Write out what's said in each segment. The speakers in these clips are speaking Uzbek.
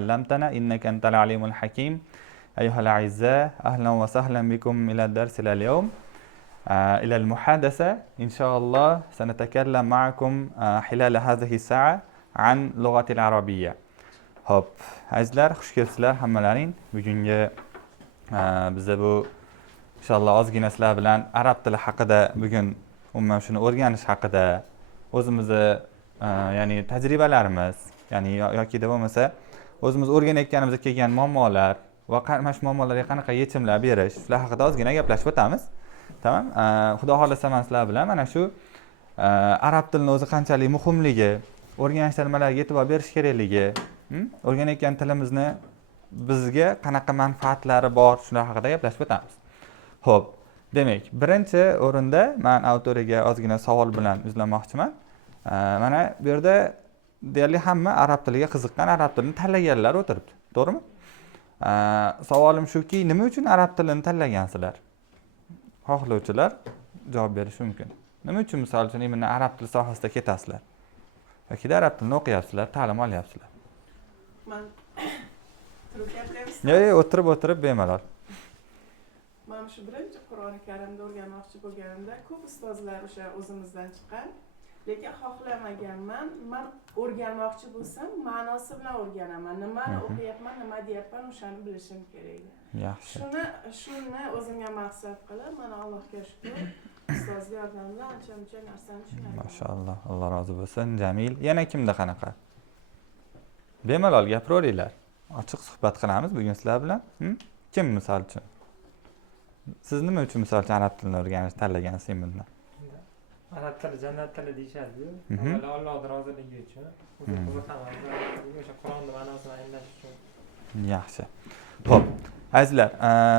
علمتنا إنك أنت العليم الحكيم. أيها الأعزاء، أهلا وسهلا بكم إلى الدرس اليوم، إلى المحادثة. إن شاء الله سنتكلم معكم خلال هذه الساعة عن لغة العربية. Hop, azizlar, xush kelibsizlar hammalaring. Bugungi bizda bu inshaalloh ozgina sizlar bilan arab tili haqida, bugun umuman shuni o'rganish haqida, o'zimizni ya'ni tajribalarimiz, ya'ni yoki bo'lmasa o'zimiz o'rganayotganimizda kelgan muammolar va mana shu muammolarga qanaqa yechimlar berish, shular haqida ozgina gaplashib o'tamiz. Tamam? Xudo xolasa men sizlar bilan mana shu arab tilining o'zi qanchalik muhimligi, o'rganishda nimalarga e'tibor berish kerakligi, o'rganayotgan tilimizni bizga qanaqa manfaatlari bor, shular haqida gaplashib o'tamiz. Xo'p, demak, birinchi o'rinda men autoriga ozgina savol bilan yuzlanmoqchiman. Mana bu yerda deyarli hamma arab tiliga qiziqqan, arab tilini tanlaganlar o'tiribdi. To'g'rimi? Savolim shuki, nima uchun arab tilini tanlagansizlar? Xohlovchilar javob berishi mumkin. Nima uchun misol uchun mana arab tili sohasida ketasizlar? Yoki arab tilini o'qiyapsizlar, ta'lim olyapsizlar? Men o'tirib bemalol. Men shu birinchi Qur'oni Karimni o'rganmoqchi bo'lganimda ko'p ustozlar o'sha o'zimizdan chiqqan, lekin xohlamaganman. Men o'rganmoqchi bo'lsam, ma'nosi bilan o'rganaman. Nimani o'qiyapman, nima deyapman, o'shani bilishim kerak. Yaxshi. Shuni o'zimga maqsad qilib, mana Allohga shukr, ustoz yordamida ancha-muncha narsani tushunaman. Mashalloh, Alloh rozi bo'lsin. Jamil, yana kimda qanaqa? Bemalol gapiraveringlar. Ochiq suhbat qilamiz bugun sizlar bilan. Kim misol uchun? Siz nima uchun misol uchun arab tilini o'rganishni tanlagansiz bundan? Arab tili jannat tili deyishadi-ku. Allohning roziligi uchun. O'sha Qur'onning ma'nosini anglash uchun. Yaxshi. Xo'p, azizlar,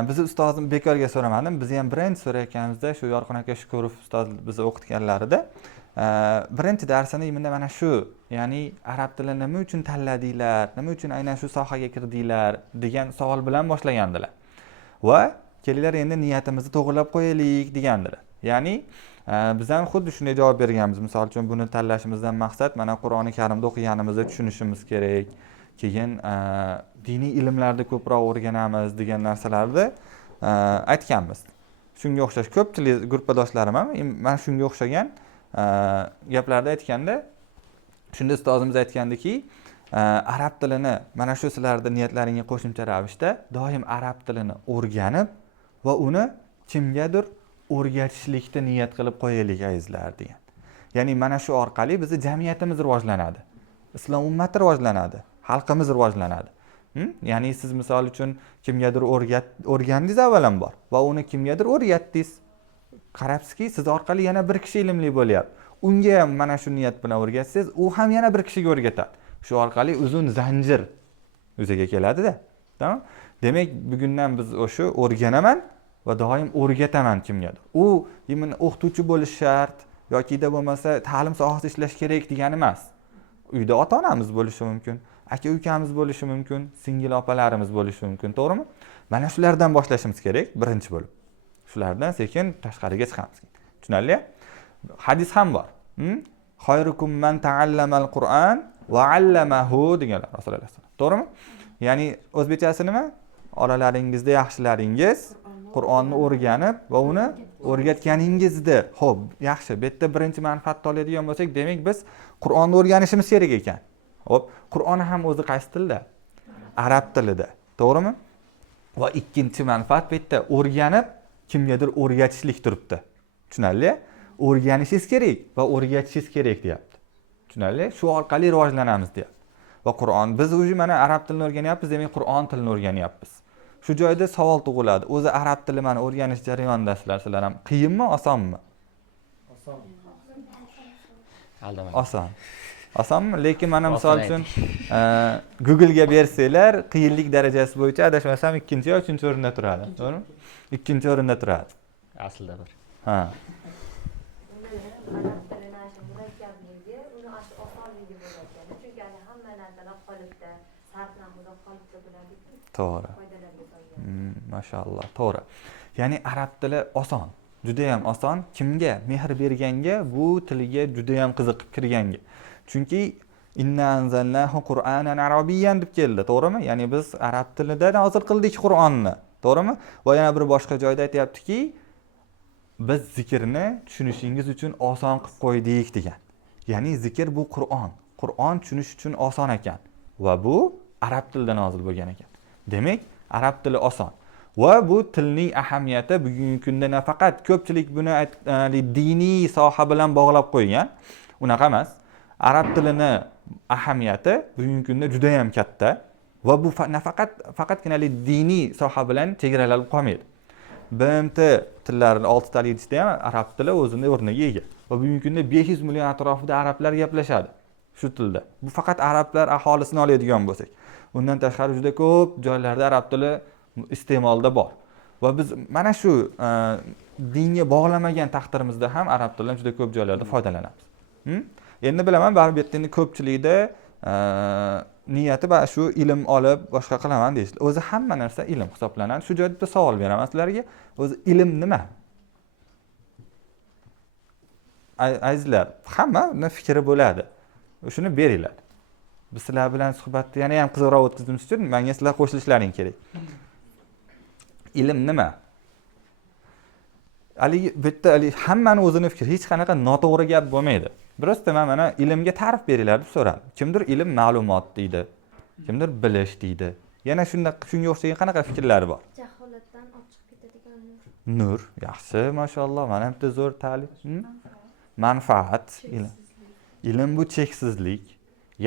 bizni ustozim bekorga so'ramadim. Biz ham birinchi so'rayotganimizda shu Yorqin aka Shukurov ustoz bizni o'qitganlarida birinchi darsini mana shu, ya'ni arab tilini nima uchun tanladinglar, nima uchun aynan shu sohaga kirdinglar degan savol bilan boshlagandilar. Va kelinglar endi niyatimizni to'g'rilab qo'yaylik degandilar. Ya'ni biz ham xuddi shunday javob berganmiz. Misol uchun buni tanlashimizdan maqsad mana Qur'oni Karimda o'qiganimizni tushunishimiz kerak. Keyin diniy ilmlarni ko'proq o'rganamiz degan narsalarni aytganmiz. Shunga o'xshash ko'pchilik guruhdoshlarim ham mana shunga o'xshagan gaplarda aytganda, shunda ustozimiz aytgandiki, arab tilini mana shu sizlarda niyatlaringga qo'shimcha ravishda doim arab tilini o'rganib va uni kimgadir o'rgatishlikni niyat qilib qo'yaylik azizlar degan. Ya'ni mana shu orqali bizning jamiyatimiz rivojlanadi. Islom ummati rivojlanadi, xalqimiz rivojlanadi. Ya'ni siz misol uchun kimgadir o'rgandingiz avvalambor va uni kimgadir o'rgatdingiz. Qarabsizki, siz orqali yana bir kishi ilmli bo'lyapti. Unga ham mana shu niyat bilan o'rgatsangiz, u ham yana bir kishiga o'rgatadi. Shu orqali uzun zanjir yuzaga keladi-da. Tamam? Demak, bugundan biz o'sha o'rganaman va doim o'rgataman kimgadir. U o'qituvchi bo'lish shart yoki bo'lmasa ta'lim sohasida ishlash kerak degani emas. Uyda ota-onamiz bo'lishi mumkin, aka-ukamiz bo'lishi mumkin, singil opalarimiz bo'lishi mumkin, to'g'rimi? Mana shulardan boshlashimiz kerak birinchi bo'lib. Shulardan sekin tashqariga chiqamiz. Tushunarli? Hadis ham bor. Xayrukum man ta'allamal Qur'an va 'allamahu deganlar Rasululloh. To'g'rimi? Ya'ni o'zbekchasi nima? Oralaringizda yaxshilaringiz Qur'onni o'rganib va uni o'rgatganingizdir. Xo'p, yaxshi. Bu yerda birinchi manfaat oladigan bo'lsak, demak biz Qur'onni o'rganishimiz kerak ekan. Xo'p, Qur'on ham o'zi qaysi tilda? Arab tilida. To'g'rimi? Va ikkinchi manfaat bu yerda o'rganib kimgadir o'rgatishlik turibdi. Tushunarli? O'rganishingiz kerak va o'rgatishingiz kerak deyapti. Tushunarli? Shu orqali rivojlanamiz deyapti. Va Qur'on, biz o'zi mana arab tilini o'rganyapmiz, demak Qur'on tilini o'rganyapmiz. Shu joyda savol tug'iladi. O'zi arab tili mana o'rganish jarayonidasizlar, sizlar ham qiyinmi, osonmi? Oson. Aldamang. Oson. Osonmi? Lekin mana misol uchun Google ga bersanglar, qiyinlik darajasi bo'yicha adashmasam 2-chi yo 3-chi o'rinda turadi. To'g'rimi? 2-chi o'rinda turadi. Aslida bir. Ha. To'g'ri. Mashalloh, to'g'ri. Ya'ni arab tili oson, juda ham oson. Kimga mehr berganga, bu tiliga juda ham qiziqib kirganga. Chunki Inna anzalnahu Qur'anan arabiyyan deb keldi, to'g'rimi? Ya'ni biz arab tilida nozil qildik Qur'onni, to'g'rimi? Va yana bir boshqa joyda aytayaptiki, biz zikrni tushunishingiz uchun oson qilib qo'ydik degan. Ya'ni zikr bu Qur'on. Qur'on tushunish uchun oson ekan va bu arab tilida nozil bo'lgan ekan. Demak, arab tili oson. Va bu tilning ahamiyati bugungi kunda nafaqat ko'pchilik buni diniy soha bilan bog'lab qo'ygan, unaqa emas. Arab tilining ahamiyati bugungi kunda juda ham katta va bu faqatgina diniy soha bilan chegaralanib qolmaydi. BMT tillarining 6 tali ichida ham arab tili o'zining o'rniga ega. Va bugungi kunda 500 million atrofida arablar gaplashadi shu tilda. Bu faqat arablar aholisini oladigan bo'lsak. Undan tashqari juda ko'p joylarda arab tili iste'molda bor. Va biz mana shu dinga bog'lamagan taqdirimizda ham arab tilidan juda ko'p joylarda foydalanamiz. Endi bilaman, baribir yerda ko'pchilikda niyati va shu ilm olib boshqa qilaman deysiz. O'zi hamma narsa ilm hisoblanadi. Shu joyda savol beraman sizlarga. O'zi ilm nima? Azizlar, hamma fikri bo'ladi. Shuni beringlar. Biz sizlar bilan suhbatni yana ham qizg'roq o'tkazishimiz uchun menga sizlar qo'shilishlaring kerak. Ilm nima? Bitta hammani o'zini fikri, hech qanaqa noto'g'ri gap bo'lmaydi. Birosta men mana ilmga ta'rif beringlar deb so'radim. Kimdir ilm ma'lumot deydi, kimdir bilish deydi. Yana shunga o'xshagan qanaqa fikrlari bor? Jaholatdan ochiq ketadigan nur. Nur, yaxshi, mashalloh. Mana bitta zo'r ta'lim. Manfaat, ilm bu cheksizlik.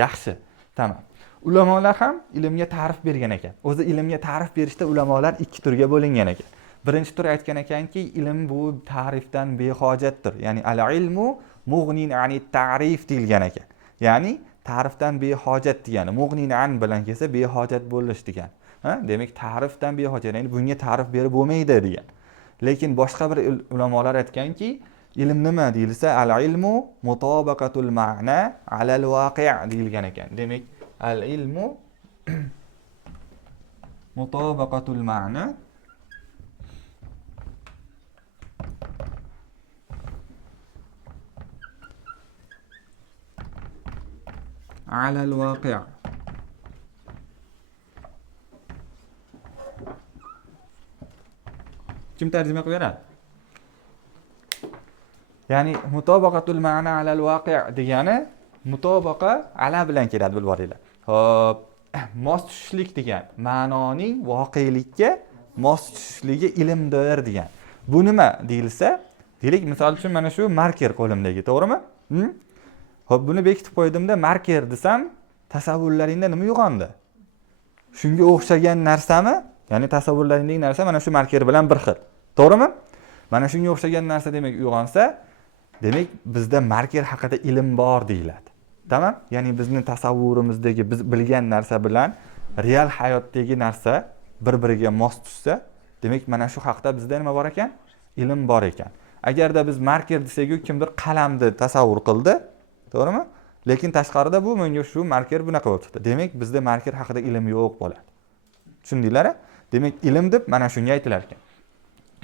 Yaxshi. Tamam. Ulamolar ham ilmga ta'rif bergan ekan. O'zi ilmga ta'rif berishda ulamolar ikki turga bo'lingan ekan. Birinchi tur aytgan ekanki, ilm bu ta'rifdan behojatdir. Ya'ni al-ilmu mughnin anit ta'rif deyilgan ekan. Ya'ni ta'rifdan behojat degani, mughnin an bilan kelsa behojat bo'lish degan. Demak, ta'rifdan behojat, ya'ni bunga ta'rif berib bo'lmaydi degan. Lekin boshqa bir ulamolar aytganki, ilm nima deyilsa, al-ilmu mutabaqatul ma'na alal waqi' deyilgan ekan. Demak, al-ilmu mutabaqatul ma'na alal waqi'. Kim tarjima qilib beradi? Ya'ni mutabaqatul ma'na alal waqi' degani mutabaqa ala bilan keladi, bilib olinglar. Xo'p, mos tushishlik degan, ma'noning voqelikka mos tushishligi ilmdir degan. Bu nima deyilsa, deylik, misol uchun mana shu marker qo'limdagi, to'g'rimi? Xo'p, buni bekitib qo'ydimda, marker desam, tasavvurlaringda nima uyg'ondi? Shunga o'xshagan narsami? Ya'ni tasavvurlaringdagi narsa mana shu marker bilan bir xil. To'g'rimi? Mana shunga o'xshagan narsa demak uyg'onsa, demak bizda marker haqida ilm bor deyiladi. Tamam? Ya'ni bizning tasavvurimizdagi, biz bilgan narsa bilan real hayotdagi narsa bir-biriga mos tushsa, demak mana shu haqda bizda nima bor ekan? Ilm bor ekan. Agarda biz marker desak-ku, kimdir qalamni tasavvur qildi, to'g'rimi? Lekin tashqarida bu menga shu marker bunaqa bo'lib chiqdi. Demak, bizda marker haqida ilm yo'q bo'ladi. Tushundinglar-a? Demak, ilm deb mana shunga aytilar ekan.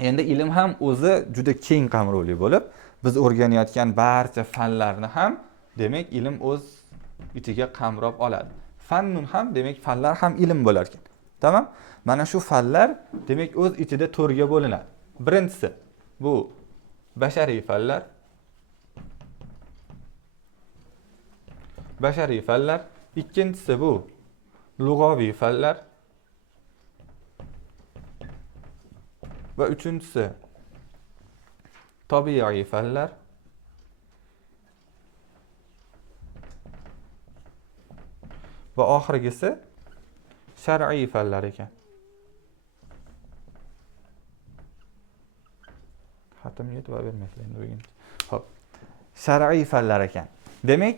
Endi ilm ham o'zi juda keng qamrovli bo'lib, biz o'rganayotgan barcha fanlarni ham demak ilm o'z ichiga qamrab oladi. Fannun ham demak fanlar ham ilm bo'lar ekan. Tamam? Mana shu fanlar demak o'z ichida to'rga bo'linadi. Birinchisi bu bashariy fanlar. Bashariy fanlar. Ikkinchisi bu lug'aviy fanlar. Va uchinchisi tabiiy fanlar. Va oxirgisi shar'iy fanlar ekan. Xatimga e'tibor bermaysizlar endi bugun. Xo'p. Shar'iy fanlar ekan. Demak,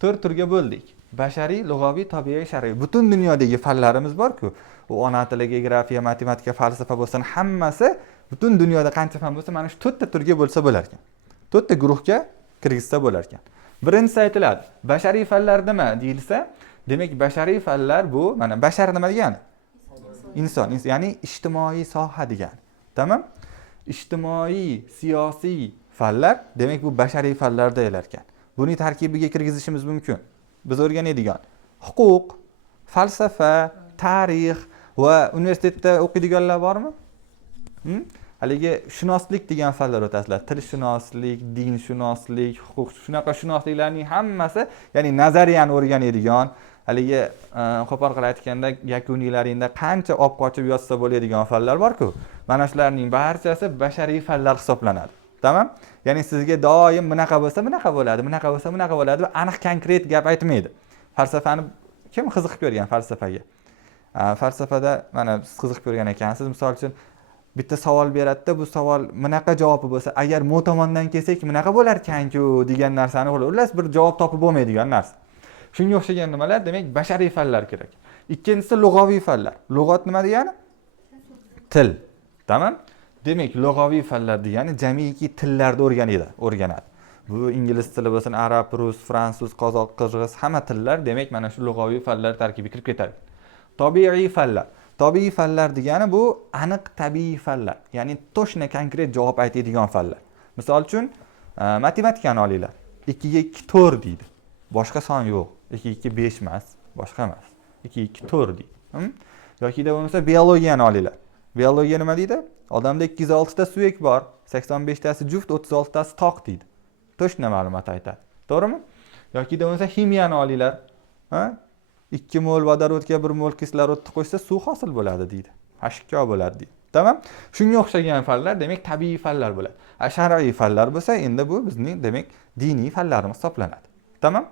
4 turga bo'ldik. Bashariy, lug'aviy, tabiiy, shar'iy. Butun dunyodagi fanlarimiz bor-ku, u ona tili, geografiya, matematika, falsafa bo'lsin, hammasi butun dunyoda qancha fan bo'lsa, mana shu 4 ta turga bo'lsa bo'lar ekan. 4 ta guruhga kirgizsa bo'lar ekan. Birinchisi aytiladi, bashariy fanlar nima deyilsa, demak bashariy fanlar bu mana bashar nima degani? Inson, ya'ni ijtimoiy soha degani. Tamam? Ijtimoiy, siyosiy fanlar, demak bu bashariy fanlar deyilar ekan. Buni tarkibiga kirgizishimiz mumkin. biz o'rganadigan huquq, falsafa, tarix va universitetda o'qiydiganlar bormi? Haligi shunoslik degan fanlar o'tasizlar. Tilshunoslik, dinshunoslik, huquq, shunaqa shunosliklarning hammasi, ya'ni nazariyani o'rganadigan, haligi qo'pol qilib aytganda yakuniylaringda qancha olib qochib yozsa bo'ladigan fanlar bor-ku, mana shularning barchasi bashariy fanlar hisoblanadi. Tamam? Ya'ni sizga doim bunaqa bo'lsa, bunaqa bo'ladi, bunaqa bo'lsa, bunaqa bo'ladi va aniq konkret gap aytmaydi. Falsafani kim qiziqib ko'rgan falsafaga? Falsafada mana siz qiziqib ko'rgan ekansiz. Misol uchun bitta savol beradi-da, bu savol bunaqa javobi bo'lsa, agar mo tomondan kelsak, bunaqa bo'lar ekan-ku degan narsani xullas bir javob topib bo'lmaydigan narsa. Shunga o'xshagan nimalar? Demak, bashariy fanlar kerak. Ikkinchisi lug'aviy fanlar. Lug'at nima degani? Til. Tamam? Demak, lug'aviy fanlar degani jamiki tillarni o'rganadi. Bu ingliz tili bo'lsin, arab, rus, fransuz, qozoq, qirg'iz, hamma tillar demak mana shu lug'aviy fanlar tarkibiga kirib ketadi. Tabiiy fanlar. Tabiiy fanlar degani bu aniq tabiiy fanlar. Ya'ni to'shna konkret javob aytadigan fanlar. Misol uchun, matematikani olinglar. 2 ga 2 4 deydi. Boshqa son yo'q. 2 ga 2 5 emas, boshqa emas. 2 ga 2 4 deydi. Yoki da bo'lmasa biologiyani olinglar. Biologiya nima deydi? Odamda 206 ta suyak bor, 85 tasi juft, 36 tasi toq deydi. To'shna ma'lumot aytadi. To'g'rimi? Yoki da bo'lmasa ximiyani olinglar. 2 mol vodorodga 1 mol kislorodni qo'shsa suv hosil bo'ladi deydi. H2O bo'ladi deydi. Tamam? Shunga o'xshagan fanlar demak tabiiy fanlar bo'ladi. Shar'iy fanlar bo'lsa, endi bu bizning demak diniy fanlarimiz hisoblanadi. Tamam?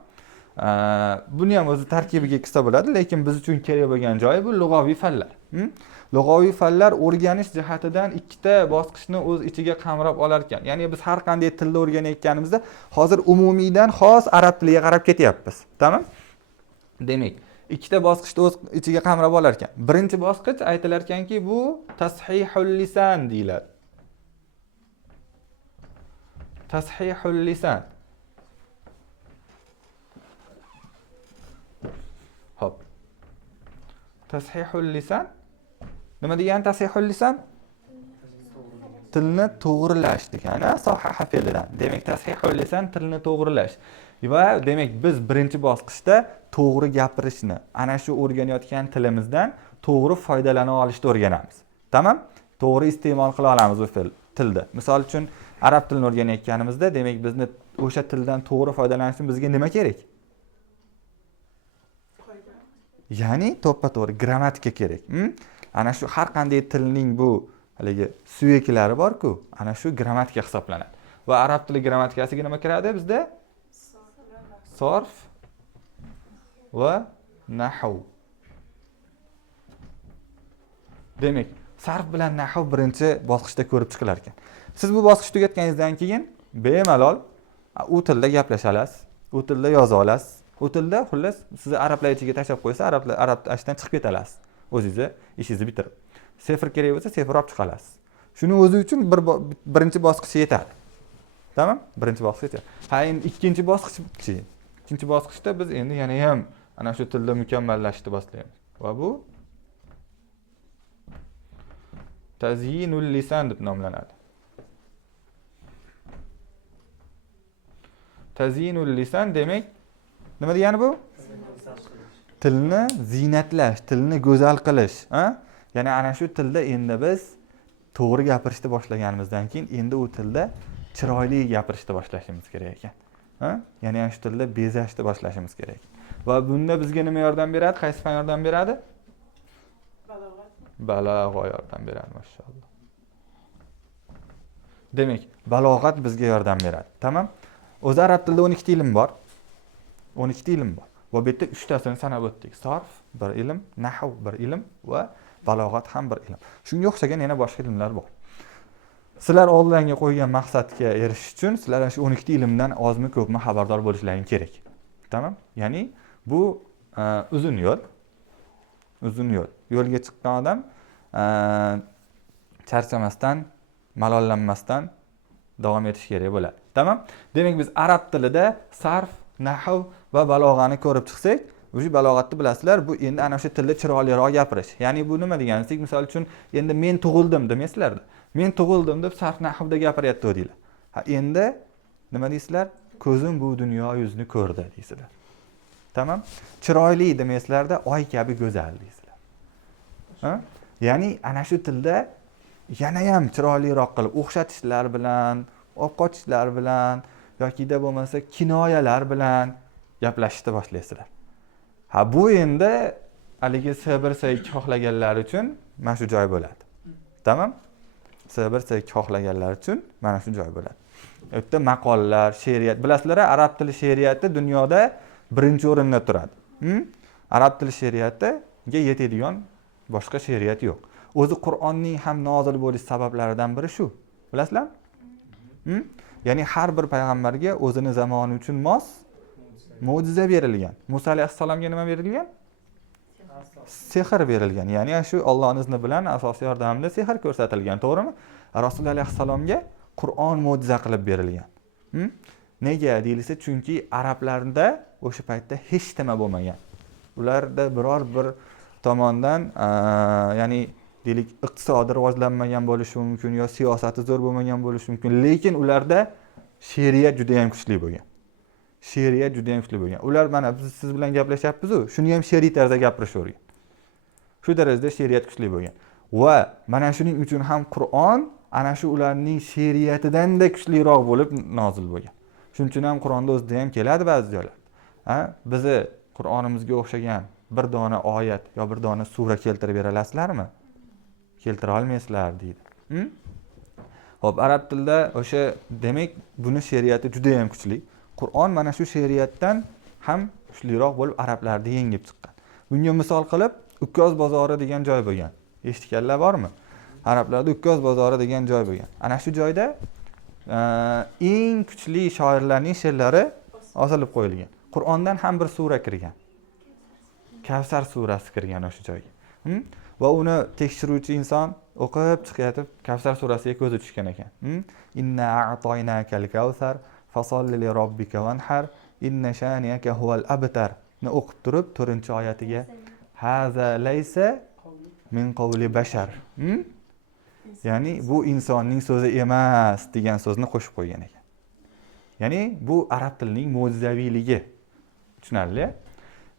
Buni ham o'zi tarkibiga kirsa bo'ladi, lekin biz uchun kerak bo'lgan joyi bu lug'aviy fanlar. Lug'aviy fanlar o'rganish jihatidan ikkita bosqichni o'z ichiga qamrab olar ekan. Ya'ni biz har qanday tilni o'rganayotganimizda hozir umumiydan xos arab tiliga qarab ketyapmiz. Tamam? Demak, ikkita bosqichni o'z ichiga qamrab olar ekan. Birinchi bosqich aytilar ekanki, bu tashihul lisan deyiladi. Tashihul lisan. Hop. Tashihul lisan nima degani tashihul lisan? Tilni to'g'rilash degani, sahiha fe'lidan. Demak, tashihul lisan tilni to'g'rilash. Va demak biz birinchi bosqichda to'g'ri gapirishni, ana shu o'rganayotgan tilimizdan to'g'ri foydalana olishni o'rganamiz. Tamam? To'g'ri iste'mol qila olamiz bu tilda. Misol uchun arab tilini o'rganayotganimizda, demak bizni o'sha tildan to'g'ri foydalanish uchun bizga nima kerak? Ya'ni to'ppa-to'g'ri grammatika kerak. Ana shu har qanday tilning bu haligi suyaklari bor-ku, ana shu grammatika hisoblanadi. Va arab tili grammatikasiga nima kiradi bizda? Sarf va nahv. Demak, sarf bilan nahv birinchi bosqichda ko'rib chiqilar ekan. Siz bu bosqichni tugatganingizdan keyin bemalol u tilda gaplasha olasiz, u tilda yoza olasiz. U tilda xullas sizni arablar ichiga tashlab qo'ysa, arab ashdan chiqib keta olasiz. O'zingizni ishingizni bitirib. Sifr kerak bo'lsa, sifr olib chiqa olasiz. Shuni o'zi uchun birinchi bosqich yetadi. Tamam? Birinchi bosqich yetadi. Ha, endi ikkinchi bosqichchi. Ikkinchi bosqichda biz endi yana ham ana shu tilda mukammallashishni boshlaymiz. Va bu tazyinul lisan deb nomlanadi. Tazyinul lisan demak nima degani bu? Tilni ziynatlash, tilni go'zal qilish, Ya'ni ana shu tilda endi biz to'g'ri gapirishni boshlaganimizdan keyin endi u tilda chiroyli gapirishni boshlashimiz kerak ekan. Ya'ni ana shu tilda bezashni boshlashimiz kerak. Va bunda bizga nima yordam beradi? Qaysi fan yordam beradi? Balog'at yordam beradi, mashallah. Demak, balog'at bizga yordam beradi. Tamam? O'zi arab tilida 12 ta ilm bor. 12 ta ilm bor. Va bu yerda 3 tasini sanab o'tdik. Sarf bir ilm, nahv bir ilm va balog'at ham bir ilm. Shunga o'xshagan yana boshqa ilmlar bor. Sizlar oldinga qo'ygan maqsadga erishish uchun sizlar shu 12 ta ilmdan ozmi ko'pmi xabardor bo'lishlaring kerak. Tamam? Ya'ni bu uzun yo'l. Uzun yo'l. Yo'lga chiqqan odam charchamasdan, malollanmasdan davom etish kerak bo'ladi. Tamam? Demak biz arab tilida sarf, nahv va balog'ani ko'rib chiqsak, o'sha balog'atni bilasizlar, bu endi ana o'sha tilda chiroyliroq gapirish. Ya'ni bu nima deganingiz? Misol uchun endi men tug'ildim demaysizlar. Men tug'ildim deb sarf nahvda gapiryapti deydilar. Ha, endi nima deysizlar? Ko'zim bu dunyo yuzini ko'rdi deysizlar. Tamam? Chiroyli demaysizlarda oy kabi go'zal deysizlar. Ha? Ya'ni ana shu tilda yana ham chiroyliroq qilib o'xshatishlar bilan, olib qochishlar bilan yokida bo'lmasa kinoyalar bilan gaplashishni boshlaysizlar. Ha bu endi haligi sabr-sayt xohlaganlar uchun mana shu joy bo'ladi. Tamam? Sabr-sayt xohlaganlar uchun mana shu joy bo'ladi. Bu yerda maqollar, she'riyat, bilasizlar, arab tili she'riyati dunyoda birinchi o'rinda turadi. Arab tili she'riyatiga yetadigan boshqa she'riyat yo'q. O'zi Qur'onning ham nozil bo'lish sabablaridan biri shu. Bilasizlarmi? Ya'ni har bir payg'ambarga o'zini zamoni uchun mos mo'jiza berilgan. Musa alayhissalomga nima berilgan? Sehr berilgan. Ya'ni shu Allohning izni bilan asosiy yordamida sehr ko'rsatilgan, to'g'rimi? Rasul alayhissalomga Qur'on mo'jiza qilib berilgan. Nega deyilsa, chunki arablarda o'sha paytda hech nima bo'lmagan. Ularda biror bir tomondan ya'ni deylik iqtisodi rivojlanmagan bo'lishi mumkin yo siyosati zo'r bo'lmagan bo'lishi mumkin, lekin ularda she'riyat juda ham kuchli bo'lgan. She'riyat juda ham kuchli bo'lgan. Ular mana biz siz bilan gaplashyapmiz-ku, shuni ham she'riy tarzda gapirishavergan. Shu darajada she'riyat kuchli bo'lgan. Va mana shuning uchun ham Qur'on ana shu ularning she'riyatidan-da kuchliroq bo'lib nozil bo'lgan. Shuning uchun ham Qur'onda o'zida ham keladi ba'zi joylar. Bizni Qur'onimizga o'xshagan bir dona oyat yo bir dona sura keltirib bera olasizlarmi? Keltira olmaysizlar deydi. Xo'p, arab tilida o'sha demak buni she'riyati juda ham kuchli. Qur'on mana shu she'riyatdan ham kuchliroq bo'lib arablarni yengib chiqqan. Bunga misol qilib Ukkoz bozori degan joy bo'lgan. Eshitganlar bormi? Arablarda Ukkoz bozori degan joy bo'lgan. Ana shu joyda eng kuchli shoirlarning she'rlari osilib qo'yilgan. Qur'ondan ham bir sura kirgan. Kavsar surasi kirgan o'sha joyga. Va uni tekshiruvchi inson o'qib chiqayotib Kavsar surasiga ko'zi tushgan ekan. Inna a'toynakal kavsar fasolli li robbika vanhar inna shaniyaka huval abtar. Ni o'qib turib 4-oyatiga haza laysa min qawli bashar. Ya'ni bu insonning so'zi emas degan so'zni qo'shib qo'ygan ekan. Ya'ni bu arab tilining mo'jizaviyligi. Tushunarli?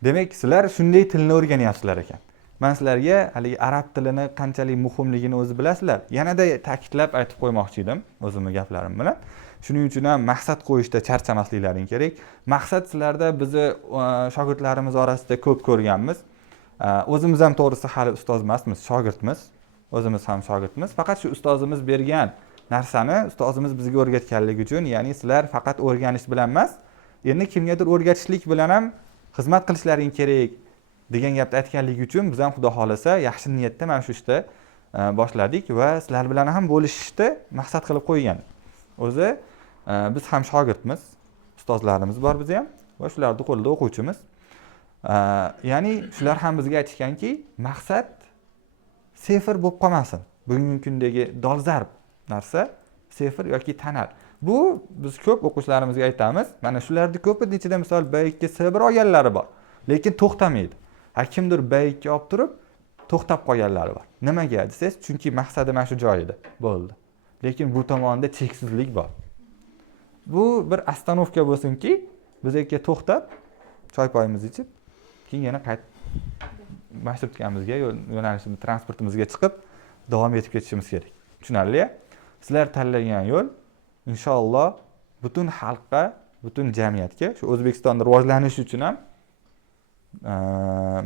Demak, sizlar shunday tilni o'rganyapsizlar ekan. Men sizlarga haligi arab tilini qanchalik muhimligini o'zi bilasizlar. Yanada ta'kidlab aytib qo'ymoqchi edim o'zimning gaplarim bilan. Shuning uchun ham maqsad qo'yishda charchamasliklaring kerak. Maqsad sizlarda bizni shogirdlarimiz orasida ko'p ko'rganmiz. O'zimiz ham to'g'risi hali ustoz emasmiz, shogirdmiz. O'zimiz ham shogirdmiz. Faqat shu ustozimiz bergan narsani ustozimiz bizga o'rgatganligi uchun, ya'ni sizlar faqat o'rganish bilan emas, endi kimgadir o'rgatishlik bilan ham xizmat qilishlaring kerak degan gapni aytganligi uchun biz ham Xudo xolasa yaxshi niyatda mana shu ishni boshladik va sizlar bilan ham bo'lishishni maqsad qilib qo'ygan. O'zi biz ham shogirdmiz, ustozlarimiz bor bizda ham va shularning qo'lida o'quvchimiz. Ya'ni shular ham bizga aytishganki, maqsad sifir bo'lib qolmasin. Bugungi kundagi dolzarb narsa sifir yoki tanal. Bu biz ko'p o'quvchilarimizga aytamiz. Mana shularning ko'pining ichida misol B2 sabr olganlari bor, lekin to'xtamaydi. Kimdir B2 olib turib to'xtab qolganlari bor. Nimaga desangiz, chunki maqsadi mana shu joyida bo'ldi. Lekin bu tomonda cheksizlik bor. Bu bir astanovka bo'lsinki, biz yerga to'xtab, choy poyimizni ichib, keyin yana qaytib marshrutimizga, yo'nalishimiz, transportimizga chiqib davom etib ketishimiz kerak. Tushunarli? Sizlar tanlagan yo'l inshaalloh butun xalqqa, butun jamiyatga, shu O'zbekistonda rivojlanish uchun ham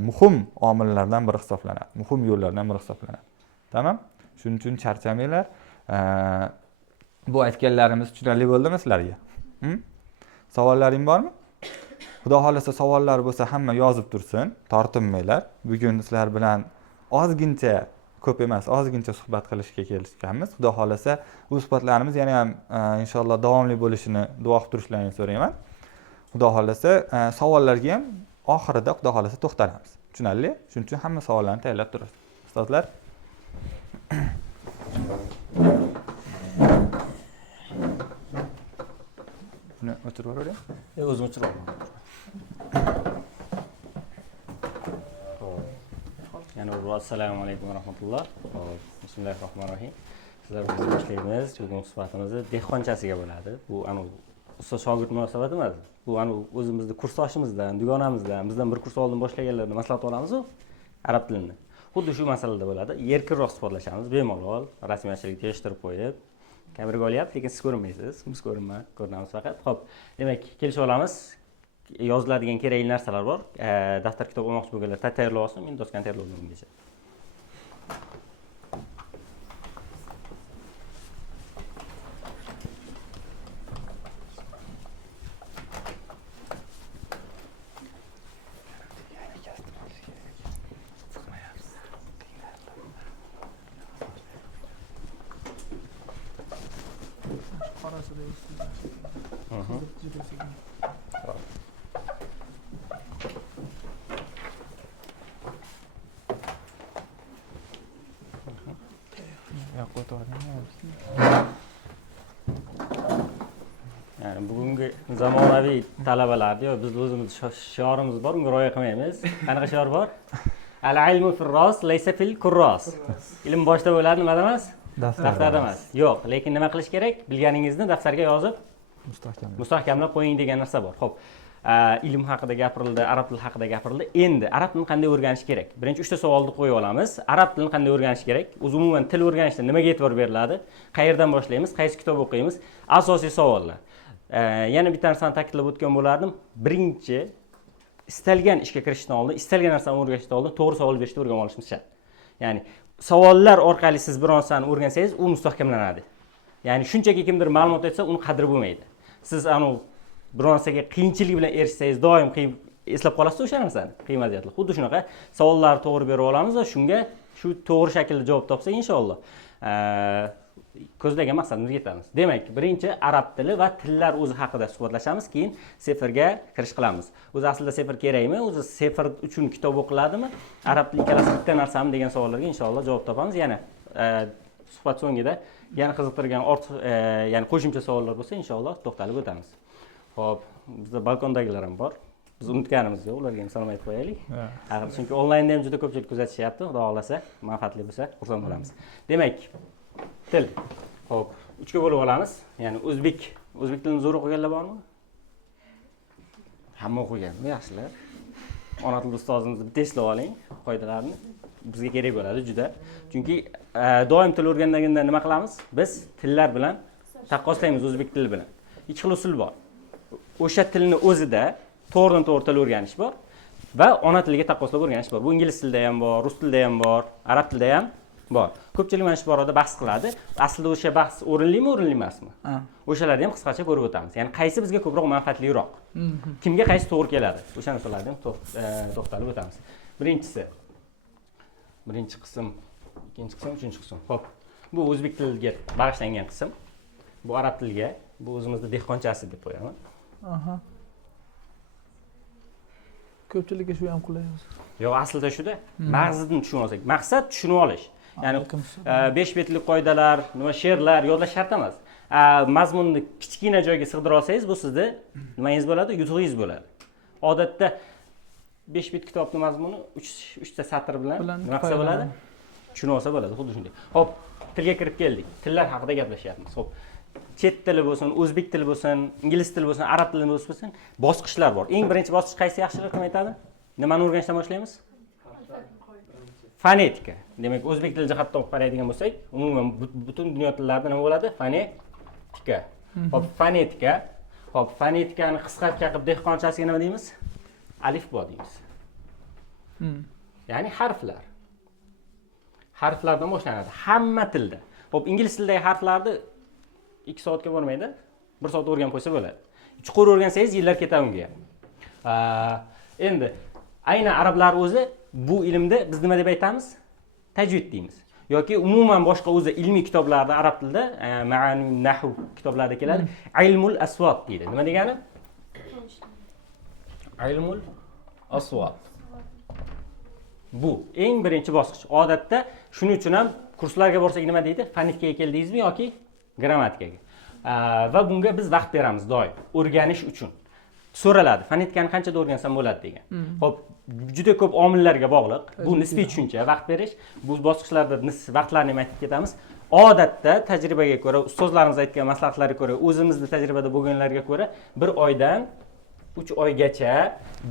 muhim omillardan biri hisoblanadi. Muhim yo'llardan biri hisoblanadi. Tamam? Shuning uchun charchamanglar. Bu aytganlarimiz tushunarli bo'ldimi sizlarga? Savollaring bormi? Xudo xolasa savollar bo'lsa hamma yozib tursin, tortinmanglar. Bugun sizlar bilan ozgincha, ko'p emas, ozgincha suhbat qilishga kelishganmiz. Xudo xolasa bu suhbatlarimiz yana ham inshaalloh davomli bo'lishini duo qilib turishlarini so'rayman. Xudo xolasa savollarga ham oxirida Xudo xolasa to'xtalamiz. Tushunarli? Shuning uchun hamma savollarni tayyorlab turasiz. Ustozlar. Buni o'chirib yuboray. O'zim o'chirib olaman. Yana assalomu alaykum va rahmatulloh. Bismillahirrohmanirrohim. Sizlar bilan boshlaymiz. Bugun suhbatimiz dehqonchasiga bo'ladi. Bu ustoz shogird munosabati emas. Bu o'zimizni kursdoshimizdan, dugonamizdan, bizdan bir kurs oldin boshlaganlardan maslahat olamiz-ku arab tilini. Xuddi shu masalada bo'ladi. Erkinroq suhbatlashamiz, bemalol, rasmiyatchilikni yig'ishtirib qo'yib. Kameraga olyapti, lekin siz ko'rinmaysiz, biz ko'rinamiz faqat. Xo'p, demak, kelishib olamiz. Yoziladigan kerakli narsalar bor. Daftar kitob olmoqchi bo'lganlar tayyorlab olsin, men doskani tayyorlab olgungacha. Yani bugungi zamonaviy talabalarda biz o'zimiz shiorimiz bor, unga rioya qilmaymiz. Qanaqa shior bor? Al-ilmu fil-ros, laysa fil-kurros. Ilm boshda bo'ladi, nimada emas? Daftarda emas. Yo'q, lekin nima qilish kerak? Bilganingizni daftarga yozib mustahkamlab qo'ying degan narsa bor. Xo'p, ilm haqida gapirildi, arab tili haqida gapirildi. Endi arab tilini qanday o'rganish kerak? Birinchi 3 ta savolni qo'yib olamiz. Arab tilini qanday o'rganish kerak? O'zi umuman til o'rganishda nimaga e'tibor beriladi? Qayerdan boshlaymiz? Qaysi kitob o'qiymiz? Asosiy savollar. Yana bitta narsani ta'kidlab o'tgan bo'lardim. Birinchi istalgan ishga kirishdan oldin, istalgan narsani o'rganishdan oldin to'g'ri savol berishni o'rganib olishimiz shart. Ya'ni savollar orqali siz bir narsani o'rgansangiz, u mustahkamlanadi. Ya'ni shunchaki kimdir ma'lumot aytsa, uni qadri bo'lmaydi. Siz bir narsaga qiyinchilik bilan erishsangiz, doim eslab qolasiz o'sha narsani, qiyin vaziyatlar. Xuddi shunaqa savollarni to'g'ri berib olamiz va shunga shu to'g'ri shaklda javob topsak, inshaalloh ko'zlagan maqsadimizga yetamiz. Demak, birinchi arab tili va tillar o'zi haqida suhbatlashamiz, keyin seferga kirish qilamiz. O'zi aslida sefer kerakmi? O'zi sefer uchun kitob o'qiladimi? Arab tili ikkalasi bitta narsami degan savollarga inshaalloh javob topamiz. Yana suhbat so'ngida yana qiziqtirgan ya'ni qo'shimcha savollar bo'lsa, inshaalloh to'xtalib o'tamiz. Xo'p, bizda balkondagilar ham bor. Biz unutganimiz yo'q, ularga ham salom aytib qo'yaylik. Chunki onlaynda ham juda ko'pchilik kuzatishyapti. Xudo xolasa, manfaatli bo'lsa, xursand bo'lamiz. Demak, til. Xo'p, 3 ga bo'lib olamiz. Ya'ni o'zbek tilini zo'r o'qiganlar bormi? Hamma o'qiganmi? Yaxshilar. Ona til ustozimizni bitta eslab oling, qoidalarni. Bizga kerak bo'ladi juda. Chunki doim til o'rganganda nima qilamiz? Biz tillar bilan taqqoslaymiz o'zbek tili bilan. Ikki xil usul bor. O'sha tilni o'zida to'g'ridan-to'g'ri til o'rganish bor va ona tiliga taqqoslab o'rganish bor. Bu ingliz tilida ham bor, rus tilida ham bor, arab tilida ham bor. Ko'pchilik mana shu borada bahs qiladi. Aslida o'sha bahs o'rinlimi, o'rinli emasmi? O'shalarni ham qisqacha ko'rib o'tamiz. Ya'ni qaysi bizga ko'proq manfaatliroq? Kimga qaysi to'g'ri keladi? O'sha narsalarni ham to'xtalib o'tamiz. Birinchi qism, ikkinchi qism, uchinchi qism. Xo'p, bu o'zbek tiliga bag'ishlangan qism. Bu arab tiliga, bu o'zimizda dehqonchasi deb qo'yaman. Ko'pchilikka shu ham qulay o'zi. Yo'q, aslida shuda. Mag'zini tushunib olsak, maqsad tushunib olish. Ya'ni 5 betlik qoidalar, she'rlar yodlash shart emas. Mazmunni kichkina joyga sig'dira olsangiz, bu sizda nimangiz bo'ladi? Yutug'ingiz bo'ladi. Odatda 5 bet kitobning mazmuni 3 ta satr bilan nima qilsa bo'ladi? Tushunib olsa bo'ladi, xuddi shunday. Xo'p, tilga kirib keldik. Tillar haqida gaplashyapmiz. Xo'p, chet tili bo'lsin, o'zbek tili bo'lsin, ingliz tili bo'lsin, arab tili bo'lsin, bosqichlar bor. Eng birinchi bosqich qaysi yaxshilik kim aytadi? Nimani o'rganishdan boshlaymiz? Fonetika. Demak, o'zbek tili jihatdan qaraydigan bo'lsak, umuman butun dunyo tillarida nima bo'ladi? Fonetika. Xo'p, fonetika. Xo'p, fonetikani qisqartga qilib dehqonchasiga nima deymiz? Alifbo deymiz. Ya'ni harflar. Harflardan boshlanadi hamma tilda. Xo'p, ingliz tilidagi harflarni 2 soatga bormaydi. 1 soat o'rganib qo'ysa bo'ladi. Chuqur o'rgansangiz yillar ketadi unga. Endi aynan arablar o'zi bu ilmda biz nima deb aytamiz? Tajvid deymiz. Yoki umuman boshqa o'zi ilmiy kitoblarda arab tilida, ma'ani nahv kitoblarida keladi. Ilmul aswat deydi. Nima degani? Ilmul aswat. Bu eng birinchi bosqich. Odatda shuning uchun ham kurslarga borsak nima deydi? Fonetikaga keldingizmi yoki grammatikaga? Va bunga biz vaqt beramiz doim o'rganish uchun. So'raladi, fonetikani qanchada o'rgansam bo'ladi degan. Xo'p, juda ko'p omillarga bog'liq. Bu nisbiy tushuncha, vaqt berish. Bu bosqichlarda vaqtlarni ham aytib ketamiz. Odatda tajribaga ko'ra, ustozlarimiz aytgan maslahatlarga ko'ra, o'zimizning tajribada bo'lganlarga ko'ra 1 oydan 3 oygacha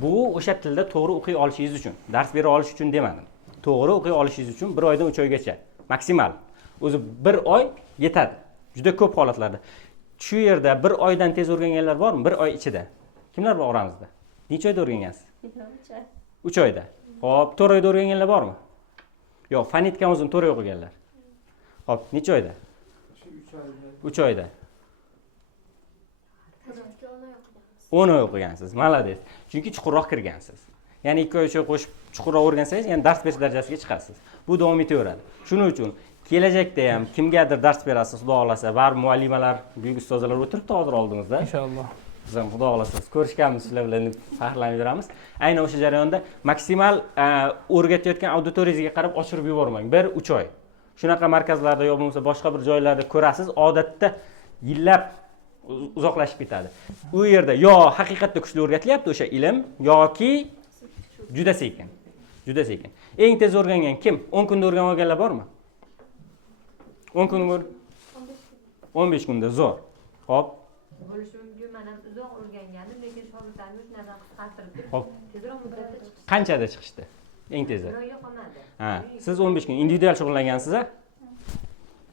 bu o'sha tilda to'g'ri o'qiy olishingiz uchun, dars bera olish uchun demadim. To'g'ri o'qiy olishingiz uchun 1 oydan 3 oygacha maksimal. O'zi 1 oy yetadi. Juda ko'p holatlarda. Shu yerda 1 oydan tez o'rganganlar bormi? 1 oy ichida. Kimlar bor oramizda? Necha oyda o'rgangansiz? 3 oyda. Xo'p, 4 oyda o'rganganlar bormi? Yo'q, fonetikani o'zini 4 oy o'qiganlar. Xo'p, necha oyda? 3 oyda. 10 oy o'qigansiz. Malades. Chunki chuqurroq kirgansiz. Ya'ni 2 oy qo'shib chuqurroq o'rgansangiz, ya'ni dars berish darajasiga chiqasiz. Bu davom etaveradi. Shuning uchun kelajakda ham kimgadir dars berasiz, xudo xolasa, baribir muallimalar, buyuk ustozlar o'tiribdi hozir oldimizda. Inshaalloh. Biz ham xudo xolasa ko'rishganmiz, sizlar bilan faxrlanaveramiz. Aynan o'sha jarayonda maksimal o'rgatayotgan auditoriyangizga qarab oshirib yubormang. 1-3 oy. Shunaqa markazlarda yoki bo'lmasa boshqa bir joylarda ko'rasiz, odatda yillab uzoqlashib ketadi. U yerda yo haqiqatda kuchli o'rgatilyapti o'sha ilm yoki juda sekin. Juda sekin. Eng tez o'rgangan kim? 10 kunda o'rganib olganlar bormi? 10 kun 15 kunda zo'r. Xo'p. Bo'lishi mumkin, men ham uzoq o'rgangandim, lekin shogirdlarim shu narsani qisqartirib, Xo'p. tezroq muddatda chiqishdi. Qanchada chiqishdi? Eng tezi. Biroyga qolmadi. Ha, siz 15 kun individual shug'ullangansiz a?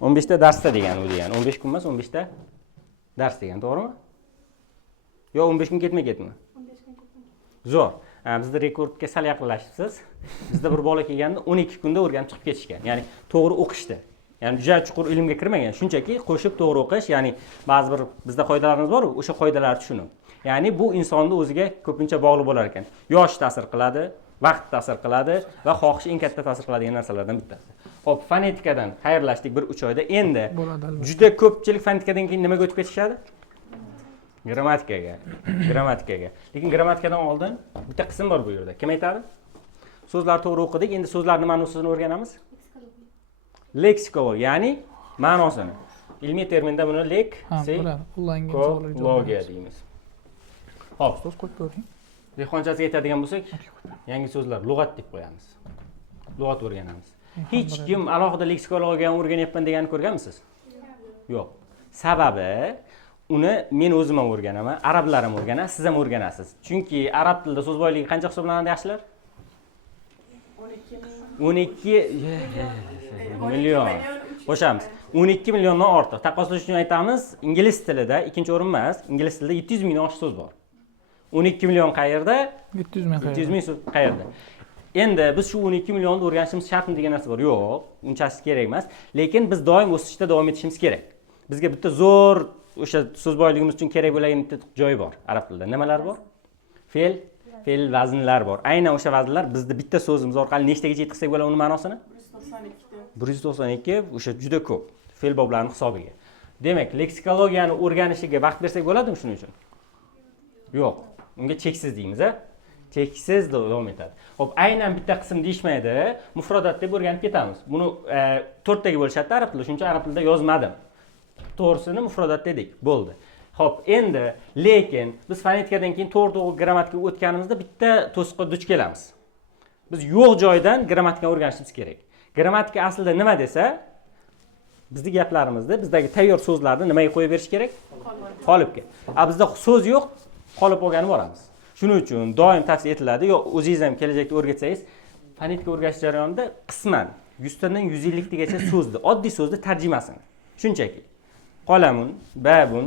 15 ta darsda degani u degani. 15 kun emas, 15 ta dars degan, to'g'rimi? Yo 15 kun ketma-ketmi? 15 kun ketma. Zo'r. Bizda rekordga sal yaqinlashibsiz. Bizda bir bola kelganda 12 kunda o'rganib chiqib ketishgan. Ya'ni to'g'ri o'qishdi. Ya'ni juda chuqur ilmga kirmagan, shunchaki qo'shib to'g'ri o'qish, ya'ni ba'zi bir bizda qoidalarimiz bor, o'sha qoidalarni tushunib. Ya'ni bu insonni o'ziga ko'pincha bog'liq bo'lar ekan. Yosh ta'sir qiladi, vaqt ta'sir qiladi va xohish eng katta ta'sir qiladigan narsalardan bittasi. Xo'p, fonetikadan xayrlashdik 1-3 oyda. Endi Bo'ladi albatta. juda ko'pchilik fonetikadan keyin nimaga o'tib ketishadi? Grammatikaga. Grammatikaga. Lekin grammatikadan oldin bitta qism bor bu yerda. Kim aytadi? So'zlar to'g'ri o'qidik, endi so'zlarning ma'nosini o'rganamiz. Leksikologiya, ya'ni ma'nosini. Ilmiy terminda buni leksikologiya deymiz. Xo'p, So'z qo'yib bering. dehqonchasiga aytadigan bo'lsak, yangi so'zlar lug'at deb qo'yamiz. Lug'at o'rganamiz. Hech kim alohida leksikologiyani o'rganyapman deganini ko'rganmisiz? Yo'q. Sababi uni men o'zim ham o'rganaman, arablar ham o'rganadi, siz ham o'rganasiz. Chunki arab tilida so'z boyligi qancha hisoblanadi yaxshilar? 12 million. Qo'shamiz. 12 milliondan ortiq. Taqqoslash uchun aytamiz, ingliz tilida ikkinchi o'rin emas, ingliz tilida 700 mingdan oshiq so'z bor. 12 million qayerda? 700 ming 700 ming so'z qayerda? Endi biz shu 12 millionni o'rganishimiz shartmi degan narsa bor. Yo'q, unchasi kerak emas. Lekin biz doim o'sishda davom etishimiz kerak. Bizga bitta zo'r o'sha so'z boyligimiz uchun kerak bo'lgan bitta joy bor arab tilida. Nimalar bor? Fe'l vaznlar bor. Aynan o'sha vaznlar bizda bitta so'zimiz orqali nechtagacha yetkazsak bo'ladi uning ma'nosini? 192 o'sha juda ko'p fe'l boblarning hisobiga. Demak, leksikologiyani o'rganishiga vaqt bersak bo'ladimi shuning uchun? Yo'q. Unga cheksiz deymiz, a? Cheksiz davom etadi. Xo'p, aynan bitta qism deyishmaydi, mufrodat deb o'rganib ketamiz. Buni 4 taga bo'lishadi arab tilida, shuncha arab tilida yozmadim. To'g'risini mufrodat dedik, bo'ldi. Xo'p, endi lekin biz fonetikadan keyin to'g'ri grammatikaga o'tganimizda bitta to'siqqa duch kelamiz. Biz yo'q joydan grammatikani o'rganishimiz kerak. Grammatika aslida nima desa, bizning gaplarimizda bizdagi tayyor so'zlarni nimaga qo'yib berish kerak? Qolipga. Bizda so'z yo'q, qolib olganini boramiz. Shuning uchun doim tavsiya etiladi, yo o'zingiz ham kelajakda o'rgatsangiz, fonetika o'rgatish jarayonida qisman 100 tadan 150 tagacha so'zni, oddiy so'zni tarjimasini. Shunchaki qolamun, babun,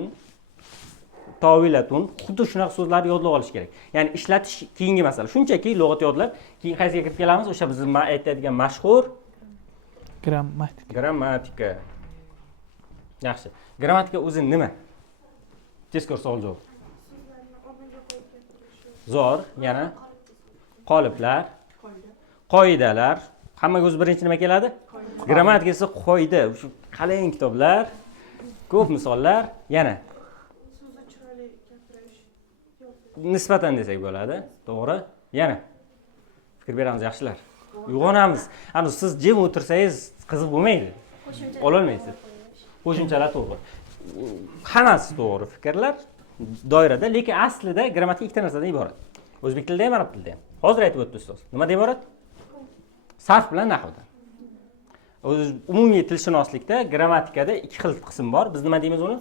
tovilatun, xuddi shunaqa so'zlarni yodlab olish kerak. Ya'ni ishlatish keyingi masala. Shunchaki lug'at yodlab, keyin qaysiga kirib kelamiz? O'sha biz aytadigan mashhur grammatika. Yaxshi. Grammatika o'zi nima? Tezkor savol javob. Zo'r, yana qoliplar, qoidalar. Hammaga o'zi birinchi nima keladi? Grammatika esa qoida. Shu qalin kitoblar, ko'p misollar, yana So'zni chiroyli gapirish. nisbatan desak bo'ladi. To'g'ri? Yana fikr beramiz yaxshilar. Uyg'onamiz. Ana siz jim o'tirsangiz qiziq bo'lmaydi. Ololmaysiz. Qo'shimchalar to'g'ri. Hammasi to'g'ri fikrlar doirada, lekin aslida grammatika ikkita narsadan iborat. O'zbek tilida ham, arab tilida ham. Hozir aytib o'tdi ustoz. Nimadan iborat? Sarf bilan nahvdan. O'z umumiy tilshunoslikda grammatikada ikki xil qism bor. Biz nima deymiz uni?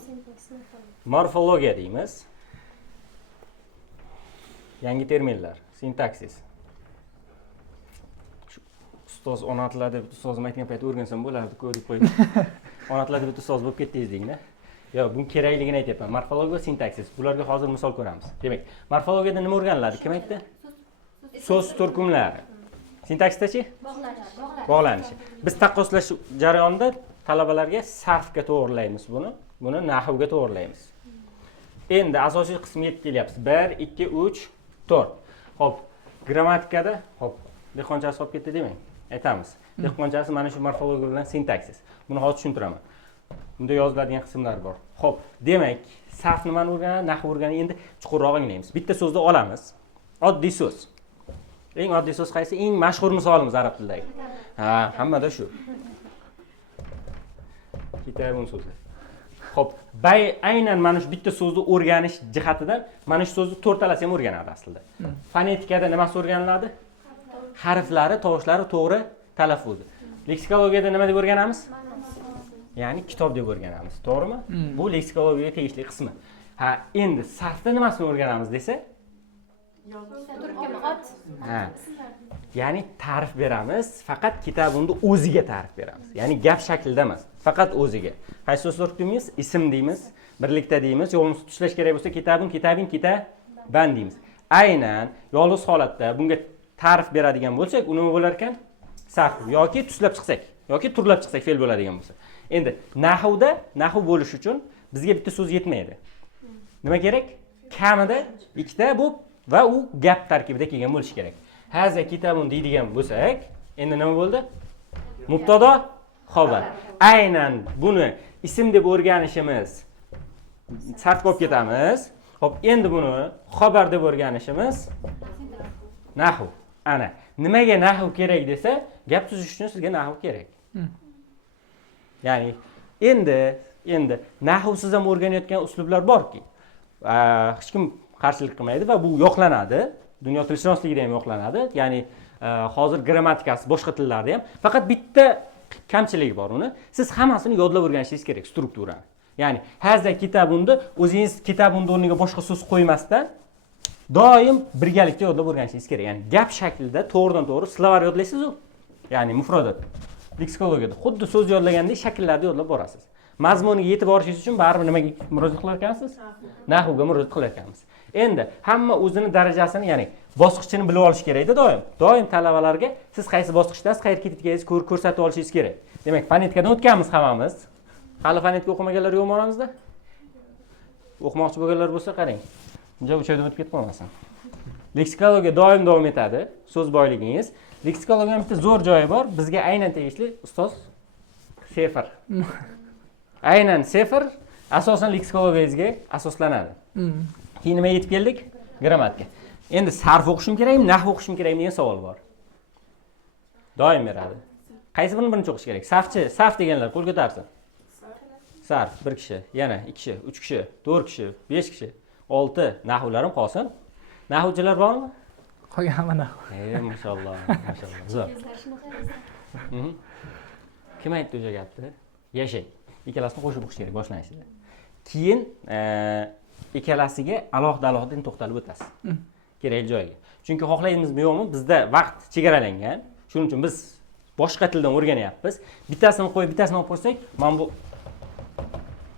Morfologiya deymiz. yangi terminlar, sintaksis. Ustoz ona tilida deb ustozim aytgan paytda o'rgansam bo'lardi, ko'rib qo'yib. Ona tilida deb ustoz bo'lib ketdingiz degina. Yo'q, bu kerakligini aytyapman. Morfologiya va sintaksis. Bularga hozir misol ko'ramiz. Demak, morfologiyada nima o'rganiladi? Kim aytdi? So'z turkumlari. Sintaksdachi? Bog'lanishi. Biz taqqoslash jarayonida talabalarga sarfga to'g'rilaymiz buni. Buni nahvga to'g'rilaymiz. Endi asosiy qismga yetib kelyapmiz. 1, 2, 3, 4. Xo'p, grammatikada, xo'p, dehqonchasi olib ketdi demang. Aytamiz. Dehqonchasi mana shu morfologiya bilan sintaksis. Buni hozir tushuntiraman. Bunda yoziladigan qismlar bor. Xo'p, demak, sarf nimani o'rganadi, nahv o'rganadi. Endi chuqurroq o'rganamiz. Bitta so'zni olamiz. Oddiy so'z. Eng oddiy so'z qaysi? Eng mashhur misolimiz arab tilidagi. Ha, hammada shu. Kitabun so'zi. Xo'p, aynan mana shu bitta so'zni o'rganish jihatidan mana shu so'zni to'rtalasi ham o'rganadi aslida. Fonetikada nimasi o'rganiladi? Harflari, tovushlari to'g'ri talaffuzi. Leksikologiyada nima deb o'rganamiz? Ya'ni kitob deb o'rganamiz, to'g'rimi? Bu leksikologiyaga tegishli qismi. Ha, endi sarfda nimasini o'rganamiz desa? Turkum ot. Ha. Ya'ni ta'rif beramiz, faqat kitobunda o'ziga ta'rif beramiz. Ya'ni gap shaklida emas, faqat o'ziga. Qaysi so'z turkumiz? Ism deymiz, birlikda deymiz, yolg'iz tushlash kerak bo'lsa kitobun, kitaban deymiz. Aynan yolg'iz holatda bunga ta'rif beradigan bo'lsak, u nima bo'lar ekan? Sarf yoki tuslab chiqsak, yoki turlab chiqsak fe'l bo'ladigan bo'lsa. Endi nahvda, nahv bo'lish uchun bizga bitta so'z yetmaydi. Nima kerak? Kamida ikkita bu va u gap tarkibida kelgan bo'lishi kerak. Haza kitabun deydigan bo'lsak, endi nima bo'ldi? Mubtado, xobar. Aynan buni ism deb o'rganishimiz sarfga olib ketamiz. Xo'p, endi buni xobar deb o'rganishimiz nahv. Ana, nimaga nahv kerak desa, gap tuzish uchun sizga nahv kerak. Ya'ni endi nahvsiz ham o'rganayotgan uslublar borki, hech kim qarshilik qilmaydi va bu yo'qlanadi. Dunyo tilshunosligida ham yo'qlanadi. Ya'ni hozir grammatikasi boshqa tillarda ham faqat bitta kamchiligi bor uni. Siz hammasini yodlab o'rganishingiz kerak, strukturani. Ya'ni haza kitabunda o'zingiz kitabunda o'rniga boshqa so'z qo'ymasdan doim birgalikda yodlab o'rganishingiz kerak. Ya'ni gap shaklida to'g'ridan-to'g'ri slovar yodlaysiz-ku. Ya'ni mufrodat. Leksikologiyada xuddi so'z yodlagandek shakllarda yodlab borasiz. Mazmuniga yetib borishingiz uchun baribir nimaga murojaat qilar ekansiz? Nahvga murojaat qilar ekanmiz. Endi hamma o'zini darajasini, ya'ni bosqichini bilib olish kerak-da doim. Doim talabalarga siz qaysi bosqichdasiz, qayerga ketayotganingizni ko'rsatib olishingiz kerak. Demak, fonetikadan o'tganmiz hammamiz. Hali fonetika o'qimaganlar yo'qmi oramizda? O'qimoqchi bo'lganlar bo'lsa qarang. Unja 3 oydan o'tib ketib qolmasin. Leksikologiya doim davom etadi, so'z boyligingiz. Leksikologiyaning bitta zo'r joyi bor, bizga aynan tegishli ustoz sefr. Aynan sefr asosan leksikologiyangizga asoslanadi. Keyin nima yetib keldik? Grammatika. Endi sarf o'qishim kerakmi, nahv o'qishim kerakmi degan savol bor. Doim beradi. Qaysi birini birinchi o'qish kerak? Sarf deganlar qo'l ko'tarsin. Sarf 1 kishi, yana 2 kishi, 3 kishi, 4 kishi, 5 kishi, 6 nahvlarim qolsin. Nahvchilar bormi? Qolgan hamma nahv. Maşallah, maşallah. Zo'r. Kim aytdi o'sha gapni? Yashang. Ikkalasini qo'shib o'qish kerak boshlanishida. Keyin ikkalasiga alohida to'xtalib o'tasiz. Kerakli joyga. Chunki xohlaymizmi yo'qmi, bizda vaqt chegaralangan. Shuning uchun biz boshqa tildan o'rganyapmiz. Bittasini qo'yib, bittasini olib qo'ysak, mana bu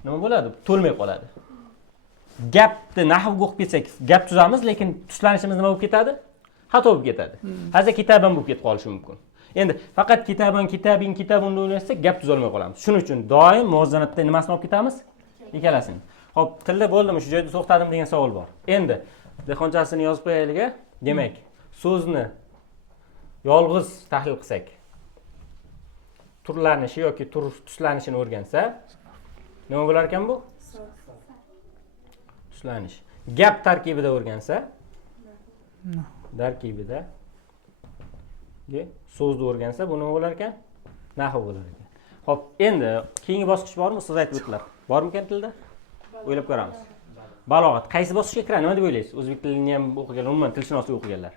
nima bo'ladi? To'lmay qoladi. Gapni nahvga o'qib ketsak, gap tuzamiz, lekin tuslanishimiz nima bo'lib ketadi? Xato bo'lib ketadi. Hozir kitoban bo'lib ketib qolishi mumkin. Endi faqat kitabun o'ynasak gap tuzolmay qolamiz. Shuning uchun doim muvozanatda nimasini olib ketamiz? Ikkalasini. Xo'p, tilda bo'ldimi? Shu joyda to'xtadim degan savol bor. Endi dehqonchasini yozib qo'yaylik. Demak, so'zni yolg'iz tahlil qilsak, turlanishi yoki tuslanishini o'rgansa, nima bo'lar ekan bu? Tuslanish. Gap tarkibida o'rgansa, tarkibida so'zni o'rgansa, bu nima bo'lar ekan? Nahv bo'lar ekan. Xo'p, endi keyingi bosqich bormi? Siz aytib o'tdilar. Bormikan tilda? O'ylab ko'ramiz. Balog'at qaysi bosqichga kiradi? Nima deb o'ylaysiz? O'zbek tilini ham o'qigan, umuman tilshunoslik o'qiganlar.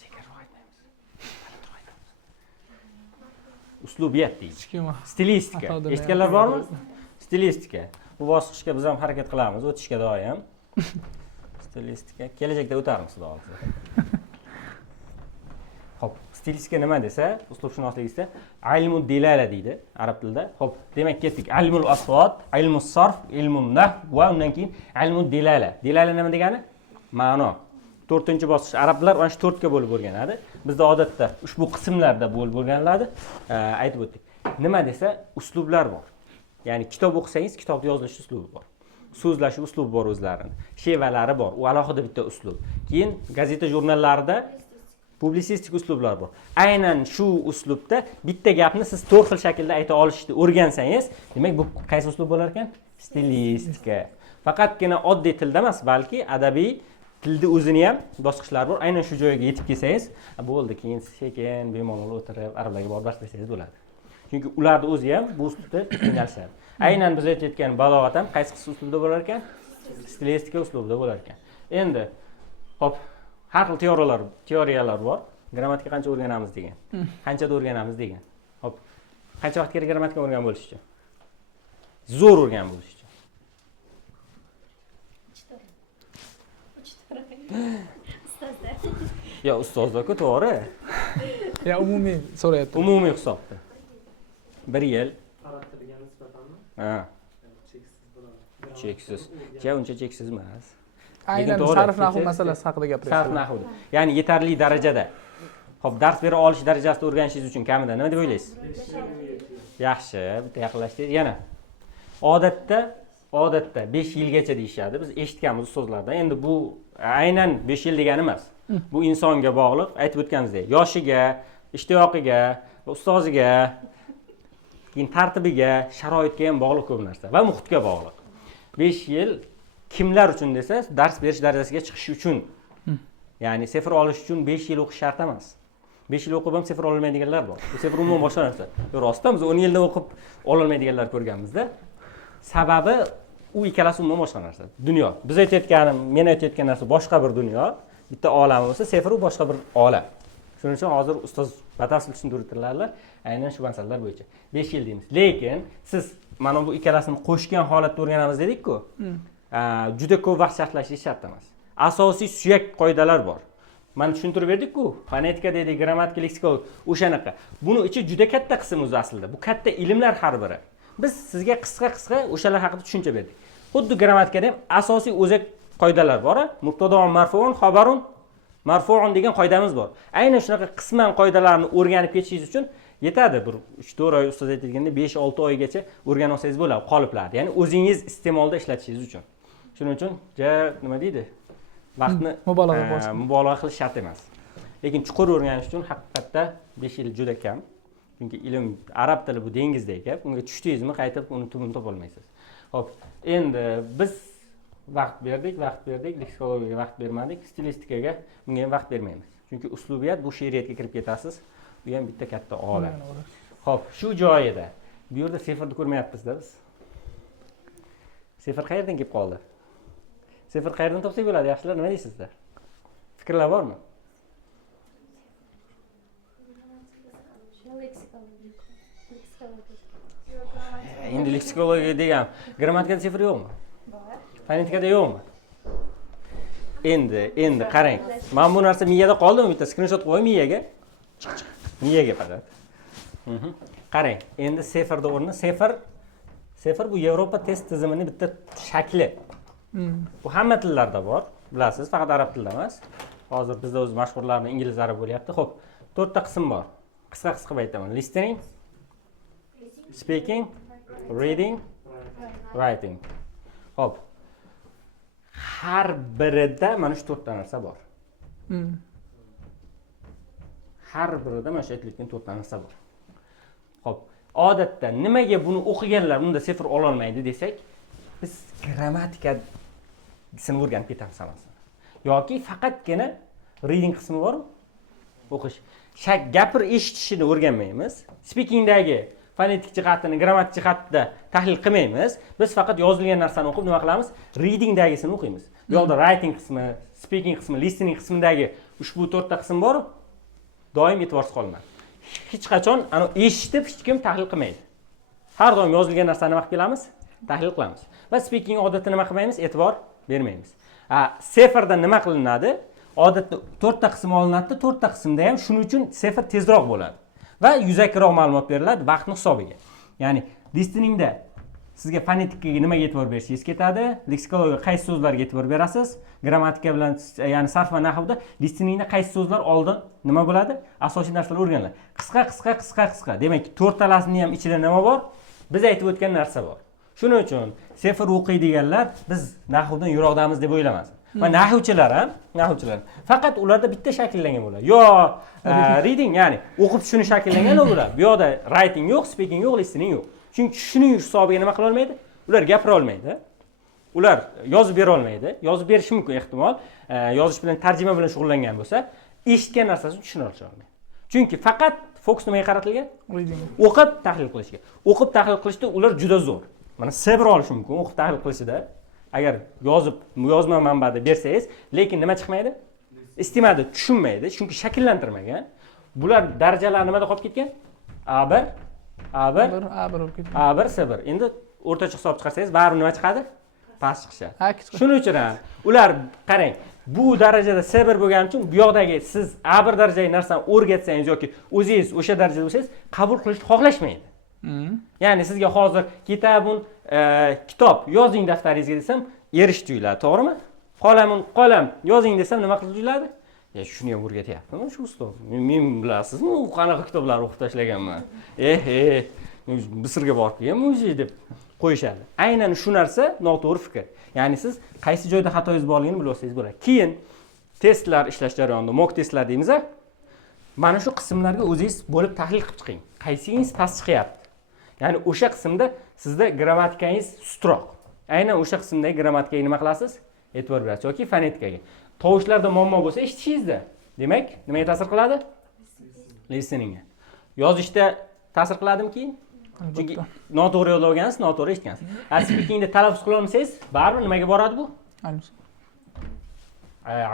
Sekinroq aytmaymiz. Uslubiyat deymiz. Stilistika. Eshitganlar bormi? Stilistika. Bu bosqichga biz ham harakat qilamiz, o'tishga doim. Stilistika kelajakda o'tarmiz xudo xolisa. Xo'p, stilistika nima desa, uslubshunoslik desa, ilmul dilala deydi arab tilida. Xo'p, demak ketdik. Ilmul asvat, ilmus sarf, ilmun nahv va undan keyin ilmul dilala. Dilala nima degani? Ma'no. 4-bosqich arablar mana shu 4 ga bo'lib o'rganadi. Bizda odatda ushbu qismlarda bo'lib o'rganiladi. Aytib o'tdik. Nima desa, uslublar bor. Ya'ni kitob o'qisangiz, kitobda yozilish uslubi bor. So'zlash uslubi bor o'zlarini. Shevalari bor. U alohida bitta uslub. Keyin gazeta jurnallarida publisistik uslublar bor. Aynan shu uslubda bitta gapni siz 4 xil shaklda ayta olishni o'rgansangiz, demak bu qaysi uslub bo'lar ekan? Stilistika. Faqatgina oddiy tilda emas, balki adabiy tilda o'zini ham bosqichlari bor. Aynan shu joyga yetib kelsangiz, bo'ldi, keyin sekin bemalol o'tirib arablarga borib dars bersangiz bo'ladi. Chunki ularning o'zi ham bu uslubda qiynalishadi. Aynan biz aytayotgan balog'at ham qaysi uslubda bo'lar ekan? Stilistika uslubida bo'lar ekan. Endi hop, har xil teoriyalar bor. Grammatika qancha o'rganamiz degan. Qanchada o'rganamiz degan. Hop, qancha vaqt kerak grammatika o'rganib bo'lish uchun? Zo'r o'rganib bo'lish uchun. Ya ustozlar-ku to'g'ri. Ya umumiy so'rayapti. Umumiy hisobda. 1 yil. Arab tiliga nisbatanmi? Ha, Cheksiz bo'ladi. cheksiz. Uncha cheksiz emas. Aynan to'g'ri, sarf nahv cheksiz. masalasi haqida Sarf gapiryapsiz. nahvida. Ya'ni yetarli darajada. Hop, dars bera olish darajasida o'rganishingiz uchun kamida nima deb o'ylaysiz? Yaxshi, bitta yaqinlashdingiz. Yana odatda 5 yilgacha deyshadi. Biz eshitganmiz ustozlardan. Endi bu aynan 5 yil degani emas. Bu insonga bog'liq. Aytib o'tganimizdek, yoshiga, ishtiyoqiga, ustoziga, keyin tartibiga, sharoitga ham bog'liq ko'p narsa va muhitga bog'liq. 5 yil kimlar uchun desa, dars berish darajasiga chiqish uchun. Ya'ni sifir olish uchun 5 yil o'qish shart emas. 5 yil o'qib ham sifir ololmaydiganlar bor. Bu sifir umuman boshqa narsa. Rostdan biz 10 yilda o'qib ololmaydiganlar ko'rganmizda. Sababi u ikkalasi umuman boshqa narsa. Dunyo. Biz aytayotganim, men aytayotgan narsa boshqa bir dunyo. Bitta olam bo'lsa, sifir u boshqa bir olam. Shuning uchun hozir ustoz batafsil tushuntiradilar, aynan shu masalalar bo'yicha. 5 yil deymiz. Lekin siz mana bu ikkalasini qo'shgan holatda o'rganamiz dedik-ku. Juda ko'p vaqt sarflashingiz shart emas. Asosiy suyak qoidalar bor. Mana tushuntirib berdik-ku. Fonetika dedik, grammatika, leksikologiya, o'shanaqa. Buni ichi juda katta qism o'zi aslida. Bu katta ilmlar har biri. Biz sizga qisqa o'shalar haqida tushuncha berdik. Xuddi grammatikada ham asosiy o'zak qoidalar bor. Mubtadaun marfuun, xabarun marfuun degan qoidamiz bor. Aynan shunaqa qisman qoidalarni o'rganib ketishingiz uchun yetadi. Bir 3-4 oy ustoz aytganda 5-6 oygacha o'rganib olsangiz bo'ladi qoliplarni. Ya'ni o'zingiz iste'molda ishlatishingiz uchun. Shuning uchun nima deydi? Vaqtni mubolag'a qilish shart emas. Lekin chuqur o'rganish uchun haqiqatda 5 yil juda kam. Chunki ilm arab tili bu dengizdek gap. Unga tushdingizmi, qaytib uni tubini topolmaysiz. Xo'p, endi biz vaqt berdik, leksikologiyaga vaqt bermadik, stilistikaga bunga ham vaqt bermaymiz. Chunki uslubiyat bu she'riyatga kirib ketasiz. Bu ham bitta katta olam. Xo'p, shu joyida bu yerda sifirni ko'rmayapmiz-da biz. Sifir qayerdan kelib qoldi? Sifir qayerdan topsak bo'ladi, yaxshilar, nima deysizlar? Fikrlar bormi? Endi leksikologiya degan grammatikada sifir yo'qmi? Bor. Fonetikada yo'qmi? Endi qarang. Men bu narsa miyada qoldimi? Bitta skrinshot qo'y miyaga. Miyaga faqat. Qarang, endi sifirda o'rni sifir bu Yevropa test tizimining bitta shakli. Bu hamma tillarda bor, bilasiz, faqat arab tilida emas. Hozir bizda o'z mashhurlarning inglizlari bo'lyapti. Xo'p, 4 ta qism bor. Qisqa aytaman. Listening, speaking, reading, writing. Xo'p. Har birida mana shu 4 ta narsa bor. Har birida mana shu aytilayotgan 4 ta narsa bor. Xo'p, odatda nimaga buni o'qiganlar bunda sifir ola olmaydi desak, biz grammatika qismini o'rganib ketamiz hammasi. Yoki faqatgina reading qismi bor, o'qish. Gapir eshitishini o'rganmaymiz. Speakingdagi fonetik jihatini, grammatik jihatda tahlil qilmaymiz. Biz faqat yozilgan narsani o'qib nima qilamiz? Readingdagisini o'qiymiz. Bu yerda writing qismi, speaking qismi, listening qismidagi ushbu 4 ta qism bor. Doim e'tiborsiz qolmang. Hech qachon ana eshitib hech kim tahlil qilmaydi. Har doim yozilgan narsani nima qilamiz? Tahlil qilamiz. Va speaking odatda nima qilmaymiz? E'tibor bermaymiz. Seferda nima qilinadi? Odatda 4 ta qism olinadi, 4 ta qismda ham shuning uchun sefer tezroq bo'ladi va yuzakroq ma'lumot beriladi vaqtning hisobiga. Ya'ni listeningda sizga fonetikaga nimaga e'tibor berishingiz ketadi, leksikologiyaga qaysi so'zlarga e'tibor berasiz, grammatika bilan, ya'ni sarf va nahvda listeningda qaysi so'zlar oldin nima bo'ladi, asosiy narsalar o'rganiladi. Qisqa. Demak, 4 talasini ham ichida nima bor? Biz aytib o'tgan narsa bor. Shuning uchun sefer o'qiydiganlar biz nahvdan yiroqdamiz deb o'ylamasin. Va nahvchilar faqat ularda bitta shakllangan bo'ladi. Yo reading, ya'ni o'qib tushunish shakllangan bo'ladi. Bu yoqda writing yo'q, speaking yo'q, listening yo'q. Chunki shuning hisobiga nima qila olmaydi? Ular gapira olmaydi. Ular yozib bera olmaydi. Yozib berishi mumkin ehtimol, yozish bilan tarjima bilan shug'ullangan bo'lsa, eshitgan narsasini tushuna olmaydi. Chunki faqat fokus nimaga qaratilgan? O'qib tahlil qilishga. O'qib tahlil qilishda ular juda zo'r. Mana sabr olish mumkin o'qib tahlil qilishida. Agar yozma manbada bersangiz, lekin nima chiqmaydi? Istimadi, tushunmaydi, chunki shakllantirmagan. Bular darajalar nimada qolib ketgan? A1 sabr. Endi o'rtacha hisob chiqarsangiz, baribir nima chiqadi? Past chiqadi. Shuning uchun ular qarang, bu darajada sabr bo'lgani uchun bu yoqdagi siz A1 darajadagi narsani o'rgatsangiz yoki o'zingiz o'sha darajada bo'lsangiz, qabul qilishni xohlashmaydi. Ya'ni sizga hozir kitob yozing daftaringizga desam, erish tuyuladi, to'g'rimi? Qalam yozing desam nima qilib tuyuladi? Shuni ham o'rgatyapman, shu ustoz. Men bilasizmi, u qanaqa kitoblar o'qib tashlaganman. Misrga borib kelganman deb qo'yishadi. Aynan shu narsa noto'g'ri fikr. Ya'ni siz qaysi joyda xatoyingiz borligini bilib olsangiz bo'ladi. Keyin testlar ishlash jarayonida, mock testlar deymiz, mana shu qismlarga o'zingiz bo'lib tahlil qilib chiqing. Qaysingiz past chiqyapti? Ya'ni o'sha qismda sizda grammatikangiz sustroq. Aynan o'sha qismdagi grammatikaga nima qilasiz? E'tibor berasiz yoki fonetikaga. Tovushlarda muammo bo'lsa eshitishingizda, demak, nimaga ta'sir qiladi? Listeningga. Yozishda ta'sir qiladimi? Chunki noto'g'ri yozgansiz, noto'g'ri eshitgansiz. Speakingda talaffuz qila olmasangiz, baribir nimaga boradi bu?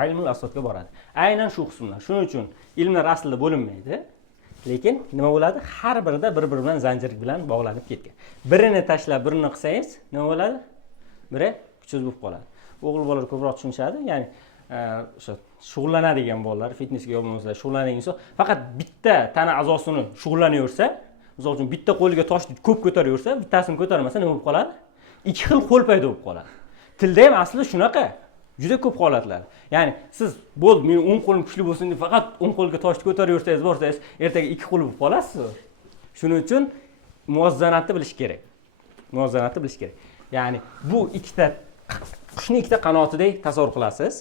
Ilmul asotga boradi. Aynan shu qismlar. Shuning uchun ilmlar aslida bo'linmaydi. Lekin nima bo'ladi? Har birida bir-biri bilan zanjir bilan bog'lanib ketgan. Birini tashlab, birini qilsangiz, nima bo'ladi? Biri kuchsiz bo'lib qoladi. O'g'il bolalar ko'proq tushunishadi. Ya'ni o'sha shug'ullanadigan bolalar, fitnessga yo'llanmasa shug'ullanadigan inson faqat bitta tana a'zosini shug'ullanaversa, misol uchun bitta qo'liga toshni ko'p ko'taraversa, bittasini ko'tarmasa nima bo'lib qoladi? Ikki xil qo'l paydo bo'lib qoladi. Tilda ham asli shunaqa. Juda ko'p holatlar. Ya'ni siz bo'ldi, men o'ng qo'lim kuchli bo'lsin deb faqat o'ng qo'lga toshni ko'taraversangiz, borsangiz, ertaga ikki qo'l bo'lib qolasiz. Shuning uchun muvozanatni bilish kerak. Ya'ni bu ikkita qushni ikkita qanotidek tasavvur qilasiz.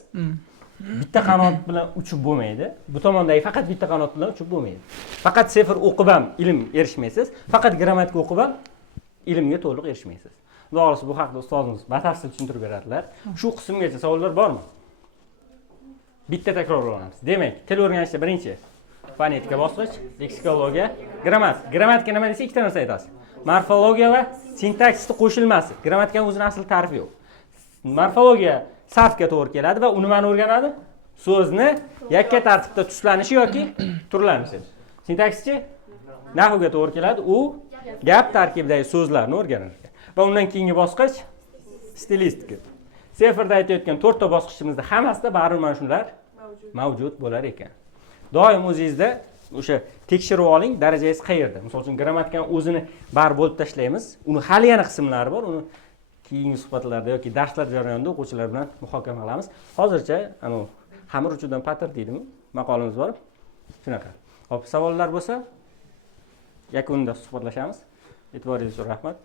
Bitta qanot bilan uchib bo'lmaydi. Bu tomondagi faqat bitta qanot bilan uchib bo'lmaydi. Faqat sefer o'qib ham ilm erishmaysiz. Faqat grammatika o'qib ham ilmga to'liq erishmaysiz. Doğrusu bu haqda ustozimiz batafsil tushuntirib beradilar. Shu qismgacha savollar bormi? Bitta takrorlaymiz. Demak, til o'rganishda birinchi fonetika bosqich, leksikologiya, grammatika. Grammatika nima desa ikkita narsa aytasiz. Morfologiya va sintaksisning qo'shilmasi. Grammatikaning o'zining asl ta'rifi yo'q. Morfologiya sarfga to'g'ri keladi va u nimani o'rganadi? So'zni yakka tartibda tuslanishi yoki turlanishi. Sintakschi nahvga to'g'ri keladi, u gap tarkibidagi so'zlarni o'rganadi. Va undan keyingi bosqich stilistika. Seferda aytayotgan 4 ta bosqichimizda hammasida baribir mana shular mavjud bo'lar ekan. Doim o'zingizda o'sha tekshirib oling, darajangiz qayerda. Misol uchun grammatikani o'zini bar bo'lib tashlaymiz. Uni hali yana qismlari bor. Uni keyingi suhbatlarda yoki darslar jarayonida o'quvchilar bilan muhokama qilamiz. Hozircha xamir uchidan patir deydimi? Maqolamiz bor. Shunaqa. Hop, savollar bo'lsa yakunida suhbatlashamiz. E'tiboringiz uchun rahmat.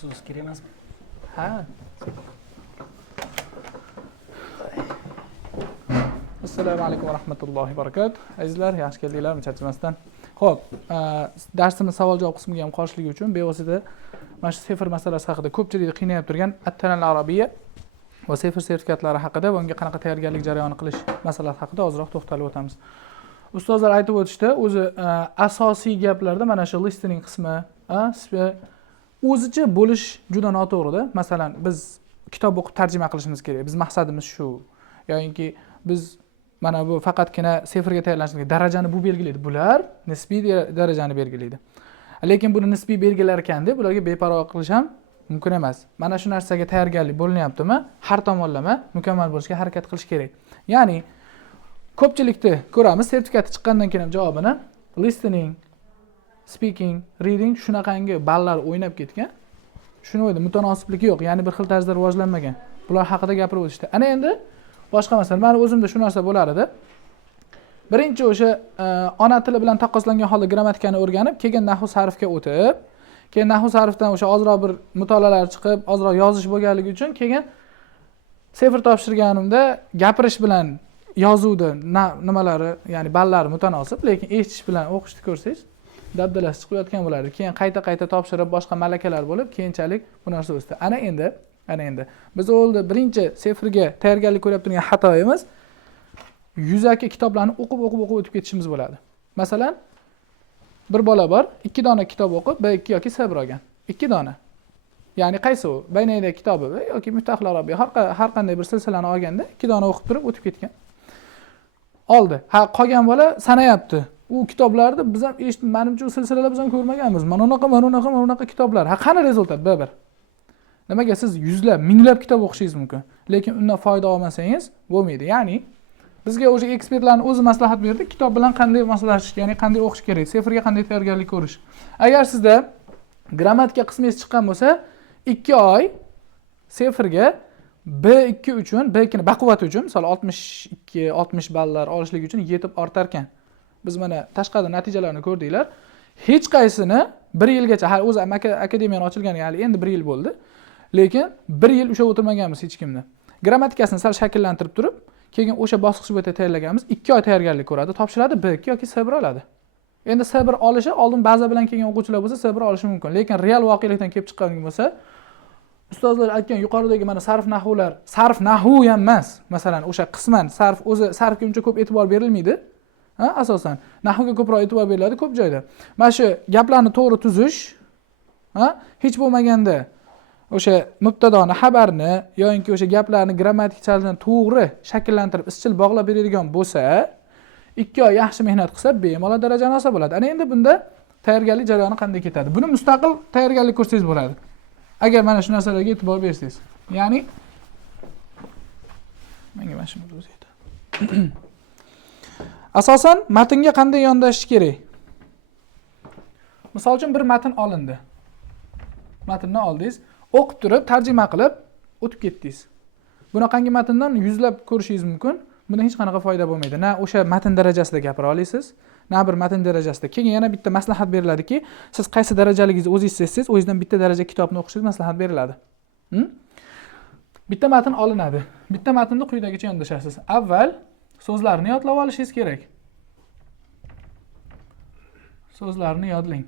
So'z kerak emasmi? Ha. Assalomu alaykum va rahmatullohi va barakatuh. Azizlar, yaxshi keldinglarmi charchamasdan? Xo'p, darsimiz savol-javob qismiga ham qoshligi uchun bevosita mana shu sefer masalasi haqida ko'pchilikni qiynayib turgan at-tanal arabiyya va sefer sertifikatlari haqida va unga qanaqa tayyorgarlik jarayoni qilish masalasi haqida ozroq to'xtalib o'tamiz. Ustozlar aytib o'tishdi, o'zi asosiy gaplarda mana shu listening qismi, o'zicha bo'lish juda noto'g'ri-da. Masalan, biz kitob o'qib tarjima qilishimiz kerak. Biz maqsadimiz shu. Yoki biz mana bu faqatgina seferga tayyorlanishga darajani bu belgilaydi. Bular nisbiy darajani belgilaydi. Lekin buni nisbiy belgilar ekan deb bularga beparvo qilish ham mumkin emas. Mana shu narsaga tayyorgarlik bo'linyaptimi? Har tomonlama mukammal bo'lishga harakat qilish kerak. Ya'ni ko'pchilikni ko'ramiz, sertifikati chiqqandan keyin javobini listening, speaking, reading shunaqangi ballar o'ynab ketgan. Shuni o'yda mutanosiblik yo'q, ya'ni bir xil tarzda rivojlanmagan. Bular haqida gapirib o'tishdi. Ana endi boshqa masala. Meni o'zimda shu narsa bo'lar edi. Birinchi o'sha ona tili bilan taqqoslangan holda grammatikani o'rganib, keyin nahv sarfga o'tib, keyin nahv sarfdan o'sha ozroq bir mutolaalar chiqib, ozroq yozish bo'lganligi uchun keyin sefer topshirganimda gapirish bilan yozuvdi nimalari, ya'ni ballari mutanosib, lekin eshitish bilan o'qishni ko'rsangiz dabdalasi chiqayotgan bo'lardi. Keyin qayta malakalar boshqa malakalar bo'lib, keyinchalik bu narsa o'sdi. Ana endi biz o'ldi birinchi seferga tayyorgarlik ko'rib turgan xatoyimiz yuzaki kitoblarni o'qib o'tib ketishimiz bo'ladi. Masalan, bir bola bor, 2 dona kitob o'qib, B2 yoki sabr olgan. 2 dona. Ya'ni qaysi u? Baynayda kitobi yoki Miftahul Arabiyya har qanday bir silsilani olganda 2 dona o'qib turib o'tib ketgan. Oldi. Ha, qolgan bola sanayapti. U kitoblarni biz ham eshitib, menimcha u silsilalar biz ham ko'rmaganmiz. Mana unaqa kitoblar. Ha, qani rezultat B1? Nimaga siz yuzlab, minglab kitob o'qishingiz mumkin, lekin undan foyda olmasangiz bo'lmaydi. Ya'ni bizga o'sha ekspertlarning o'zi maslahat berdi, kitob bilan qanday moslashish, ya'ni qanday o'qish kerak, seferga qanday tayyorgarlik ko'rish. Agar sizda grammatika qismingiz chiqqan bo'lsa, 2 oy seferga B2 uchun, B2 ni baquvvat uchun, misol 62-60 ballar olishlik uchun yetib ortar ekan. Biz mana tashqarida natijalarni ko'rdinglar. Hech qaysini 1 yilgacha, hali o'zi akademiyani ochilganiga hali endi 1 yil bo'ldi. Lekin 1 yil ushlab o'tirmaganmiz hech kimni. Grammatikasini sal shakllantirib turib, keyin o'sha bosqich bo'yicha tayyorlaganmiz. 2 oy tayyorgarlik ko'radi, topshiradi, B2 yoki sabr oladi. Endi sabr olishi oldin baza bilan kelgan o'quvchilar bo'lsa sabr olishi mumkin, lekin real voqelikdan kelib chiqqan bo'lsa, ustozlar aytgan yuqoridagi mana sarf nahvlar, sarf nahvu ham emas. Masalan, o'sha qisman sarf o'zi sarfga uncha ko'p e'tibor berilmaydi. Asosan nahvga ko'proq e'tibor beriladi ko'p joyda. Mana shu gaplarni to'g'ri tuzish, hech bo'lmaganda o'sha mubtadoni, xabarni yoki o'sha gaplarni grammatik chaldan to'g'ri shakllantirib, izchil bog'lab beradigan bo'lsa, 2 oy yaxshi mehnat qilsa, bemalol darajani olsa bo'ladi. Ana endi bunda tayyorgarlik jarayoni qanday ketadi? Buni mustaqil tayyorgarlik ko'rsangiz bo'ladi. Agar mana shu narsalarga e'tibor bersangiz. Ya'ni menga mana shuni o'zi aytadi. Asosan matnga qanday yondashish kerak? Misol uchun bir matn olindi. Matnni oldingiz, o'qib turib, tarjima qilib o'tib ketdingiz. Bunaqangi matndan yuzlab ko'rishingiz mumkin. Bundan hech qanaqa foyda bo'lmaydi. Na o'sha matn darajasida gapira olasiz, na bir matn darajasida. Keyin yana bitta maslahat beriladiki, siz qaysi darajaligingizni o'zingiz sezsangiz, o'zingizdan bitta daraja kitobni o'qishingiz maslahat beriladi. Bitta matn olinadi. Bitta matnni quyidagicha yondashasiz. Avval so'zlarni yodlab olishingiz kerak. So'zlarni yodlang.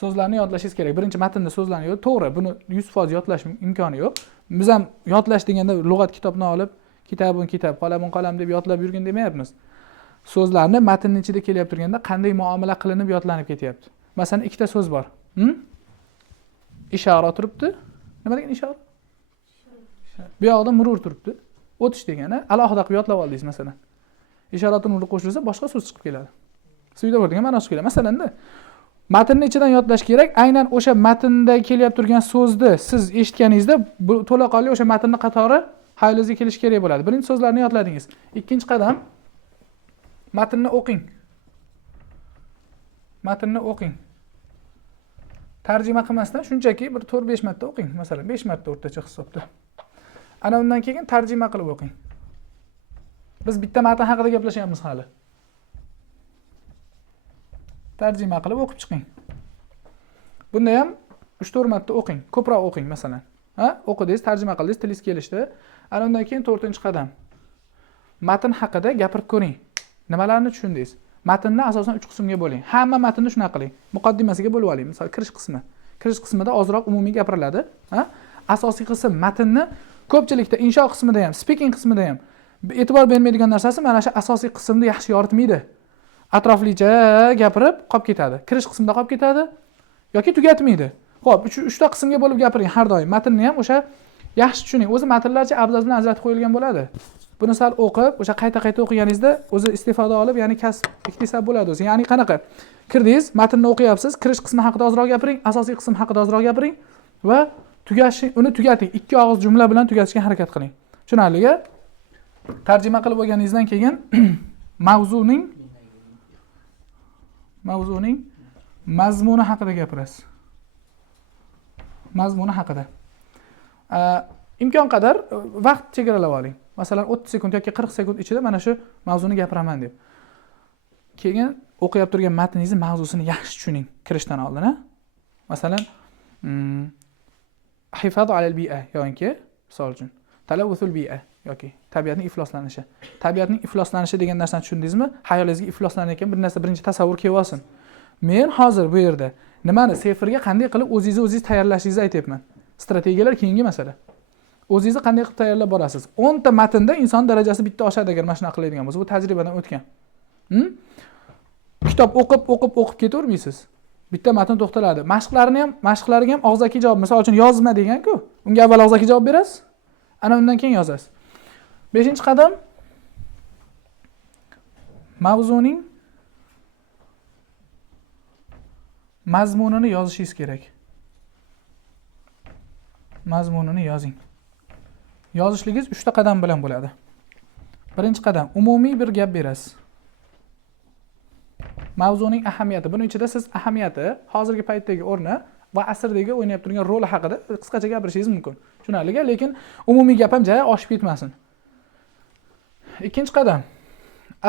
So'zlarni yodlashingiz kerak. Birinchi matnda so'zlarni yod, to'g'ri, buni 100% yodlash imkoni yo'q. Biz ham yodlash deganda lug'at kitobni olib, kitabun kitob, qalamun qalam deb yodlab yurgin demayapmiz. So'zlarni matnning ichida kelyap turganda qanday muomala qilinib yodlanib ketyapti. Masalan, ikkita so'z bor. Ishora turibdi. Nima degan ishora? Bu yoqda murur turibdi. O'tish degani alohida qilib yodlab oldingiz masalan. Ishorat nuri qo'shilsa boshqa so'z chiqib keladi. Suyda bor degan ma'nosi keladi. Masalanda matnni ichidan yodlash kerak. Aynan o'sha matnda kelyap turgan so'zni siz eshitganingizda to'laqonli o'sha matnning qatori hayolingizga kelish kerak bo'ladi. Birinchi so'zlarni yodladingiz. Ikkinchi qadam matnni o'qing. Matnni o'qing. Tarjima qilmasdan shunchaki bir 4-5 marta o'qing. Masalan, 5 marta o'rtacha hisobda. Ana undan keyin tarjima qilib o'qing. Biz bitta matn haqida gaplashyapmiz hali. Tarjima qilib o'qib chiqing. Bunda ham 3-4 marta o'qing, ko'proq o'qing masalan. O'qidingiz, tarjima qildingiz, tilingiz kelishdi. Ana undan keyin 4-qadam. Matn haqida gapirib ko'ring. Nimalarni tushundingiz? Matnni asosan 3 qismga bo'ling. Hamma matnni shunaqa qiling. Muqaddimasiga bo'lib oling. Misol kirish qismi. Kirish qismida ozroq umumiy gapiriladi, Asosiy qism matnni ko'pchilikda insho qismida ham, speaking qismida ham e'tibor bermaydigan narsasi mana shu asosiy qismni yaxshi yoritmaydi. Atroflicha gapirib qolib ketadi. Kirish qismida qolib ketadi yoki tugatmaydi. Xo'p, 3 ta qismga bo'lib gapiring har doim. Matnni ham o'sha yaxshi tushuning. O'zi matnlarcha abzaz bilan ajratib qo'yilgan bo'ladi. buni sal o'qib, o'sha qayta o'qiganingizda o'zi istifoda olib, ya'ni kasb iktisab bo'ladi o'zi. Ya'ni qanaqa? Kirdingiz, matnni o'qiyapsiz, kirish qismi haqida ozroq gapiring, asosiy qism haqida ozroq gapiring va uni tugating. 2 og'iz jumla bilan tugatishga harakat qiling. Tushunarliga? Tarjima qilib bo'lganingizdan keyin mavzuning mazmuni haqida gapirasiz. Mazmuni haqida. Imkon qadar vaqt chegaralab oling. Masalan, 30 sekund yoki 40 sekund ichida mana shu mavzuni gapiraman deb. Keyin o'qib turgan matningizni mavzusini yaxshi tushuning kirishdan oldin, ha? Masalan, hifaz alal bi'a yoki misol uchun talawusul bi'a yoki tabiatning ifloslanishi. Tabiatning ifloslanishi degan narsani tushundingizmi? Hayolingizga ifloslanayotgan bir narsa birinchi tasavvur kelib olsin. Men hozir bu yerda nimani seferga qanday qilib o'zingiz tayyorlashingizni aytyapman. Strategiyalar keyingi masala. O'zingizni qanday qilib tayyorlab borasiz? 10 ta matnda inson darajasi bitta oshadi agar mana shuni qiladigan bo'lsa, bu tajribadan o'tgan. Kitob o'qib ketavermaysiz. Bitta matn to'xtaladi. Mashqlariga ham og'zaki javob, misol uchun yozma degan-ku. Unga avval og'zaki javob berasiz. Ana undan keyin yozasiz. 5-qadam mavzuning mazmunini yozishingiz kerak. Mazmunini yozing. Yozishligingiz 3 ta qadam bilan bo'ladi. Birinchi qadam umumiy bir gap berasiz. Mavzuning ahamiyati. Buning ichida siz ahamiyati, hozirgi paytdagi o'rni va asrdagi o'ynab turgan roli haqida qisqacha gapirishingiz mumkin. Tushunarli, lekin umumiy gap ham jaya oshib ketmasin. Ikkinchi qadam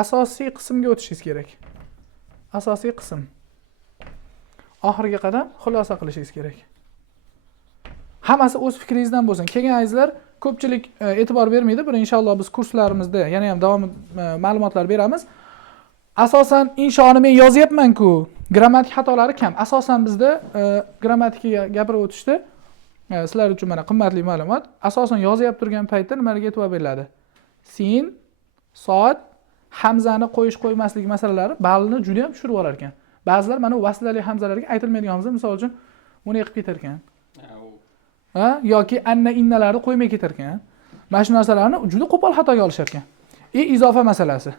asosiy qismga o'tishingiz kerak. Asosiy qism. Oxirgi qadam xulosa qilishingiz kerak. Hammasi o'z fikringizdan bo'lsin. Kelganingizlar ko'pchilik e'tibor bermaydi. Buni inshaalloh biz kurslarimizda yana ham davom ma'lumotlar beramiz. Asosan inshoni men yozyapman-ku. Grammatik xatolari kam. Asosan bizda grammatikaga gapirib o'tishdi. Sizlar uchun mana qimmatli ma'lumot. Asosan yozyap turgan paytda nimalarga e'tibor beriladi? Sin, sod, hamzani qo'ymaslik masalalari balni juda ham tushirib olar ekan. Ba'zilar mana vaslali hamzalarga aytilmaydigan hamza, misol uchun buni yiqib ketar ekan. Ha, yoki anna innalarni qo'ymay ketar ekan. Mana shu narsalarni juda qo'pol xatoga olishar ekan. Izofa masalasi.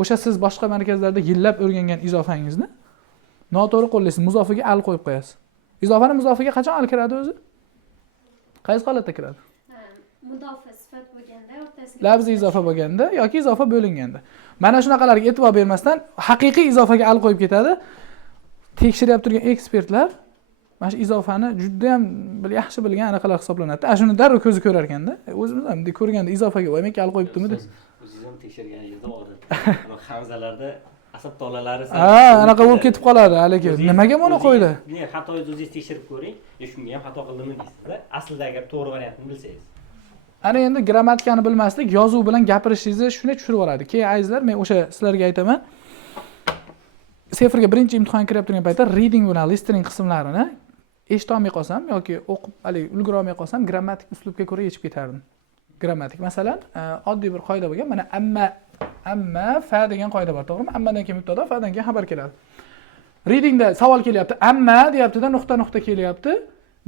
O'sha siz boshqa markazlarda yillab o'rgangan izofangizni noto'g'ri qo'llaysiz, muzofiga al qo'yib qo'yasiz. Izofani muzofiga qachon al kiradi o'zi? Qaysi holatda kiradi? Mudofa sifat bo'lganda, o'rtasiga lafzi izofa bo'lganda yoki izofa bo'linganda. Mana shunaqalarga e'tibor bermasdan haqiqiy izofaga al qo'yib ketadi. Tekshiryap turgan ekspertlar mana shu izofani juda ham yaxshi bilgan anaqalar hisoblanadi. Ana shuni darrov ko'zi ko'rar ekanda. O'zimiz ham ko'rganda izofaga voymak al qo'yibdimi deb. O'zingiz ham tekshirganingizda odatda hamzalarda asab tolalari anaqa bo'lib ketib qoladi haligi. Nimaga buni qo'ydi? Men xatoyingizni o'zingiz tekshirib ko'ring. Shunga ham xato qildimmi deysizda. Aslida agar to'g'ri variantini bilsangiz. Ana endi grammatikani bilmaslik yozuv bilan gapirishingizni shuni tushirib oladi. Keyin azizlar, men o'sha sizlarga aytaman. Seferga birinchi imtihon kirib turgan paytda reading bilan listening qismlarini eshita olmay qolsam yoki o'qib haligi ulgura olmay qolsam, grammatik uslubga ko'ra yechib ketardim. Grammatik masalan, oddiy bir qoida bo'lgan. Mana amma fa degan qoida bor, to'g'rimi? Ammadan keyin mubtado, fadan keyin xabar keladi. Readingda savol kelyapti. Amma deyapti-da, nuqta kelyapti.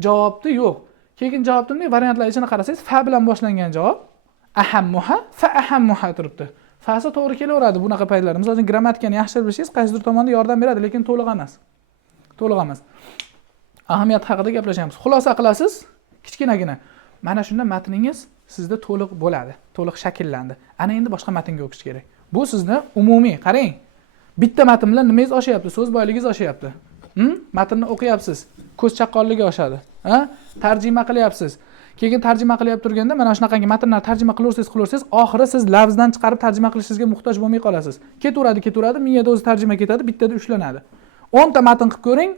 Javobni yo'q. Keyin javobning variantlar ichini qarasangiz, fa bilan boshlangan javob ahammuha, fa ahammuha turibdi. Fasi to'g'ri kelaveradi bunaqa paytlarda. Masalan, grammatikani yaxshi bilishingiz qaysidir tomonda yordam beradi, lekin to'liq emas. To'liq emas. Ahamiyat haqida gaplashamiz. Xulosa qilasiz, kichkinagina. Mana shunda matningiz sizda to'liq bo'ladi, to'liq shakllandi. Ana endi boshqa matnga o'qish kerak. Bu sizni umumiy, qarang. Bitta matn bilan nimangiz oshyapti? So'z boyligingiz oshyapti. Matnni o'qiyapsiz, ko'z chaqqonligi oshadi. Ha? Tarjima qilyapsiz. Keyin tarjima qilyap turganda mana shunaqangi matnlarni tarjima qilaversangiz, oxiri siz lafzdan chiqarib tarjima qilishingizga muhtoj bo'lmay qolasiz. Ketaveradi, miyada o'zi tarjima ketadi, bittada ushlanadi. 10 ta matn qilib ko'ring,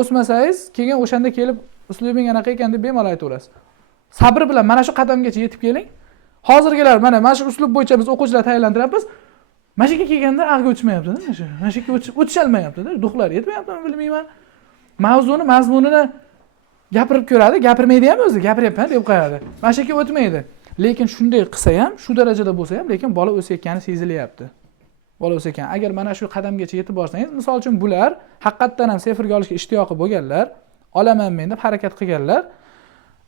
o'smasangiz, keyin o'shanda kelib uslubing anaqa ekan deb bemalol aytaverasiz. Sabr bilan mana shu qadamgacha yetib keling. Hozirgilar mana shu uslub bo'yicha biz o'quvchilar tayyorlantiramiz. Mana shu yerga kelganda aqga o'tmayapti-da, mana shu yerga o'tishalmayapti-da, duxlar yetmayaptimi bilmayman. Mavzuni, mazmunini gapirib ko'radi, gapirmaydi ham o'zi, gapiryapman deb qo'yadi. Mana shu yerga o'tmaydi. Lekin shunday qilsa ham, shu darajada bo'lsa ham, lekin bola o'sayotgani sezilyapti. Bola o'sayotgan. Agar mana shu qadamgacha yetib borsangiz, misol uchun bular haqiqatdan ham seferga olishga ishtiyoqi bo'lganlar, olaman men deb harakat qilganlar,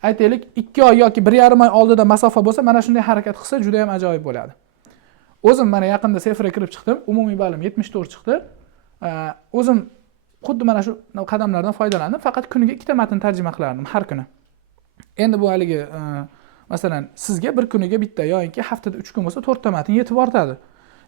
aytaylik 2 oy yoki 1,5 oy oldida masofa bo'lsa, mana shunday harakat qilsa juda ham ajoyib bo'ladi. O'zim mana yaqinda sefrga kirib chiqdim, umumiy ballim 74 chiqdi. O'zim xuddi mana shu qadamlardan foydalandim, faqat kuniga 2 ta matn tarjima qilardim har kuni. Endi bu haligi masalan sizga bir kuniga bitta yoki haftada 3 kun bo'lsa 4 ta matn yetib ortadi.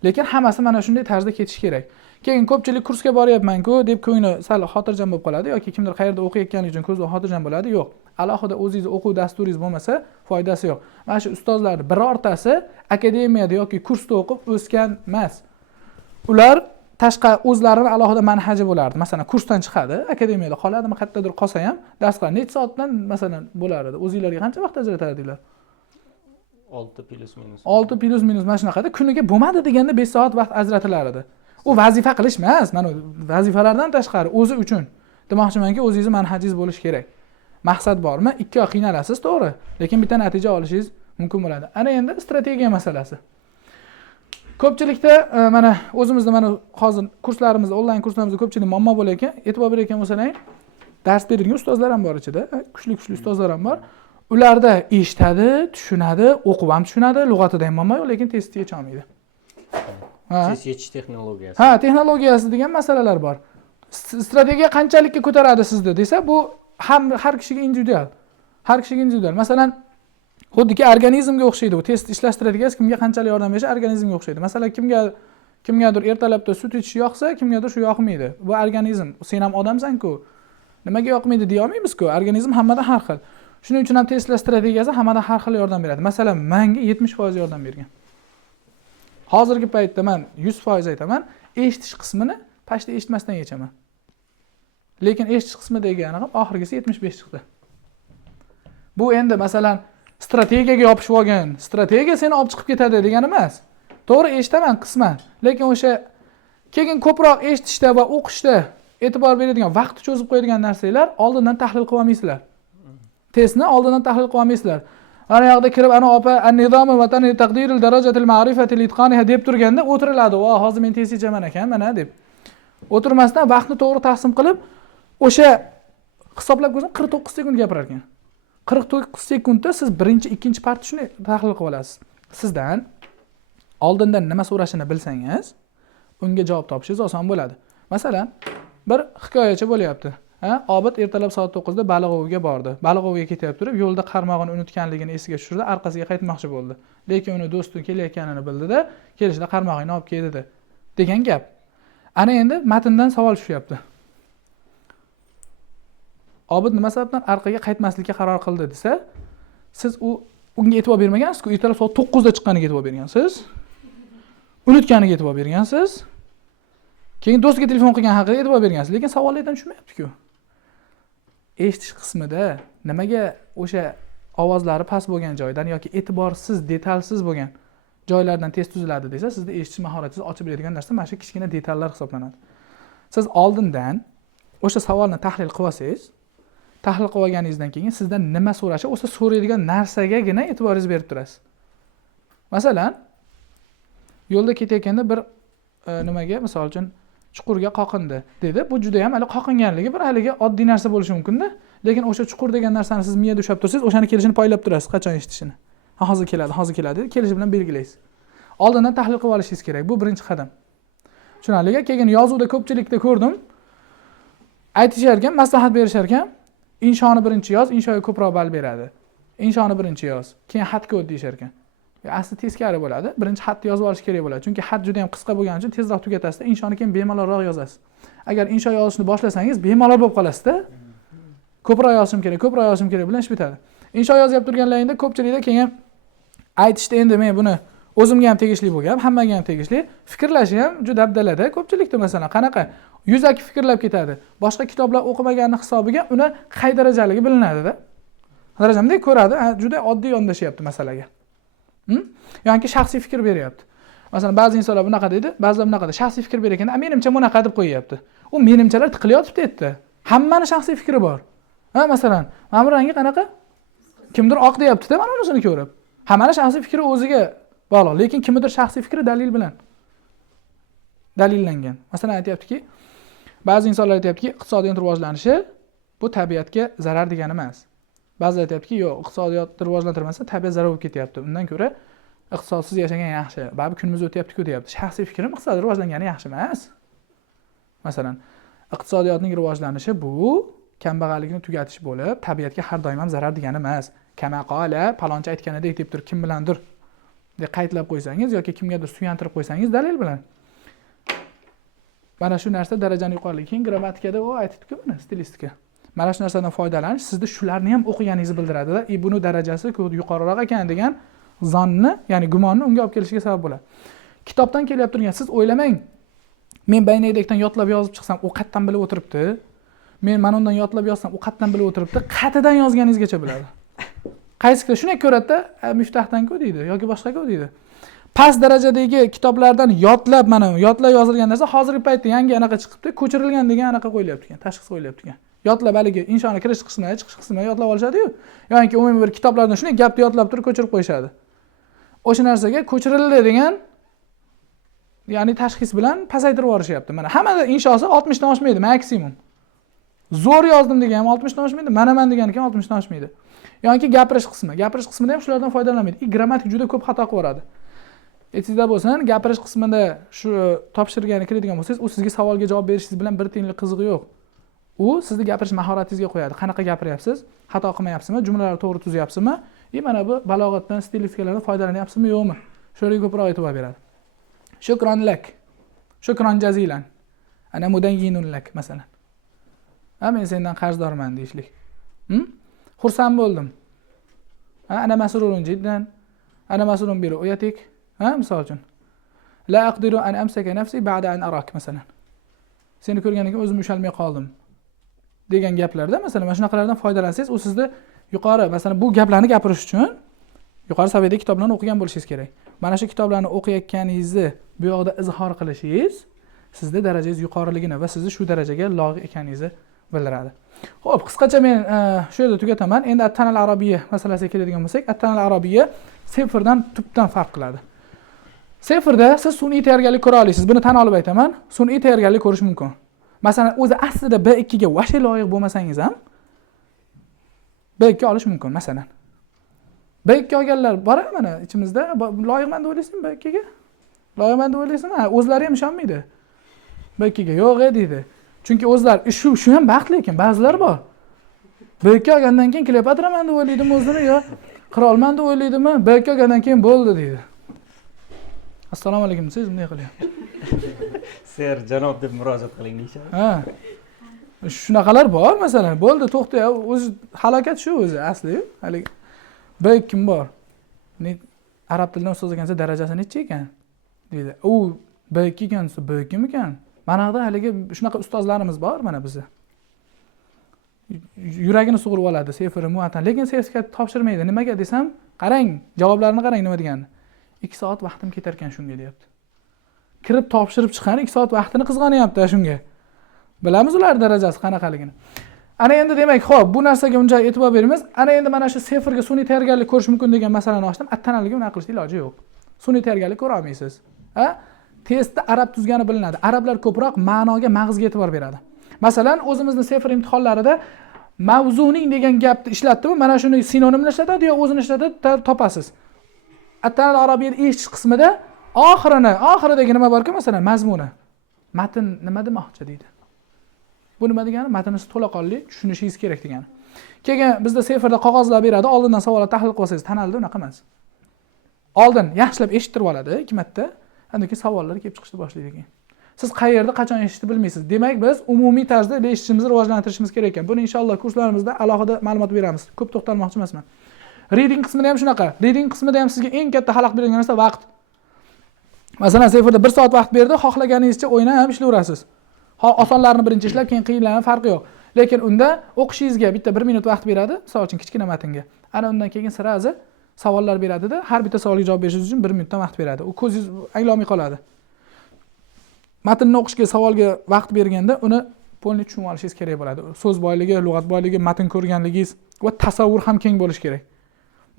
Lekin hammasi mana shunday tarzda ketish kerak. Keyin ko'pchilik kursga boryapman-ku deb ko'ngli sal xotirjam bo'lib qoladi yoki kimdir qayerda o'qiyotganligi uchun ko'zda xotirjam bo'ladi. Yo'q. Alohida o'zingiz o'quv dasturingiz bo'lmasa foydasi yo'q. Mana shu ustozlarning birortasi akademiyada yoki kursda o'qib o'sgan emas. Ular tashqi o'zlarining alohida manhaji bo'lardi. Masalan, kursdan chiqadi, akademiyada qoladimi, qayerdadir qolsa ham darslar necha soatdan masalan bo'lar edi. O'zingizlarga qancha vaqt ajratardinglar? 6 plus minus. 6 plus minus mana shunaqada kuniga bo'lmadi deganda 5 soat vaqt ajratilar edi. U vazifa qilish emas, mana vazifalardan tashqari o'zi uchun. Demoqchimanki, o'zingiz manhajingiz bo'lishi kerak. Maqsad bormi? 2 oy qiynalasiz, to'g'ri, lekin bitta natija olishingiz mumkin bo'ladi. Ana endi strategiya masalasi. Ko'pchilikda mana o'zimizda mana hozir kurslarimizda, onlayn kurslarimizda ko'pchilik muammo bo'layotgan, e'tibor berayotgan bo'lsalaring, dars beradigan ustozlar ham bor ichida, kuchli ustozlar ham bor. Ularda eshitadi, tushunadi, o'qib ham tushunadi, lug'atida ham muammo yo'q, lekin testga yecha olmaydi. Test yechish texnologiyasi. Ha, texnologiyasi degan masalalar bor. Strategiya qanchalikka ko'taradi sizni desa, bu ham har kishiga individual. Har kishiga individual. Masalan, xuddiki organizmga o'xshaydi. Bu test ishlash strategiyasi kimga qanchalik yordam berishi organizmga o'xshaydi. Masalan, kimgadir ertalabda sut ichish yoqsa, kimgadir shu yoqmaydi. Bu organizm. Sen ham odamsan-ku. Nimaga yoqmaydi deya olmaymiz-ku. Organizm hammada har xil. Shuning uchun ham testlash strategiyasi hammada har xil yordam beradi. Masalan, menga 70% yordam bergan. Hozirgi paytda men 100% aytaman, eshitish qismini pashta eshitmasdan yechaman. Lekin eshitish qismi degani ham oxirgisi 75 chiqdi. Bu endi masalan strategiyaga yopishib olgan, strategiya seni olib chiqib ketadi degani emas. To'g'ri eshitaman qisman, lekin o'sha keyin ko'proq eshitishda va o'qishda e'tibor beradigan, vaqt cho'zib qo'yadigan narsalar oldindan tahlil qilib olmaysizlar. Testni oldindan tahlil qilib olmaysizlar. Ana yoqda kirib ana opa an-nizomi va taqdiril darajatil ma'rifati litqaniha deb turganda o'tiriladi. "Va, hozir men test yechaman ekan, mana" deb. O'tirmasdan vaqtni to'g'ri taqsim qilib, o'sha hisoblab ko'rsam 49 sekund gapirar ekan. 49 sekundda siz birinchi, ikkinchi partni shuni tahlil qilib olasiz. Sizdan oldindan nima so'rashini bilsangiz, unga javob topishingiz oson bo'ladi. Masalan, bir hikoyacha bo'lyapti. Obid ertalab soat 9 da Baliqo'ga bordi. Baliqo'ga ketib turib, yo'lda qarmog'ini unutganligini esiga tushirdi, orqasiga qaytmoqchi bo'ldi. Lekin uni do'sti kelayotganini bildi-da, kelishda qarmog'ini olib keldi degan gap. Ana endi matndan savol tushyapti. Obid nima sababdan orqaga qaytmaslikka qaror qildi desa, siz unga e'tibor bermagansiz-ku, ertalab soat 9 da chiqqaniga e'tibor bergansiz. Unutganiga e'tibor bergansiz. Keyin do'stiga telefon qilgan haqida e'tibor bergansiz, lekin savollardan tushmayapti-ku. Eshitish qismida nimaga o'sha ovozlari past bo'lgan joydan yoki e'tiborsiz, detalsiz bo'lgan joylardan test tuziladi desa, sizda eshitish mahoratingiz ochib beradigan narsa mana shu kichkina detallar hisoblanadi. Siz oldindan o'sha savolni tahlil qilib olsangiz, tahlil qilib olganingizdan keyin sizdan nima so'rashi, o'sha so'raydigan narsagagina e'tiboringizni berib turasiz. Masalan, yo'lda ketayotganda bir nimaga, misol uchun chuqurga qoqindi dedi. Bu juda ham hali qoqinganligi bir haliga oddiy narsa bo'lishi mumkin-da, lekin o'sha chuqur degan narsani siz miyada ushlab tursangiz, o'shani kelishini poylab turasiz, qachon eshitishini. Hozir keladi, kelishi bilan belgilaysiz. Oldindan tahlil qilib olishingiz kerak. Bu birinchi qadam. Tushunarli? Keyin yozuvda ko'pchilikda ko'rdim. Aytishar ekan, maslahat berishar ekan, inshoni birinchi yoz, inshoga ko'proq ball beradi. Inshoni birinchi yoz, keyin xatga o't deyishar ekan. Asli teskari bo'ladi. Birinchi xatni yozib olish kerak bo'ladi. Chunki xat juda ham qisqa bo'lgani uchun tezroq tugatasizda, inshoni keyin bemalolroq yozasiz. Agar insho yozishni boshlasangiz, bemalol bo'lib qolasizda. Ko'proq yozishim kerak bilan ish bitadi. Insho yozyap turganlaringda ko'pchilikda keyin aytishda endi men buni o'zimga ham tegishli bo'lgan, hammaga ham tegishli. Fikrlashi ham juda abdalada. Ko'pchilikda masalan qanaqa yuzaki fikrlab ketadi. Boshqa kitoblar o'qimaganning hisobiga uni qay darajaligi bilinadi-da. Darajamdek ko'radi, juda oddiy yondashyapti masalaga. Yoki shaxsiy fikr beryapti. Masalan, ba'zi insonlar bunaqa deydi, ba'zilar bunaqa deydi. Shaxsiy fikr berayotganda, menimcha bunaqa deb qo'yyapti. U menimchalar tiqilyotibdi yerda. Hammani shaxsiy fikri bor. Masalan, mana bu rangi qanaqa? Kimdir oq deyapti-da, mana unisini ko'rib. Hammani shaxsiy fikri o'ziga bog'liq, lekin kimdir shaxsiy fikri dalil bilan dalillangan. Masalan, aytayaptiki, ba'zi insonlar aytayaptiki, iqtisodiyot rivojlanishi bu tabiatga zarar degani emas. Ba'zilar aytayaptiki, yo'q, iqtisodiyotni rivojlantirmasa tabiat zarar bo'lib ketyapti. Undan ko'ra iqtisodsiz yashagan yaxshi. Baribir kunimiz o'tyapti-ku deyapti. Shaxsiy fikrim iqtisodiy rivojlangani yaxshi emas. Masalan, iqtisodiyotning rivojlanishi bu kambag'allikni tugatish bo'lib, tabiatga har doim ham zarar degani emas. Kamaqola palonchi aytganidek deb turib kim bilandir deb qaydlab qo'ysangiz yoki kimgadir suyantirib qo'ysangiz dalil bilan. Mana shu narsa darajani yuqoriligi. Keyin grammatikada u aytibdi-ku mana stilistika. Mana shu narsadan foydalanish sizni shularni ham o'qiganingizni bildiradi-da, buni darajasi yuqoriroq ekan degan zonni, ya'ni gumonni unga olib kelishiga sabab bo'ladi. Kitobdan kelyapti turgan siz o'ylamang. Men Baynedekdan yotlab yozib chiqsam, u qayerdan bilib o'tiribdi? Men mana undan yotlab yozsam, u qayerdan bilib o'tiribdi? Qayerdan yozganingizgacha biladi. Qaysi shuni ko'radi-da, Miftahdan-ku deydi yoki boshqa-ku deydi. Past darajadagi kitoblardan yotlab yozilgan narsa hozirgi paytda yangi anaqa chiqibdi, ko'chirilgan degan anaqa qo'yilyapti ekan, tashxis qo'yilyapti ekan. Yotlab haligi inshonni kirish qismini, chiqish qismini yotlab olishadi-yu, yoki umumiy bir kitoblardan shuni gapni yotlab turib ko'chirib qo'yishadi. O'sha narsaga ko'chirildi degan ya'ni tashxis bilan pasaytirib yuborishyapti. Mana hammada inshosi 60 dan oshmaydi maksimum. Zo'r yozdim degan ham 60 dan oshmaydi, manaman deganiga ham 60 dan oshmaydi. Yoki gapirish qismi. Gapirish qismida ham shulardan foydalanmaydi. Grammatik juda ko'p xato qilib yuboradi. Esingizda bo'lsin, gapirish qismida shu topshirgani kiradigan bo'lsangiz, u sizga savolga javob berishingiz bilan bir tiyinlik qizig'i yo'q. U sizni gapirish mahoratingizga qo'yadi. Qanaqa gapiryapsiz? Xato qilmayapsizmi? Jumlalarni to'g'ri tuzyapsizmi? Mana bu balog'atdan, stilistikalardan foydalanyapsizmi, yo'qmi? Shularga ko'proq e'tibor beradi. Shukron lak. Shukron jazilan. Ana mudayyinun lak masalan. Men sendan qarzdorman deyishlik. Xursand bo'ldim. Ana masrurun jiddan. Ana masrurun bi ru'yatik. Misol uchun. La aqdiru an amsaka nafsi ba'da an arak masalan. Seni ko'rgandan keyin o'zim ushalmay qoldim. Degan gaplarda masalan mana shunaqalardan foydalansangiz, u sizni yuqori, masalan bu gaplarni gapirish uchun yuqori saviyadagi kitoblarni o'qigan bo'lishingiz kerak. Mana shu kitoblarni o'qiyotganingizni bu yoqda izhor qilishingiz sizning darajangiz yuqoriligini va sizni shu darajaga loyiq ekaningizni bildiradi. Xo'p, qisqacha men shu yerda tugataman. Endi at-tanal arabiyya masalasiga keladigan bo'lsak, at-tanal arabiyya seferdan tubdan farq qiladi. Seferda siz sun'iy tayyorgarlik ko'ra olasiz. Buni tan olib aytaman. Sun'iy tayyorgarlik ko'rish mumkin. Masalan, o'zi aslida B2 ga vashe loyiq bo'lmasangiz ham B2 olish mumkin masalan. B2 olganlar bor mana ichimizda. Loyiqman deb o'ylaysizmi B2 ga? Loyiqman deb o'ylaysizmi? O'zlari ham ishonmaydi. B2 ga yo'q deydi. Chunki o'zlar shu ham baxt, lekin ba'zilar bor. B2 olgandan keyin Kleopatraman deb o'ylaydimi o'zini yo qirolman deb o'ylaydimi? B2 olgandan keyin bo'ldi deydi. Assalomu alaykum, siz bunday qilyapsiz. Ser janob deb murojaat qiling deyshadi. Shunaqalar bor masalan. Bo'ldi, to'xta, o'zi halokat shu o'zi asli. Hali B2 kim bor? Arab tilidan ustoz ekansa darajasi necha ekan? deydi. U B2 ekansa B2 mikan? Manada haligi shunaqa ustozlarimiz bor mana bizda. Yuragini sug'urib oladi seferi muatan, lekin sertifikat topshirmaydi. Nimaga desam, qarang, javoblarini qarang nima degani. 2 soat vaqtim ketar ekan shunga deyapti. Kirib topshirib chiqqan 2 soat vaqtini qizg'anyapti shunga. Bilamiz ular darajasi qanaqaligini. Ana endi demak, xo'p, bu narsaga uncha e'tibor beramiz. Ana endi mana shu seferga sun'iy tayyorgarlik ko'rish mumkin degan masalani ochdim. Attanaliga unaqa qilishning iloji yo'q. Sun'iy tayyorgarlik ko'ra olmaysiz. Testda arab tuzgani bilinadi. Arablar ko'proq ma'noga, mag'zga e'tibor beradi. Masalan, o'zimizning sefer imtihonlarida mavzuning degan gapni ishlatdimi? Mana shuni sinonimni ishlatadi yo o'zini ishlatadi, topasiz. At-tanal arabiyyada eshitish qismida oxiridagi nima bor-ku, masalan, mazmuni. Matn nima demoqchi deydi. Bu nima degani? Matnni to'laqonli tushunishingiz kerak degani. Keyin bizda seferda qog'ozlar beradi, oldindan savollar tahlil qilsangiz, tanalda unaqa emas. Oldin yaxshilab eshittirib oladi 2 marta, undan keyin savollar kelib chiqishni boshlaydi keyin. Siz qayerda qachon eshitishni bilmaysiz. Demak, biz umumiy tarzda eshitishimizni rivojlantirishimiz kerak ekan. Buni inshaalloh kurslarimizda alohida ma'lumot beramiz. Ko'p to'xtalmoqchi emasman. Reading qismida ham shunaqa. Reading qismida ham sizga eng katta xalaqit berilgan narsa vaqt. Masalan, seferda 1 soat vaqt berdi, xohlaganingizcha o'ynab ishlayverasiz. Osonlarni birinchi ishlab, keyin qiyinlarni farqi yo'q. Lekin unda o'qishingizga bitta 1 minut vaqt beradi, misol uchun kichkina matnga. Ana undan keyin sirazi savollar beradi-da, har bitta savolga javob berishingiz uchun 1 minutdan vaqt beradi. U ko'zingiz anglamay qoladi. Matnni o'qishga, savolga vaqt berganda uni polni tushunib olishingiz kerak bo'ladi. So'z boyligi, lug'at boyligi, matn ko'rganligingiz va tasavvur ham keng bo'lishi kerak.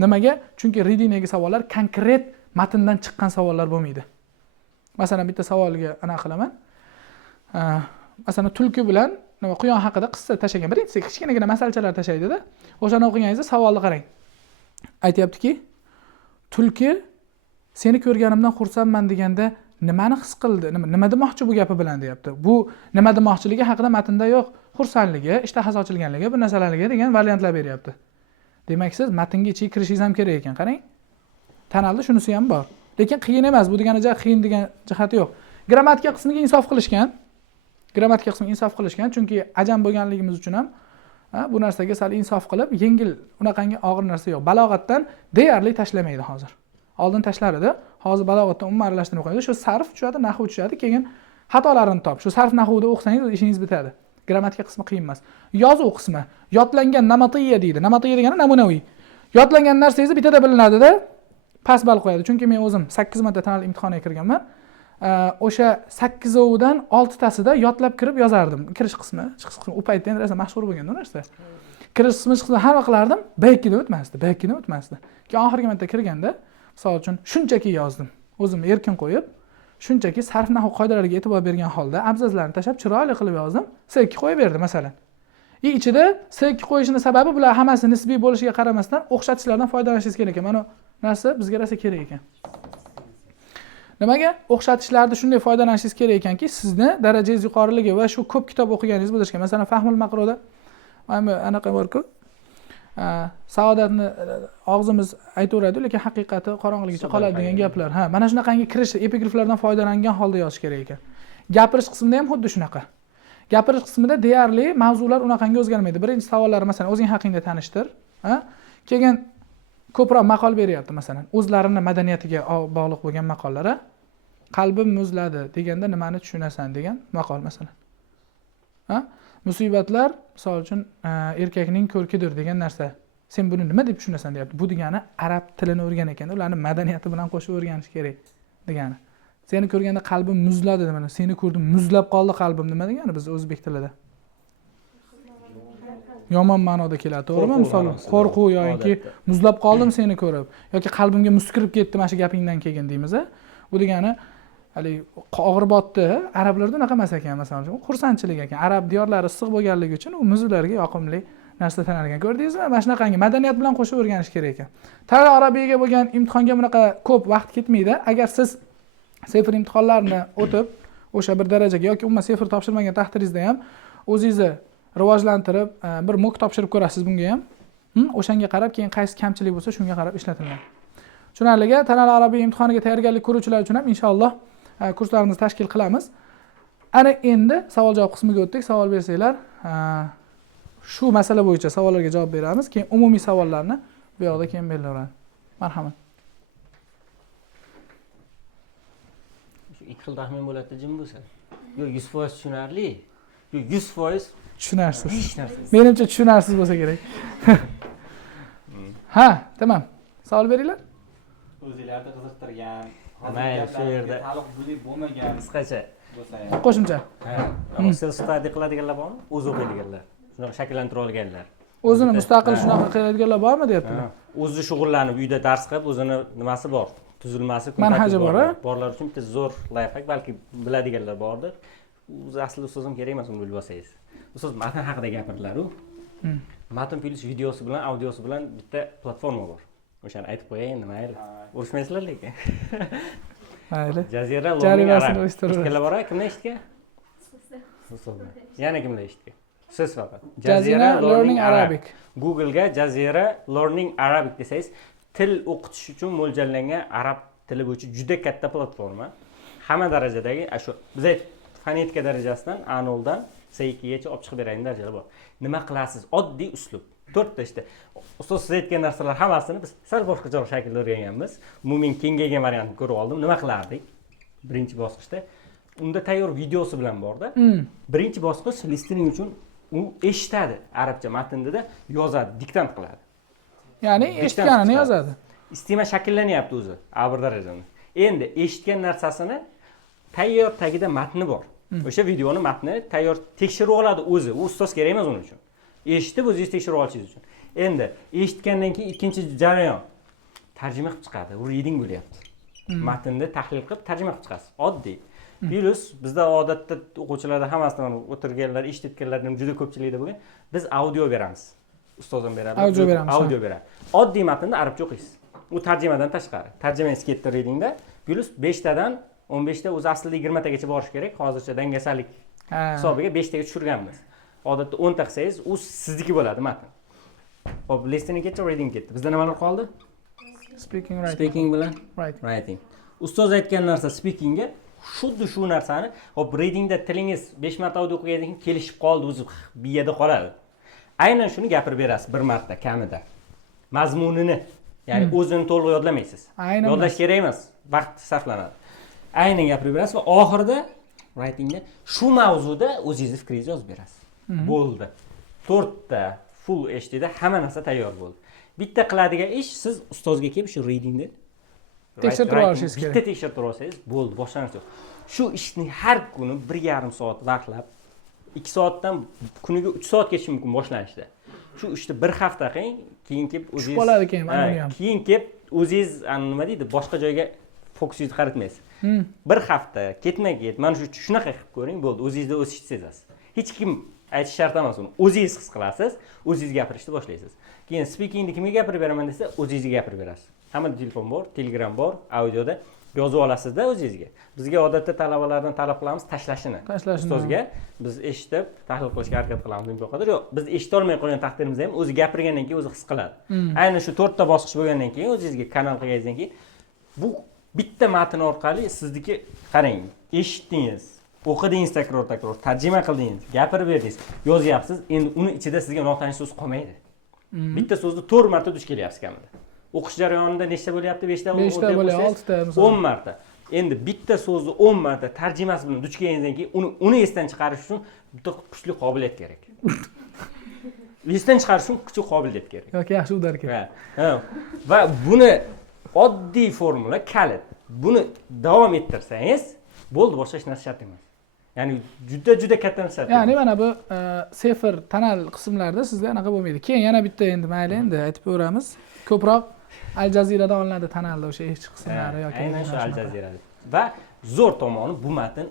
Nimaga? Chunki readingdagi savollar konkret matndan chiqqan savollar bo'lmaydi. Masalan, bitta savolga ana qilaman. Masalan, tulki bilan nima quyon haqida qissa tashlagan. Birinchisi kichkinagina masalchalar tashlaydida. O'shani o'qiganingizda savolni qarang. Aytayaptiki, tulki seni ko'rganimdan xursandman deganda nimani his qildi? Nima demoqchi bu gapi bilan deyapti. Bu nima demoqchiligi haqida matnda yo'q. Xursandligi, ishtahasi ochilganligi, bu narsalarga degan variantlar beryapti. Demak, siz matnga ichiga kirishingiz ham kerak ekan. Qarang. Tanalda shunisi ham bor. Lekin qiyin emas. Bu degani qiyin degan jihati yo'q. Grammatika qismiga insof qilishgan. Grammatika qismiga insof qilishgan, chunki ajam bo'lganligimiz uchun ham bu narsaga sal insof qilib, yengil, unaqangi og'ir narsa yo'q. Balog'atdan deyarli tashlamaydi hozir. Oldin tashlar edi, hozir balog'atdan umuman aralashtirib qo'yadi. Shu sarf tushadi, nahv tushadi, keyin xatolarini top. Shu sarf nahvda o'qisangiz ishingiz bitadi. Grammatika qismi qiyin emas. Yozuv qismi, yodlangan namatiya deydi. Namatiya degani namunaviy. Yodlangan narsangizni bitada bilinadi-da, past ball qo'yadi. Chunki men o'zim 8 marta tanal imtihoniga kirganman. O'sha 8ovidan 6tasida yodlab kirib yozardim. Kirish qismi, chiqish qismi. U paytda endi rosa mashhur bo'lgan narsa. Kirish qismi, chiqish qismi hamma qilardim, B2dan o'tmasdi. Keyin oxirgi marta kirganda, misol uchun shunchaki yozdim. O'zim erkin qo'yib, shunchaki sarf nahv qoidalariga e'tibor bergan holda abzazlarni tashlab chiroyli qilib yozdim. S2 qo'yib berdim masalan. Ichida S2 qo'yishning sababi bular hammasi nisbiy bo'lishiga qaramasdan o'xshatishlardan foydalanishingiz kerak ekan. Mana narsa bizga rosa kerak ekan. Nimaga? O'xshatishlarda shunday foydalanishingiz kerak ekanki, sizni darajangiz yuqoriligi va shu ko'p kitob o'qiganingizni bildirishga. Masalan, Fahmul Maqroda mana anaqa bor-ku. Saodatni og'zimiz aytaveradi, lekin haqiqati qorong'iligicha qoladi degan gaplar. Mana shunaqangi kirish epigraflardan foydalangan holda yozish kerak ekan. Gapirish qismida ham xuddi shunaqa. Gapirish qismida deyarli mavzular unaqangi o'zgarmaydi. Birinchi savollar masalan o'zing haqingda tanishtir, keyin ko'proq maqol beryapti masalan, o'zlarini madaniyatiga bog'liq bo'lgan maqollar. Qalbim muzladi deganda nimani tushunasan degan maqol masalan. Musibatlar, misol uchun erkakning ko'rkidir degan narsa. Sen buni nima deb tushunasan deyapti. Bu degani arab tilini o'rgan ekan, ularni madaniyati bilan qo'shib o'rganish kerak degani. Seni ko'rganda qalbim muzladi demani. Seni ko'rdim, muzlab qoldi qalbim nima degani biz o'zbek tilida? Yomon ma'noda keladi, to'g'rimi? Misol qo'rquv yoki muzlab qoldim seni ko'rib yoki qalbimga muz kirib ketdi mana shu gapingdan keyin deymiz. Bu degani hali og'ir botdi. Arablarda unaqa emas ekan, masalan, xursandchilik ekan. Arab diyorlari issiq bo'lganligi uchun u muzlarga yoqimli narsa tanar ekan. Ko'rdingizmi? Mana shunaqangi madaniyat bilan qo'shib o'rganish kerak ekan. Tana arabiyaga bo'lgan imtihonga bunaqa ko'p vaqt ketmaydi. Agar siz sefir imtihonlarini o'tib, o'sha bir darajaga yoki umuman sefir topshirmagan taqdiringizda ham o'zingizni rivojlantirib, bir mo'k topshirib ko'rasiz bunga ham. O'shanga qarab keyin qaysi kamchilik bo'lsa, shunga qarab ishlatilgan. Tushunarliga, tanal arabiy imtihoniga tayyorgarlik ko'ruvchilar uchun ham inshaalloh kurslarimizni tashkil qilamiz. Ana endi savol-javob qismiga o'tdik. Savol bersanglar, shu masala bo'yicha savollarga javob beramiz. Keyin umumiy savollarni bu yoqda keyin beraveradi. Marhamat. Shu ikki xil taxmin bo'ladi jim bo'lsa. Yo 100% tushunarli, yo 100% tushunarsiz. hech narsa. Menimcha tushunarsiz bo'lsa kerak. Ha, tamam. Savol beringlar. O'zingizlarni qiziqtirgan, mayli shu yerda taalluq bo'lmagan qisqacha bo'lsa ham. Qo'shimcha. Self-study qiladiganlar bormi? O'z o'qiydiganlar. Shunaqa shakllantira olganlar. O'zini mustaqil shunaqa qiladiganlar bormi deyaptilar. O'zi shug'ullanib uyda dars qilib, o'zini nimasi bor? Tuzilmasi, manhaji bor. Borlar uchun bitta zo'r layfhak, balki biladiganlar bordir. O'zi aslida ustozim kerak emas uni bilib olsangiz. Ustoz matn haqida gapirdilar-ku. Matn pilish videosi bilan, audiosi bilan bitta platforma bor. O'shani aytib qo'yayin, mayli. Urushmaysizlar lekin. Mayli. Jazira Jarimasini o'stirib. Kimlar bor? Kimlar eshitgan? Ustoz. Yana kimlar eshitgan? Siz faqat. Jazira Learning Arabic. Google ga Jazira Learning Arabic desangiz, til o'qitish uchun mo'ljallangan arab tili bo'yicha juda katta platforma. Hamma darajadagi shu biz fonetika darajasidan A0 dan C2 gacha olib chiqib beradigan darajalar bor. Nima qilasiz? Oddiy uslub. 4 ta işte. Ustoz siz aytgan narsalar hammasini biz sal boshqacha shaklda o'rganganmiz. Umumiy kengaygan variantni ko'rib oldim. Nima qilardik? Birinchi bosqichda unda tayyor videosi bilan borda. Birinchi bosqich listening uchun u eshitadi arabcha matnda yozadi, diktant qiladi. Ya'ni eshitganini yozadi. Istima shakllanyapti o'zi A1 darajada. Endi eshitgan narsasini tayyor tagida matni bor. O'sha videoni matni tayyor tekshirib oladi o'zi. U ustoz kerak emas uning uchun. Eshitib o'zingiz tekshirib olishingiz uchun. Endi eshitgandan keyin ikkinchi jarayon tarjima qilib chiqadi. U reading bo'lyapti. Matnni tahlil qilib tarjima qilib chiqasiz. Oddiy. Plus bizda odatda o'quvchilarda hammasidan o'tirganlar, eshitganlarning juda ko'pchilikda bo'lgan. Biz audio beramiz. Ustozim beradi. Audio beramiz, Audio beradi. Oddiy matnda arabcha o'qiysiz. U tarjimadan tashqari. Tarjimangiz ketdi readingda. Plus 5 tadan 15 ta o'zi aslida 20 tagacha borish kerak. Hozircha dangasalik hisobiga 5 taga tushirganmiz. Odatda 10 ta qilsangiz, u sizniki bo'ladi matn. Xo'p, listening ketdi, reading ketdi. Bizda nimalar qoldi? Speaking, writing. Speaking bilan Writing. writing. Ustoz aytgan narsa speakingga xuddi shu narsani, hop readingda tilingiz 5 marta audio o'qigandan keyin kelishib qoldi, o'zi biyada qoladi. Aynan shuni gapirib berasiz bir marta kamida. Mazmunini, ya'ni o'zini to'liq yodlamaysiz. Aynan. Yodlash kerak emas, vaqt sarflanadi. Aynan gapirib berasiz va oxirida writingda shu mavzuda o'zingizni fikringizni yozib berasiz. Bo'ldi. 4 ta full eshitida hamma narsa tayyor bo'ldi. Bitta qiladigan ish, siz ustozga kelib shu readingni tekshirtirib olishingiz kerak. Bitta tekshirtirib olsangiz bo'ldi, boshqa narsa yo'q. Shu ishni har kuni 1,5 soat vaqtlab 2 soatdan kuniga 3 soat ketishi mumkin boshlanishda. Shu ishni bir hafta qiling, keyin kelib o'zingiz bo'ladi keyin, mana uni ham. keyin kelib o'zingiz nima deydi, boshqa joyga fokusingizni qaratmaysiz. Bir hafta ketma-ket mana shunaqa qilib ko'ring, bo'ldi, o'zingizda o'sishni sezasiz. Hech kim aytish shart emas uni. O'zingiz his qilasiz, o'zingiz gapirishni boshlaysiz. Keyin speakingni kimga gapirib beraman desa, o'zingizga gapirib berasiz. Hamma telefon bor, Telegram bor, audioda yozib olasizda o'zingizga. Bizga odatda talabalardan talab qilamiz tashlashini. Ustozga biz eshitib, tahlil qilishga harakat qilamiz bu qadar. Yo'q, biz eshita olmay qolgan taqdirimizda ham o'zi gapirgandan keyin o'zi his qiladi. Aynan shu 4 ta bosqich bo'lgandan keyin o'zingizga kanal qilganingizdan keyin bu bitta matn orqali sizniki qarang, eshitdingiz, o'qidingiz takror, tarjima qildingiz, gapirib berdingiz, yozyapsiz. Endi uni ichida sizga notanish so'z qolmaydi. Bitta so'zni 4 marta duch kelyapsiz kamida. O'qish jarayonida nechta bo'lyapti? 5 ta, 5 ta bo'lyapti, 6 ta misol. 10 marta. Endi bitta so'zni 10 marta tarjimasi bilan duch kelganingizdan keyin uni esdan chiqarish uchun bitta kuchli qobiliyat kerak. Esdan chiqarish uchun kuchli qobiliyat kerak. Yoki yaxshi udar kerak. Va buni oddiy formula kalit. Buni davom ettirsangiz bo'ldi, boshqa hech narsa shart emas. Ya'ni juda katta narsa. Ya'ni mana bu sifir tanal qismlarda sizda anaqa bo'lmaydi. Keyin yana bitta endi mayli endi aytib ko'ramiz. Ko'proq Al Jazeerada olinadi tanalda o'sha eshitish qismlari yoki aynan shu Al Jazeerada. Va zo'r tomoni bu matn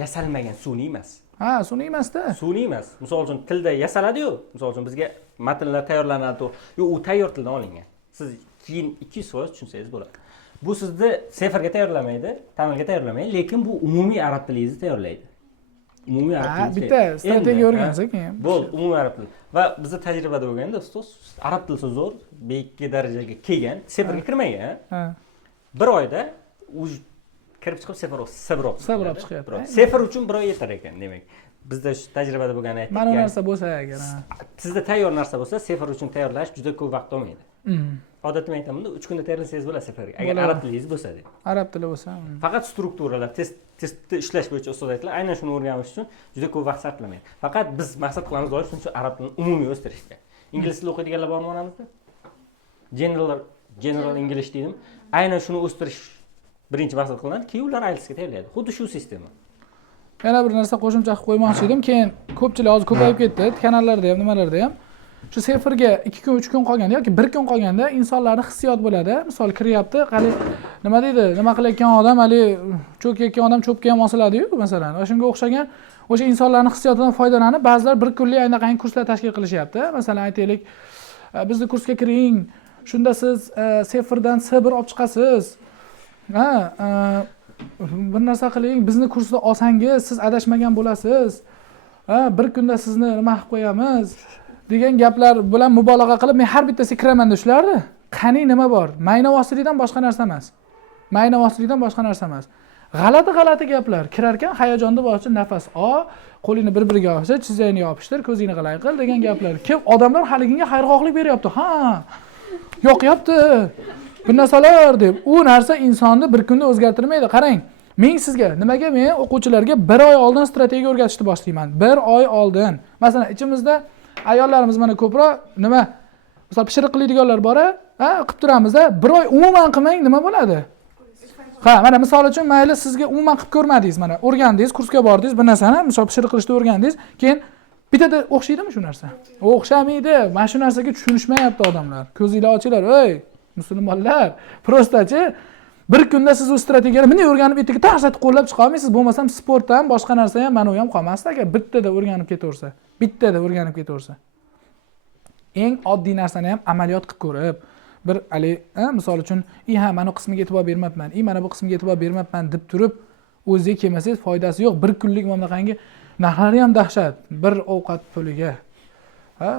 yasalmagan sun'iy emas. Ha, sun'iy emas-da. Sun'iy emas. Misol uchun tilda yasaladi-yu. Misol uchun bizga matnlar tayyorlanadi. Yo'q, u tayyor tildan olingan. Siz keyin 200% tushunsangiz bo'ladi. Bu sizni seferga tayyorlamaydi, tanalga tayyorlamaydi, lekin bu umumiy arab tilingizni tayyorlaydi. Umumiy arab tili. Bitta strategiya o'rgansak keyin. Bo'ldi, umumiy arab tili. Va bizning tajribada bo'lganda ustoz arab tili zo'r, B2 darajaga kelgan, seferga kirmagan. Ha. Bir oyda u kirib chiqib sefer chiqyapti. Sefer uchun bir oy yetar ekan, demak. Bizda shu tajribada bo'lgan aytdik. Mana bu narsa bo'lsa agar. Sizda tayyor narsa bo'lsa, sefer uchun tayyorlash juda ko'p vaqt olmaydi. Odatda men aytaman-da, 3 kunda tayyorlasangiz bo'ladi seferga. Agar arab tilingiz bo'lsa deb. Arab tili bo'lsa. Faqat strukturalar, testni ishlash bo'yicha ustoz aytdilar, aynan shuni o'rganish uchun juda ko'p vaqt sarflamaydi. Faqat biz maqsad qilamiz doim shuning uchun arab tilini umumiy o'stirishga. Ingliz tilini o'qiydiganlar bormi onamizda? General English deydim. Aynan shuni o'stirish birinchi maqsad qilinadi, keyin ular IELTSga tayyorlaydi. Xuddi shu sistema. Yana bir narsa qo'shimcha qilib qo'ymoqchi edim. Keyin ko'pchilik hozir ko'payib ketdi, kanallarda ham, nimalarda ham. Shu seferga 2 kun, 3 kun qolganda yoki 1 kun qolganda insonlarning hissiyot bo'ladi. Misol kiryapti, qali nima deydi, nima qilayotgan odam, hali cho'kayotgan odam cho'pga ham osiladi-yu, masalan. Va shunga o'xshagan o'sha insonlarning hissiyotidan foydalanib, ba'zilar 1 kunlik aynaqangi kurslar tashkil qilishyapti. Masalan, aytaylik, bizning kursga kiring, shunda siz seferdan S1 olib chiqasiz. Bir narsa qiling, bizni kursda olsangiz, siz adashmagan bo'lasiz. 1 kunda sizni nima qilib qo'yamiz degan gaplar bilan mubolag'a qilib, men har bittasiga kiraman shularni. Qani nima bor? Maynavoslikdan boshqa narsa emas. Maynavoslikdan boshqa narsa emas. G'alati gaplar kirar ekan, hayajonda boshqa nafas ol, qo'lini bir-biriga olsa, chizayni yopishtir, ko'zingni g'ilay qil degan gaplar. Kim odamlar haliginga xayrixohlik beryapti. Ha, yoqyapti. Bu narsalar deb. U narsa insonni bir kunda o'zgartirmaydi. Qarang, men sizga nimaga men o'quvchilarga 1 oy oldin strategiya o'rgatishni boshlayman. 1 oy oldin. Masalan, ichimizda ayollarimiz mana ko'proq nima, misol pishiriq qiladiganlar bor, qilib turamiz-da, 1 oy umuman qilmang, nima bo'ladi? Ha, mana misol uchun mayli sizga umuman qilib ko'rmadingiz, mana o'rgandingiz, kursga bordingiz, bir narsani, misol pishiriq qilishni o'rgandingiz, keyin bitada o'xshaydimi shu narsa? O'xshamaydi. Mana shu narsaga tushunishmayapti odamlar. Ko'zinglar ochinglar, ey musulmonlar, prostachi Bir kunda siz u strategiyani bunday o'rganib etiga tashlatib qo'llab chiqa olmaysiz. Bo'lmasam sport ham, boshqa narsa ham, mana u ham qolmasdi agar bittada o'rganib ketaversa. Bittada o'rganib ketaversa. Eng oddiy narsani ham amaliyot qilib ko'rib, bir misol uchun, ha, mana bu qismiga e'tibor bermabman, mana bu qismiga e'tibor bermabman deb turib, o'ziga kelmasangiz foydasi yo'q. Bir kunlik mamlaqangi narxlari ham dahshat. Bir ovqat puliga. Ha?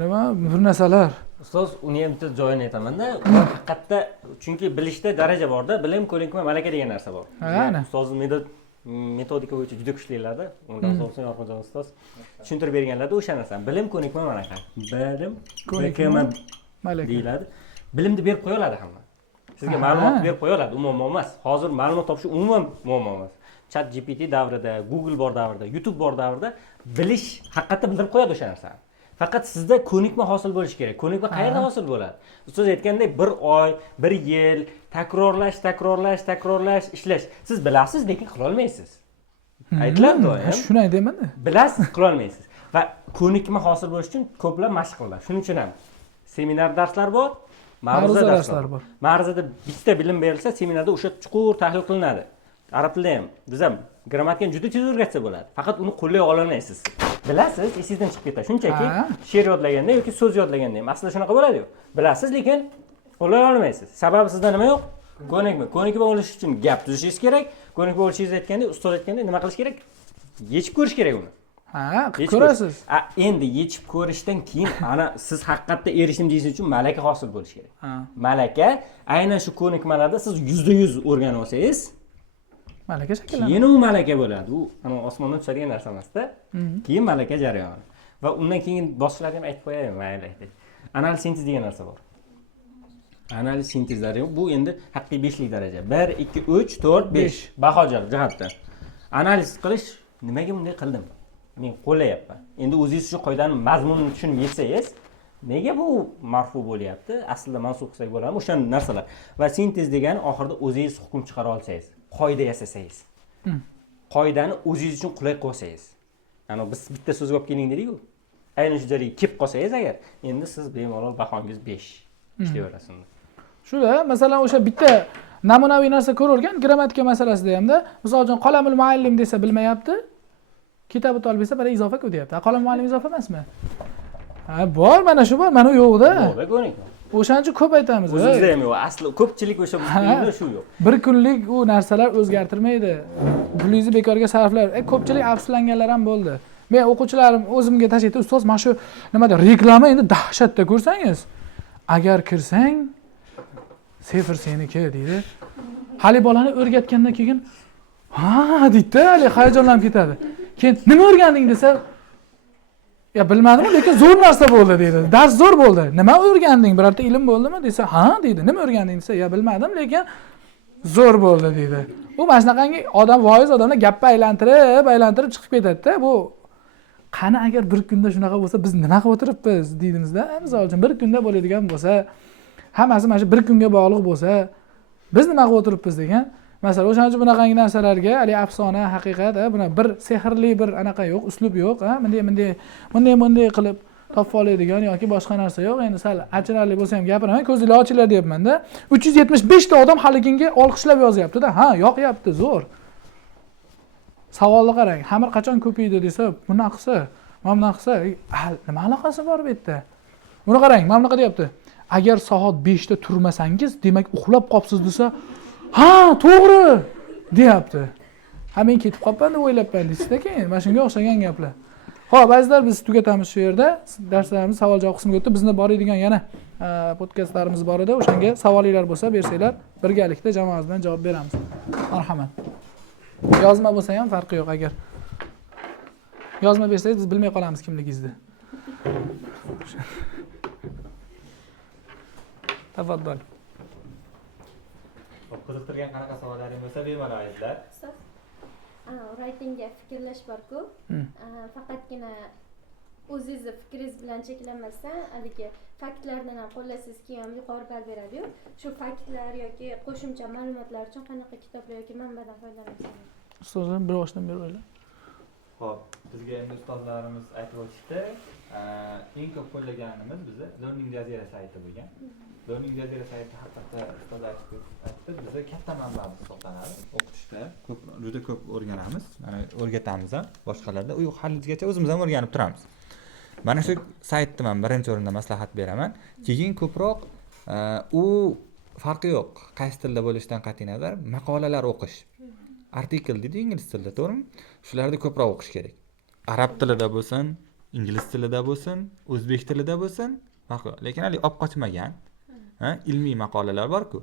Nima bir narsalar. Ustoz, uni ham bitta joyini aytaman-da. Haqiqatda chunki bilishda daraja bor-da, bilim, ko'nikma, malaka degan narsa bor. Ustozning metodika bo'yicha juda kuchlilarda. Undan so'ng Yorqinjon ustoz tushuntirib berganlarda o'sha narsani bilim, ko'nikma, malaka. Bilim, ko'nikma, malaka deyiladi. Bilimni berib qo'ya oladi hamma. Sizga ma'lumot berib qo'ya oladi, umuman emas. Hozir ma'lumot topish umuman muammo emas. ChatGPT davrida, Google bor davrida, YouTube bor davrida bilish haqiqatda bildirib qo'yadi o'sha narsani. Faqat sizda ko'nikma hosil bo'lishi kerak. Ko'nikma qayerda hosil bo'ladi? Ustoz aytgandek, bir oy, bir yil takrorlash, ishlash. Siz bilasiz, lekin qila olmaysiz. Aytiladi doim. Shuni aytayman-da. Bilasiz, qila olmaysiz. Va ko'nikma hosil bo'lish uchun ko'plab mashq qiladi. Shuning uchun ham seminar darslar bor, ma'ruza darslar bor. Ma'ruzada bitta bilim berilsa, seminarda o'sha chuqur tahlil qilinadi. Arab tilida ham, biz ham grammatikani juda tez o'rgatsa bo'ladi. Faqat uni qo'llay ololmaysiz. Bilasiz, esingizdan chiqib ketadi. Shunchaki she'r yodlaganda yoki so'z yodlaganda ham aslida shunaqa bo'ladi-ku. Bilasiz, lekin qo'llay olmaysiz. Sababi sizda nima yo'q? Ko'nikma. Ko'nikma bo'lish uchun gap tuzishingiz kerak. Ko'nikma bo'lishingiz aytganda, ustoz aytganda nima qilish kerak? Yechib ko'rish kerak uni. Qilib ko'rasiz. Endi yechib ko'rishdan keyin ana siz haqiqatda erishdim deysiz uchun malaka hosil bo'lish kerak. Malaka aynan shu ko'nikmalarda siz 100% o'rganib olsangiz, malaka shakllanadi. Keyin u malaka bo'ladi. U ana osmondan tushadigan narsa emas-da. Keyin malaka jarayoni. Va undan keyin boshqalarga ham aytib qo'yaman, mayli aytib. Analiz sintez degan narsa bor. Analiz sintezlari bu endi haqiqiy 5lik daraja. 1 2 3 4 5 baho jihatdan. Analiz qilish, nimaga bunday qildim? Men qo'llayapman. Endi o'zingiz shu qoidaning mazmunini tushunib yetsangiz, nega bu marfu bo'lyapti? Aslida mansub qilsak bo'ladimi? O'sha narsalar. Va sintez degani oxirida o'zingiz hukm chiqara olsangiz, qoida yasasangiz. Qoidani o'zingiz uchun qulay qo'ysangiz. Ya'ni biz bitta so'zga olib keling dedik-ku. Aynan shu joyga kelib qolsangiz agar, endi siz bemalol bahongiz 5 ishlayverasiz. Shunda, masalan, o'sha bitta namunaviy narsa ko'rgan grammatika masalasida hamda, misol uchun qalamul muallim desa bilmayapti. Kitob o'tolib esa mana izofa ko'ryapti. Qalam muallim izofa emasmi? Bor, mana shu bor, mana u yo'q-da. Ko'nikma. O'shaning uchun ko'p aytamiz. O'zingizda ham yo'q. Asli ko'pchilik o'sha bizda shu yo'q. Bir kunlik u narsalar o'zgartirmaydi. Pulingizni bekorga sarflar. Ko'pchilik afsuslanganlar ham bo'ldi. Men o'quvchilarim o'zimga tashlaydi, ustoz, mana shu nimada reklama endi dahshatda ko'rsangiz, agar kirsang sifir seniki deydi. Hali bolani o'rgatgandan keyin deydi, hali hayajonlanib ketadi. Keyin nima o'rganding desa, ya bilmadim, lekin zo'r narsa bo'ldi deydi. Dars zo'r bo'ldi. Nima o'rganding? Birorta ilm bo'ldimi desa, deydi. Nima o'rganding desa, ya bilmadim, lekin zo'r bo'ldi deydi. Bu mana shunaqangi odam, voiz odamlar gapni aylantirib chiqib ketadi-da. Bu qani agar bir kunda shunaqa bo'lsa, biz nima qilib o'tiribmiz deydimizda. Misol uchun bir kunda bo'ladigan bo'lsa, hammasi mana shu bir kunga bog'liq bo'lsa, biz nima qilib o'tiribmiz degan. Masalan, o'shaning uchun bunaqangi narsalarga, hali afsona, haqiqat, buna bir sehrli bir anaqa yo'q, uslub yo'q, bunday qilib topib oladigan yoki boshqa narsa yo'q. Endi sal achinarli bo'lsa ham gapiraman, ko'zinglar ochinglar deyapman-da. 375 ta odam haliginga olqishlab yozyapti-da. Yoqyapti, zo'r. Savolni qarang. Xamir qachon ko'paydi desa, buni qilsa, mana buni qilsa, nima aloqasi bor bu yerda? Buni qarang, mana bunaqa deyapti. Agar soat 5 da turmasangiz, demak uxlab qolibsiz desa, to'g'ri deyapti. Men ketib qolibman deb o'ylabman deysizda keyin. Mana shunga o'xshagan gaplar. Xo'p, azizlar, biz tugatamiz shu yerda. Darslarimiz savol-javob qismiga o'tdi. Bizning boradigan yana podkastlarimiz bor edi. O'shanga savolinglar bo'lsa bersanglar, birgalikda jamoamiz bilan javob beramiz. Marhamat. Yozma bo'lsa ham farqi yo'q agar. Yozma bersangiz biz bilmay qolamiz kimligingizni. Tafaddal. Qiziqtirgan qanaqa savollaring bo'lsa bemalol aytinglar. Writingga fikrlash bor-ku. Faqatgina o'zingizni fikringiz bilan cheklanmasdan, haligi faktlardan ham qo'llasangiz keyin yuqori ball beradi-yu. Shu faktlar yoki qo'shimcha ma'lumotlar uchun qanaqa kitoblar yoki manbadan foydalanasiz? Ustozim bir boshdan beri o'yla. Xo'p, bizga endi ustozlarimiz aytib o'tishdi. Eng ko'p qo'llaganimiz bizni Learning Jazira sayti bo'lgan. Learning Jazira sayti haqida ustoz aytdi. Bizga katta manba hisoblanadi. O'qitishda juda ko'p o'rganamiz. Mana o'rgatamiz ham boshqalarda. U haligacha o'zimiz ham o'rganib turamiz. Mana shu saytni men birinchi o'rinda maslahat beraman. Keyin ko'proq u farqi yo'q. Qaysi tilda bo'lishidan qat'iy nazar maqolalar o'qish. Artikel deydi ingliz tilida, to'g'rimi? Shularni ko'proq o'qish kerak. Arab tilida bo'lsin, ingliz tilida bo'lsin, o'zbek tilida bo'lsin, lekin hali olib qochmagan ilmiy maqolalar bor-ku.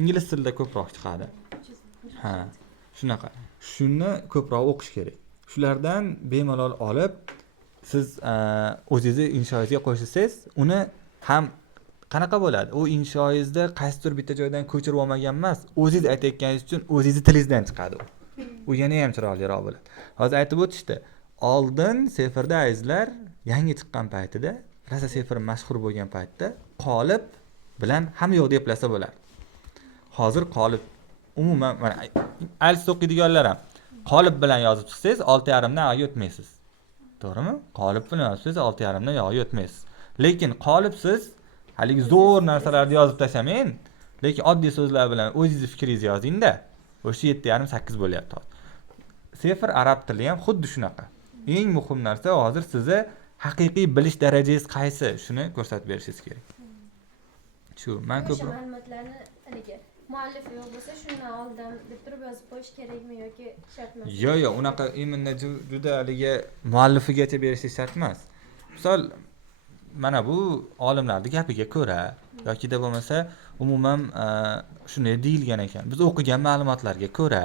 Ingliz tilida ko'proq chiqadi. Ha, shunaqa. Shuni ko'proq o'qish kerak. Shulardan bemalol olib siz o'zingizni inshoingizga qo'shsangiz, uni ham qanaqa bo'ladi? U inshoingizda qaysidir bitta joydan ko'chirib olmagan emas, o'zingiz aytayotganingiz uchun o'zingizni tilingizdan chiqadi u. U yana ham chiroyliroq bo'ladi. Hozir aytib o'tishdi. Oldin Seferda azizlar yangi chiqqan paytida, rosa Sefer mashhur bo'lgan paytda qolip bilan hamma yo'q deb eplasa bo'lardi. Hozir qolip umuman mana alif o'qiydiganlar ham qolip bilan yozib chiqsangiz 6.5 dan yo'q o'tmaysiz. To'g'rimi? Qolip bilan yozsangiz 6.5 dan yo'q o'tmaysiz. Lekin qolipsiz haligi zo'r narsalarni yozib tashamang, lekin oddiy so'zlar bilan o'zingiz fikringizni yozing-da. O'sha 7.5-8 bo'lyapti. Sefer arab tili ham xuddi shunaqa. Eng muhim narsa hozir sizni haqiqiy bilish darajangiz qaysi, shuni ko'rsatib berishingiz kerak. Shu, men ko'proq ma'lumotlarni haligi muallif yo'q bo'lsa, shundan oldin deb turib yozib qo'yish kerakmi yoki shart emas? Yo'q, unaqa imminda juda haligi muallifigacha berishingiz shart emas. Misol mana bu olimlarning gapiga ko'ra yokida bo'lmasa umuman shunday deyilgan ekan. Biz o'qigan ma'lumotlarga ko'ra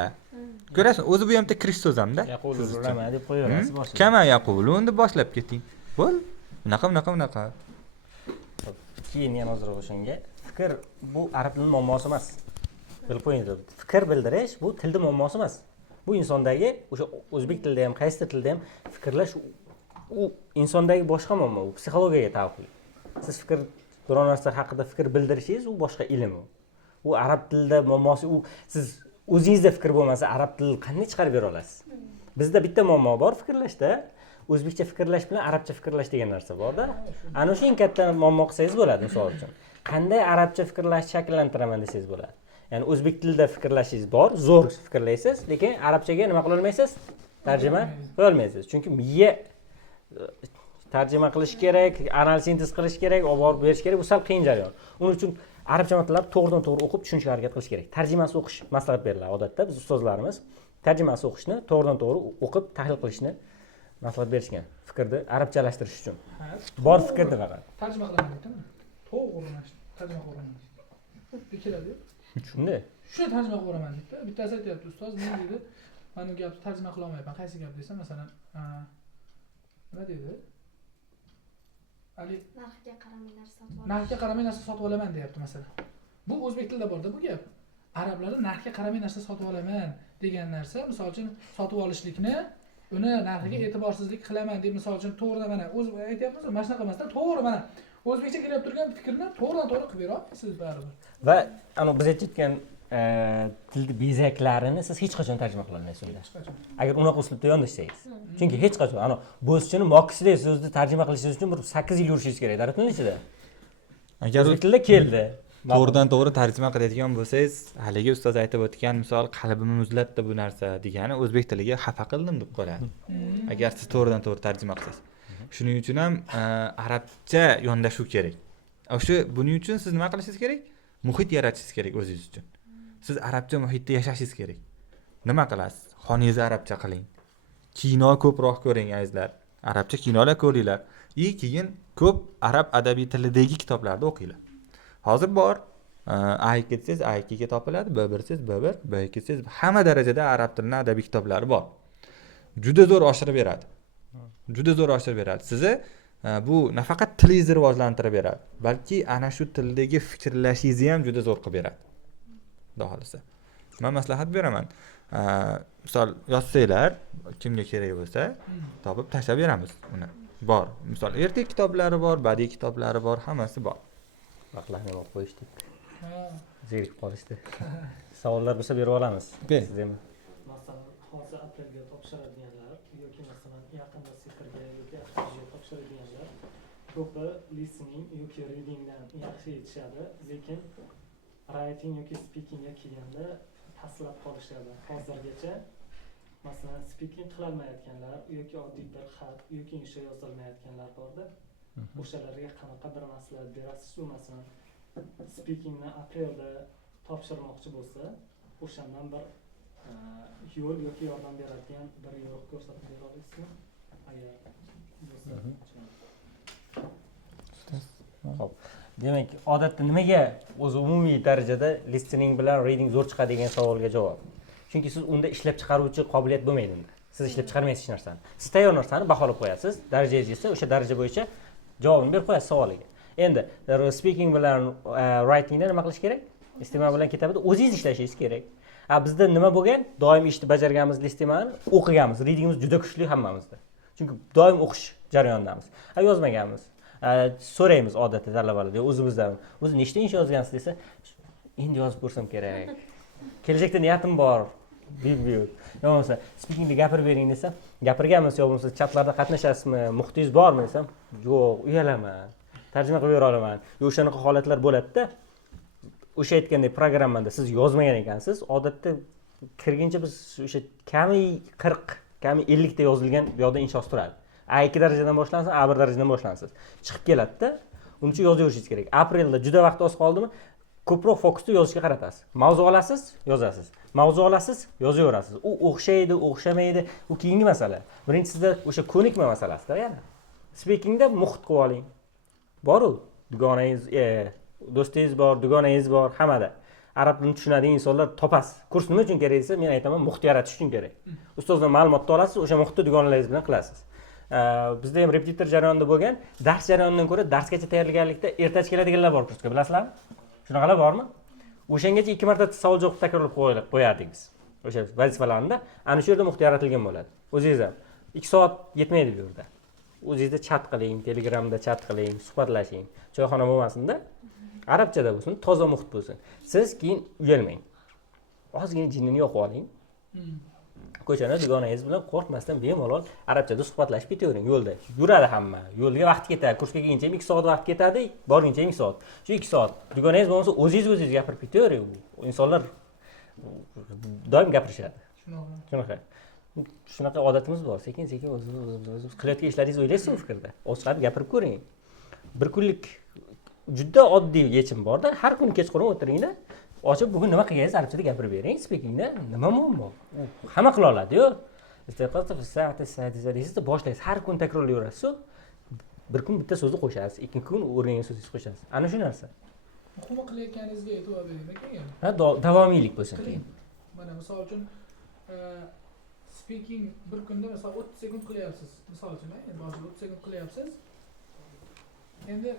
ko'rasiz, o'zi bu yerda kirish so'z hamda. Yaqululama deb qo'yaverasiz boshida. Kama yaqulun deb boshlab keting. Bo'l. Bunaqa. Keyin yana ozroq o'shanga. Fikr bu arab tilining muammosi emas. Bilib qo'ying. Fikr bildirish bu tilning muammosi emas. Bu insondagi o'sha o'zbek tilida ham, qaysi tilda ham fikrlash u insondagi boshqa muammo, u psixologiyaga taalluqli. Siz fikr biror narsa haqida fikr bildirishingiz u boshqa ilm u. U arab tilida muammosi u siz o'zingizda fikr bo'lmasa arab tilini qanday chiqarib bera olasiz? Bizda bitta muammo bor fikrlashda. O'zbekcha fikrlash bilan arabcha fikrlash degan narsa bor-da. Ana shu eng katta muammo qilsangiz bo'ladi, misol uchun. Qanday arabcha fikrlashni shakllantiraman desangiz bo'ladi. Ya'ni o'zbek tilida fikrlashingiz bor, zo'r fikrlaysiz, lekin arabchaga nima qila olmaysiz? Tarjima qila olmaysiz. Chunki miya tarjima qilish kerak, anal sintez qilish kerak, olib borib berish kerak, bu sal qiyin jarayon. Uning uchun arabcha matnlarni to'g'ridan-to'g'ri o'qib tushunishga harakat qilish kerak. Tarjimasi o'qish maslahat beriladi odatda biz ustozlarimiz. Tarjimasi o'qishni to'g'ridan-to'g'ri o'qib tahlil qilishni maslahat berishgan. Fikrni arabchalashtirish uchun. Bor fikrni faqat. Tarjima qilaman deyapman. To'g'ri tarjima qilaman. Keladi. Shunday. Shuni tarjima qilaman deydi. Bittasi aytayapti, ustoz, men deydi, mana bu gapni tarjima qila olmayapman. Qaysi gap desam, masalan, nima deydi? Ali Narxga qaramay narsa sotib olaman. Narxga qaramay narsa sotib olaman deyapti masalan. Bu o'zbek tilida bor-da bu gap. Arablarda narxga qaramay narsa sotib olaman degan narsa, misol uchun sotib olishlikni uni narxiga e'tiborsizlik qilaman deb misol uchun to'g'ridan mana o'z aytyapmiz, mana shunaqa emasdan to'g'ri mana o'zbekcha kelib turgan fikrni to'g'ridan-to'g'ri qilib bera olasiz baribir. Va ana biz aytgan tilni bezaklarini siz hech qachon tarjima qila olmaysiz unda. Agar unaqa uslubda yondashsangiz. Chunki hech qachon ana bo'zchini mokisidek so'zni tarjima qilishingiz uchun bir 8 yil yurishingiz kerak arab tilini ichida. Agar o'zbek tilida keldi. To'g'ridan-to'g'ri tarjima qiladigan bo'lsangiz, haligi ustoz aytib o'tgan misol qalbimni muzlatdi bu narsa degani o'zbek tiliga xafa qildim deb qoladi. Agar siz to'g'ridan-to'g'ri tarjima qilsangiz. Shuning uchun ham arabcha yondashuv kerak. O'sha buning uchun siz nima qilishingiz kerak? Muhit yaratishingiz kerak o'zingiz uchun. Siz arabcha muhitda yashashingiz kerak. Nima qilasiz? Xoningizni arabcha qiling. Kino ko'proq ko'ring azizlar. Arabcha kinolar ko'ringlar. Keyin ko'p arab adabiy tilidagi kitoblarni o'qinglar. Hozir bor. A2 desiz A2 ga topiladi, B1 desiz B1, B2 desiz hamma darajada arab tilining adabiy kitoblari bor. Juda zo'r oshirib beradi. Juda zo'r oshirib beradi. Sizni bu nafaqat tilingizni rivojlantirib beradi, balki ana shu tildagi fikrlashingizni ham juda zo'r qilib beradi. Xudo xolisa. Men maslahat beraman. Misol yozsanglar, kimga kerak bo'lsa, topib tashlab beramiz uni. Bor. Misol ertak kitoblari bor, badiiy kitoblari bor, hammasi bor. Vaqtlarni olib qo'yishdi. Zerikib qolishdi. Savollar bo'lsa berib olamiz. Ber. Siz ham Masalan, hozir appelga topshiradiganlar yoki masalan yaqinda sehrga yoki FPGA topshiradiganlar ko'pi listening yoki readingdan yaxshi yetishadi, lekin writing yoki speakingga kelganda pastlab qolishadi. Hozirgacha masalan speaking qilolmayotganlar yoki oddiy bir xat yoki insho yozolmayotganlar borda. O'shalarga qanaqa bir maslahat berasiz? U masalan speakingni aprelda topshirmoqchi bo'lsa, o'shandan bir yo'l yoki yordam beradigan bir yo'l ko'rsatib bera olasizmi? Agar bo'lsa. Xo'p. Demak, odatda nimaga o'zi umumiy darajada listening bilan reading zo'r chiqadi degan savolga javob. Chunki siz unda ishlab chiqaruvchi qobiliyat bo'lmaydi unda. Siz ishlab chiqarmaysiz hech narsani. Siz tayyor narsani baholab qo'yasiz. Darajangiz yetsa, o'sha daraja bo'yicha javobini berib qo'yasiz savoliga. Endi speaking bilan writingda nima qilish kerak? Listema bilan ketabida o'zingiz ishlashingiz kerak. Bizda nima bo'lgan? Doim ishni bajarganmiz listemani, o'qiganmiz. Readingimiz juda kuchli hammamizda. Chunki doim o'qish jarayonidamiz. Yozmaganmiz. So'raymiz odatda talabalarga o'zimizdan. O'zi nechta insho yozgansiz desa, endi yozib ko'rsam kerak. Kelajakda niyatim bor. Buyuk. Yo'qsa speakingda gapirib bering desam, gapirganmisiz yo bo'lmasa chatlarda qatnashasizmi, muhtingiz bormi desam, yo'q, uyalaman. Tarjima qilib bera olaman. O'shanaqa holatlar bo'ladi-da. O'sha aytgandek programmada siz yozmagan ekansiz, odatda kirguncha biz o'sha kami 40, kami 50 ta yozilgan bu yoqda inshosi turadi. A2 darajadan boshlansa, A1 darajadan boshlansiz. Chiqib keladi-da. Uning uchun yozaverishingiz kerak. Aprelda juda vaqt oz qoldimi? Ko'proq fokusni yozishga qaratasiz. Mavzu olasiz, yozasiz. Mavzu olasiz, yozaverasiz. U o'xshaydi, o'xshamaydi, u keyingi masala. Birinchi sizda o'sha ko'nikma masalasida yana. Speakingda muhit qilib oling. Bor-ku, dugonangiz, do'stingiz bor, dugonangiz bor, hammada. Arab tilini tushunadigan insonlar topasiz. Kurs nima uchun kerak desa, men aytaman, muhit yaratish uchun kerak. Ustozdan ma'lumotni olasiz, o'sha muhitni dugonalaringiz bilan qilasiz. Bizda ham repetitor jarayonida bo'lgan, dars jarayonidan ko'ra darsgacha tayyorgarlikda ertachi keladiganlar bor kursga, bilasizlarmi? Shunaqalar bormi? O'shangacha 2 marta savol javob takrorlab qo'yardik biz. O'sha vazifalarni ana shu yerda muhit yaratilgan bo'ladi. O'zingiz ham 2 soat yetmaydi bu yerda. O'zingizda chat qiling, Telegramda chat qiling, suhbatlashing. Choyxona bo'lmasin-da, arabchada bo'lsin, toza muhit bo'lsin. Siz keyin uyalmang. Ozgina jinnini yoqib oling. Ko'chada dugonangiz bilan qo'rqmasdan bemalol arabchada suhbatlashib ketavering yo'lda. Yuradi hamma. Yo'lga vaqt ketadi. Kursga kelguncha 2 soat vaqt ketadi, borguncha 2 soat. Shu 2 soat dugonangiz bo'lmasa o'zingiz gapirib ketavering. Insonlar doim gapirishadi. Shunaqa odatimiz bor. Sekin-sekin o'zingiz qilayotgan ishlaringizni o'ylaysiz u fikrda. Ochiqlab gapirib ko'ring. Bir kunlik juda oddiy yechim bor-da. Har kuni kechqurun o'tiringda. Ochib bugun nima qilgansiz arabchada gapirib bering. Speakingda nima muammo? Hamma qila oladi-yu. Sizda boshlaysiz. Har kun takrorlayverasiz. Bir kun bitta so'zni qo'shasiz, ikkinchi kun o'rgangan so'zingizni qo'shasiz. Ana shu narsa. Muhimi qilayotganingizga e'tibor bering keyin. Davomiylik bo'lsin keyin. Mana misol uchun speaking bir kunda misol 30 sekund qilyapsiz. Misol uchun, endi boshida 30 sekund qilyapsiz. Endi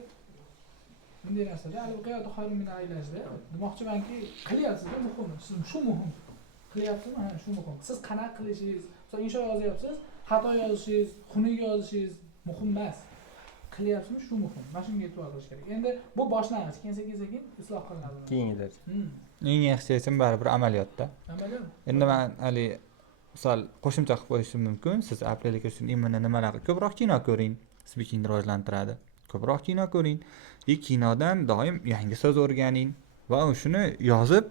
bunday narsada al-viqoyatu xayrun min al-ilajda demoqchimanki, qilyapsiz-da muhim. Siz shu muhim. Qilyapsizmi? Ha, shu muhim. Siz qanaqa qilishingiz, misol insho yozyapsiz, xato yozishingiz, xunuk yozishingiz muhim emas. Qilyapsizmi? Shu muhim. Mana shunga e'tibor qilish kerak. Endi bu boshlang'ich, keyin sekin-sekin isloh qilinadi. Keyingi daraja. Eng yaxshi yechim baribir amaliyotda. Amaliyot. Endi men hali misol qo'shimcha qilib qo'yishim mumkin. Siz application imini nimalar ko'proq kino ko'ring, speakingni rivojlantiradi. Ko'proq kino ko'ring. Kinodan doim yangi so'z o'rganing va shuni yozib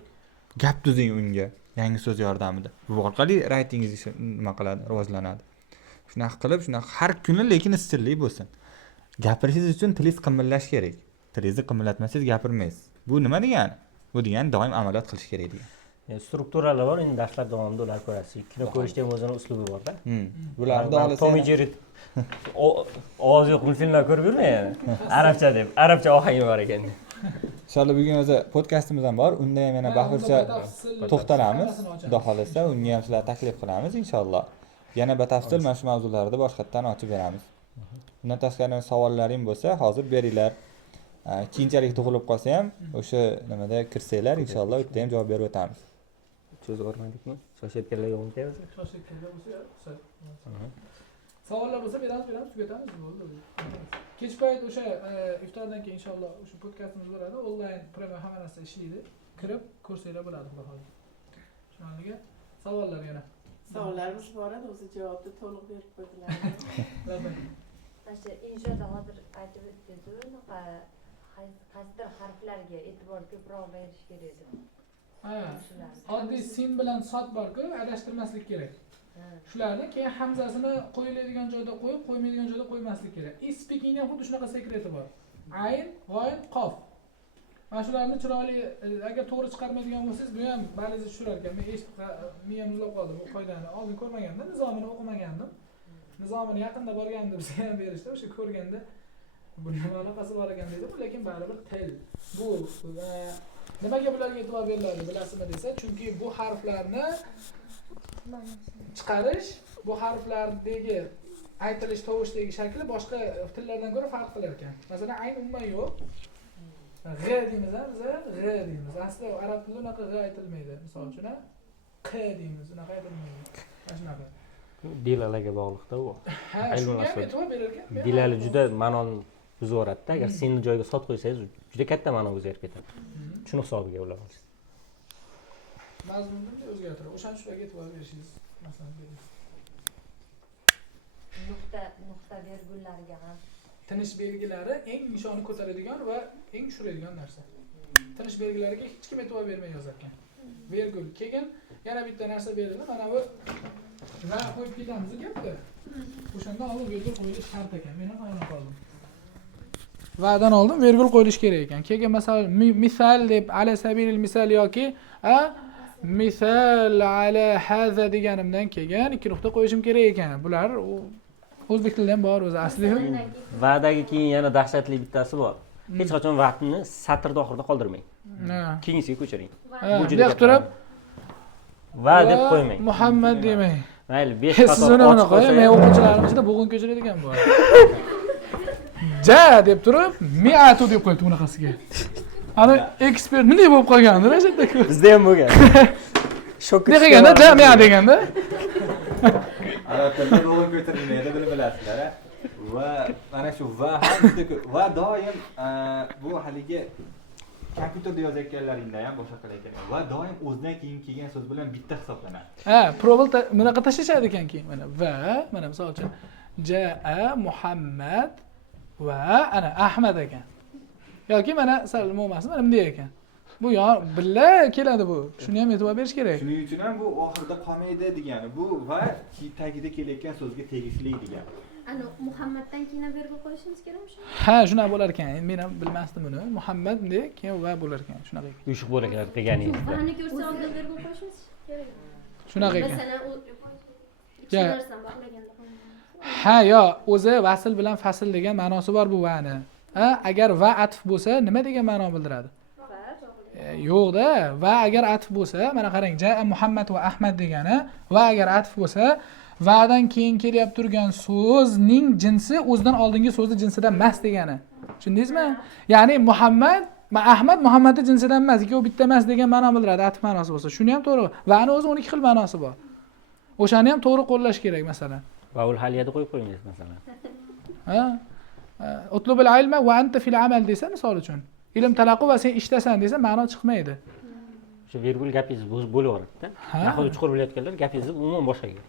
gap tuzing unga yangi so'z yordamida. Bu orqali writingingiz nima qiladi, rivojlanadi. Shunaqa qilib, shunaqa har kuni lekin istirli bo'lsin. Gapirishingiz uchun tilingiz qimirlash kerak. Tilingizni qimirlatmasangiz gapirmaysiz. Bu nima degani? Bu degani doim amaliyot qilish kerak degani. Strukturalar bor, endi darslar davomida ular ko'rasiz. Kino ko'rishda ham o'zining uslubi bor-da. Bularni olasiz. Tom and Jerry ovoz yo'q multfilmlar ko'rib yurmayman. Arabcha deb, arabcha ohangi bor ekan. Inshaalloh bugun o'zi podkastimiz ham bor. Unda ham yana bahsga to'xtalamiz. Xudo xolasa, unga ham sizlarga taklif qilamiz inshaalloh. Yana batafsil mana shu mavzularni boshqatdan ochib beramiz. Bundan tashqari savollaring bo'lsa, hozir beringlar. Keyinchalik tug'ilib qolsa ham o'sha nimada kirsanglar, inshaalloh u yerda ham javob berib o'tamiz. So'z o'rmadikmi? Shoshayotganlarga bo'lmaymiz. Shoshayotganlar bo'lsa, savollar bo'lsa beramiz, tugatamiz bo'ldi. Kech payt o'sha iftordan keyin inshaalloh o'sha podkastimiz bo'ladi. Onlayn program hamma narsa ishlaydi. Kirib ko'rsanglar bo'ladi, xudo xohlasa. Shunga savollar yana. Savollarimiz bor edi, o'zi javobni to'liq berib qo'ydilar. Mana shu inshoda hozir aytib o'tdingiz, qaysidir harflarga e'tibor ko'proq berish kerak deb. Oddiy sin bilan sod bor-ku, adashtirmaslik kerak. Shularni keyin hamzasini qo'yiladigan joyda qo'yib, qo'ymaydigan joyda qo'ymaslik kerak. Speakingda ham xuddi shunaqa sekreti bor. Ayn, g'oyin, qof. Mana shularni chiroyli agar to'g'ri chiqarmaydigan bo'lsangiz, bu ham balizni tushirar ekan. Men miyam muzlab qoldim bu qoidani. Oldin ko'rmagandim, nizomini o'qimagandim. Nizomini yaqinda borgandim, bizga ham berishdi. O'sha ko'rganda bu nima aloqasi bor ekan dedim, lekin baribir til. Bu nimaga bularga e'tibor beriladi bilasizmi desa, chunki bu harflarni chiqarish, bu harflardagi aytilish tovushdagi shakli boshqa tillardan ko'ra farq qilar ekan. Masalan, ayn umuman yo'q. G deymiz, biz G deymiz. Aslida arab tilida unaqa G aytilmaydi. Misol uchun, Q deymiz, unaqa aytilmaydi. Mana shunaqa. Dilalarga bog'liqda u. Ha, shunga ham e'tibor berar ekan. Dilali juda ma'noni buzib yuboradi-da. Agar senni joyiga sot qo'ysangiz, juda katta ma'no o'zgarib ketadi. Shuni hisobiga ular. Mazmunni o'zgartiradi. O'shaning shularga e'tibor berishingiz masalan beradi. Nuqta virgullarga ham Tinish belgilari eng nishonni ko'taradigan va eng tushiradigan narsa. Tinish belgilariga hech kim e'tibor bermay yozar ekan. Virgul. Keyin yana bitta narsa berildi. Mana bu va qo'yib ketamiz gapda. O'shanda oldin virgul qo'yilish shart ekan. Men ham hayron qoldim. Va'dan oldin virgul qo'yilish kerak ekan. Keyin masalan misal deb ala sabilil misal yoki misal ala haza deganimdan keyin ikki nuqta qo'yishim kerak ekan. Bular o'zbek tilida ham bor o'zi asli. Va'daga keyin yana dahshatli bittasi bor. Hech qachon vaqtni satrda oxirida qoldirmang. Keyinsiga ko'chiring. Bu juda turib va deb qo'ymang. Muhammad demang. Mayli 5 qator Siz uni qo'ying, men o'quvchilarim ichida bo'g'in ko'chiradigan bor. Ja deb turib, mi'atu deb qo'ydi unaqasiga. Ana ekspert nima bo'lib qolgandir o'sha yerda. Bizda ham bo'lgan. Shok deganda jamia deganda. Arab tilida bo'g'in ko'tarilmaydi, buni bilasizlar. Va mana shu va doim bu haligi kompyuterda yozayotganlaringda ham boshqa qilayotgan. Va doim o'zidan keyin kelgan so'z bilan bitta hisoblanadi. Ha, probel bunaqa tashlashadi ekan keyin mana va, mana misol uchun jaa Muhammad va ana Ahmad ekan. Yoki mana sal bo'lmasmi, mana bunday ekan. Bu billa keladi bu. Shuni ham e'tibor berish kerak. Shuning uchun ham bu oxirida qolmaydi degani. Bu va tagida kelayotgan so'zga tegishli degani. Ana Muhammaddan keyin virgul qo'yishimiz kerakmi shu? Ha, shunaqa bo'lar ekan. Men ham bilmasdim buni. Muhammad bunday, keyin va bo'lar ekan. Shunaqa ekan. Uyushib bo'lar ekan qilganingizda. Vani ko'rsa oldin virgul qo'yishimiz kerak. Shunaqa ekan. Masalan, u ichlardan bog'laganda qo'yamiz. Ha, yo, o'zi vasl bilan fasl degan ma'nosi bor bu va'ni. Ha, agar va atf bo'lsa, nima degan ma'no bildiradi? Yo'q-da, va agar atf bo'lsa, mana qarang, jaa Muhammad va Ahmad degani, va agar atf bo'lsa, va'dan keyin kelyapti turgan so'zning jinsi o'zidan oldingi so'zning jinsidan emas degani. Tushundingizmi? Ya'ni Muhammad va Ahmad Muhammadning jinsidan emas, ikkovi bitta emas degan ma'no bildiradi, atf ma'nosi bo'lsa. Shuni ham to'g'ri. Va'ni o'zi 12 xil ma'nosi bor. O'shani ham to'g'ri qo'llash kerak masalan. Vaul haliyada qo'yib qo'yingiz masalan. Ha? Utlubul ilma va anta fil amal desa misol uchun. Ilm talaqi va sen ishdasan desa ma'no chiqmaydi. Shu virgul gapingiz bo'laveradi-da. Nahotki chuqur bilayotganlar gapingiz umuman boshqaga.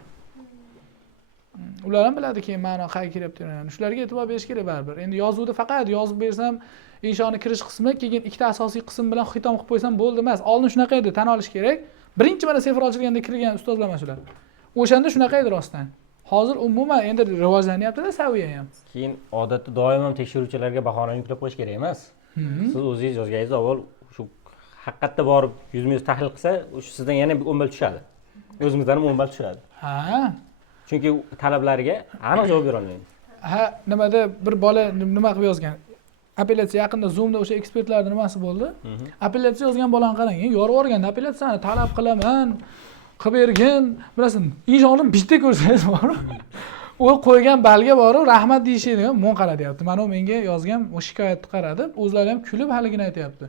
Ular ham biladi keyin ma'no qayerga kelyapti. Shularga e'tibor berish kerak baribir. Endi yozuvda faqat yozib bersam, inshoni kirish qismi, keyin ikkita asosiy qism bilan xitom qilib qo'ysam bo'ldi emas. Oldin shunaqa edi, tan olish kerak. Birinchi mana sefr ochilganda kirgan ustozlar mana shular. O'shanda shunaqa edi rostdan. Hozir umuman endi rivojlanyapti-da saviya ham. Keyin odatda doim ham tekshiruvchilarga bahona yuklab qo'yish kerak emas. Siz o'zingiz yozganingiz avval shu haqiqatda borib yuzma-yuz tahlil qilsa, o'sha sizdan yana 10 bal tushadi. O'zingizdan ham 10 bal tushadi. Ha. Chunki talablariga aniq javob bera olmaydi. Ha, nimada bir bola nima qilib yozgan? Apellyatsiya yaqinda Zoomda o'sha ekspertlarning nimasi bo'ldi? Apellyatsiya yozgan bolani qarang, yorib yuborganda apellyatsiyani talab qilaman, qilib bergin, bilasan, inshaalloh bitta ko'rsangiz bor. U qo'ygan balga borib rahmat deyishini men qara deyapti. Mana u menga yozgan o shikoyatni qaradi, o'zlari ham kulib haligini aytayapti.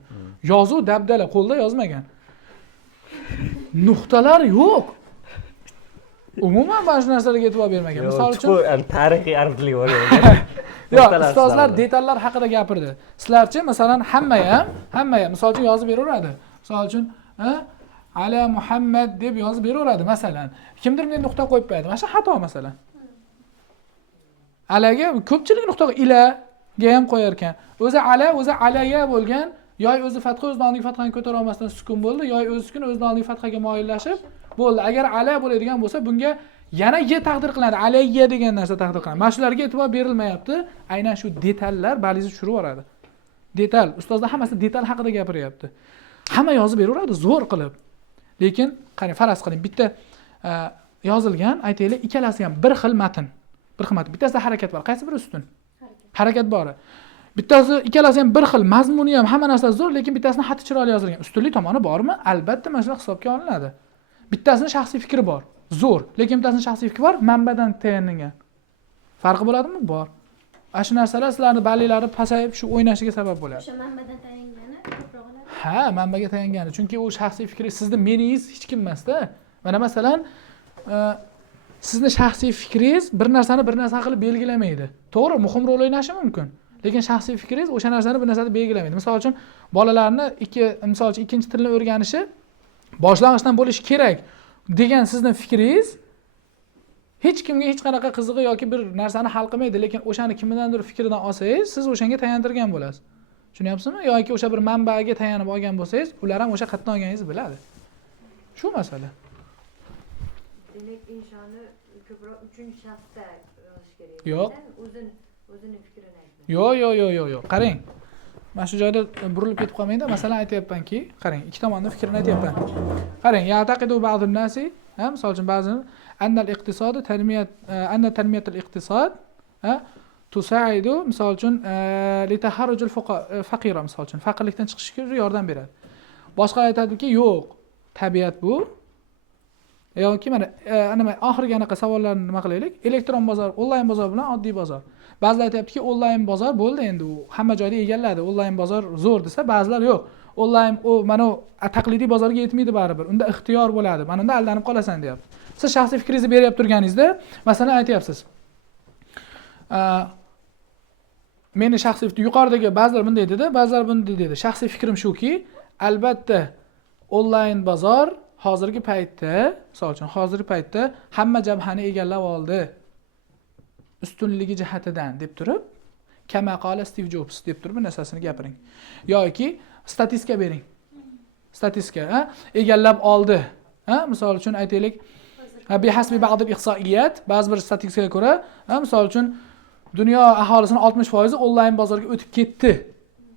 Yozuv dabdala, qo'lda yozmagan. Nuqtalar yo'q. Umuman mana shu narsalarga e'tibor bermagan. Misol uchun tarixiy aniqlik bor. Yo'q, ustozlar detallar haqida gapirdi. Sizlarchi masalan hamma ham misol uchun yozib beraveradi. Misol uchun, ala Muhammad deb yozib beraveradi masalan. Kimdir men nuqta qo'yib qo'yadi. Mana shu xato masalan. Alaga ko'pchilik nuqtaga ilaga ham qo'yar ekan. O'zi alaga bo'lgan, yoy o'zi fatha o'z oldiga fathani ko'tara olmasdan sukun bo'ldi, yoy o'zi sukun o'z oldiga fathaga moyillashib bo'ldi. Agar ala bo'ladigan bo'lsa, bunga yana ye taqdir qiladi. Alayya degan narsa taqdir qiladi. Mana shularga e'tibor berilmayapti. Aynan shu detallar balizni tushirib yuboradi. Detal, ustozlar hammasi detal haqida gapiryapti. Hamma yozib beraveradi zo'r qilib. Lekin qarang, faraz qiling, bitta yozilgan, aytaylik, ikkalasi ham bir xil matn. Bir xil matn. Bittasida harakat bor. Qaysi biri ustun? Harakat bor. Bittasi ikkalasi ham bir xil, mazmuni ham hamma narsa zo'r, lekin bittasini xati chiroyli yozilgan. Ustunlik tomoni bormi? Albatta mana shular hisobga olinadi. Bittasining shaxsiy fikri bor, zo'r, lekin bittasining shaxsiy fikri bor, manbadan tayyorlangan. Farqi bo'ladimi? Bor. Ana shu narsalar sizlarning balilari pasayib shu o'ynashiga sabab bo'ladi. O'sha manbadan tayingani ko'proq bo'ladi. Ha, manbaga tayingani. Chunki u shaxsiy fikri sizni meningiz hech kim emas-da. Mana masalan, sizni shaxsiy fikringiz bir narsani bir narsa qilib belgilamaydi. To'g'ri, muhim rol o'ynashi mumkin. Lekin shaxsiy fikringiz o'sha narsani bir narsada belgilamaydi. Misol uchun, bolalarni ikkinchi tilni o'rganishi boshlang'ich bo'lishi kerak degan sizning fikringiz hech kimga hech qanaqa qizig'i yoki bir narsani hal qilmaydi, lekin o'shani kimdandir fikridan olsangiz, siz o'shanga tayantirgan bo'lasiz. Tushunyapsizmi? Yoki o'sha bir manbaga tayanib olgan bo'lsangiz, ular ham o'sha qayerdan olganingizni biladi. Shu masala. Demak, inshoni ko'proq uchinchi shaxsda yozish kerak. Yo'q. O'zini fikrini aytmaydi. Yo'q. Qarang. Mana shu joyda burilib ketib qolmaydi. Masalan, aytayapmanki, qarang, ikki tomondan fikrini aytayapman. Qarang, ya'taqidu ba'dun nasi, misol uchun ba'zi annal iqtisod anna tanmiyat al-iqtisod tusaidu, misol uchun litaharrujul faqira, misol uchun faqirlikdan chiqishga yordam beradi. Boshqa aytadiki, yo'q, tabiat bu. Yoki mana oxirgi anaqa savollarni nima qilaylik? Elektron bozor, onlayn bozor bilan oddiy bozor. Ba'zilar aytayaptiki, onlayn bozor bo'ldi endi u hamma joyda egalladi. Onlayn bozor zo'r desa, ba'zilar yo'q. Onlayn mana taqlidiy bozorga yetmaydi baribir. Unda ixtiyor bo'ladi. Mana unda aldanib qolasan deyapti. Siz shaxsiy fikringizni berib turganingizda, masalan aytayapsiz. Meni shaxsiy yuqoridagi ba'zilar bunday dedi, ba'zilar bunday dedi. Shaxsiy fikrim shuki, albatta onlayn bozor hozirgi paytda, misol uchun hozirgi paytda hamma jabhani egallab oldi. Ustunligi jihatidan deb turib, kama qala Steve Jobs deb turib narsasini gapiring. Yoki statistika bering. Statistika, egallab oldi. Misol uchun aytaylik, bihasbi ba'd al-ihsoiyat, ba'zi bir statistikaga ko'ra, misol uchun dunyo aholisining 60% onlayn bozorga o'tib ketdi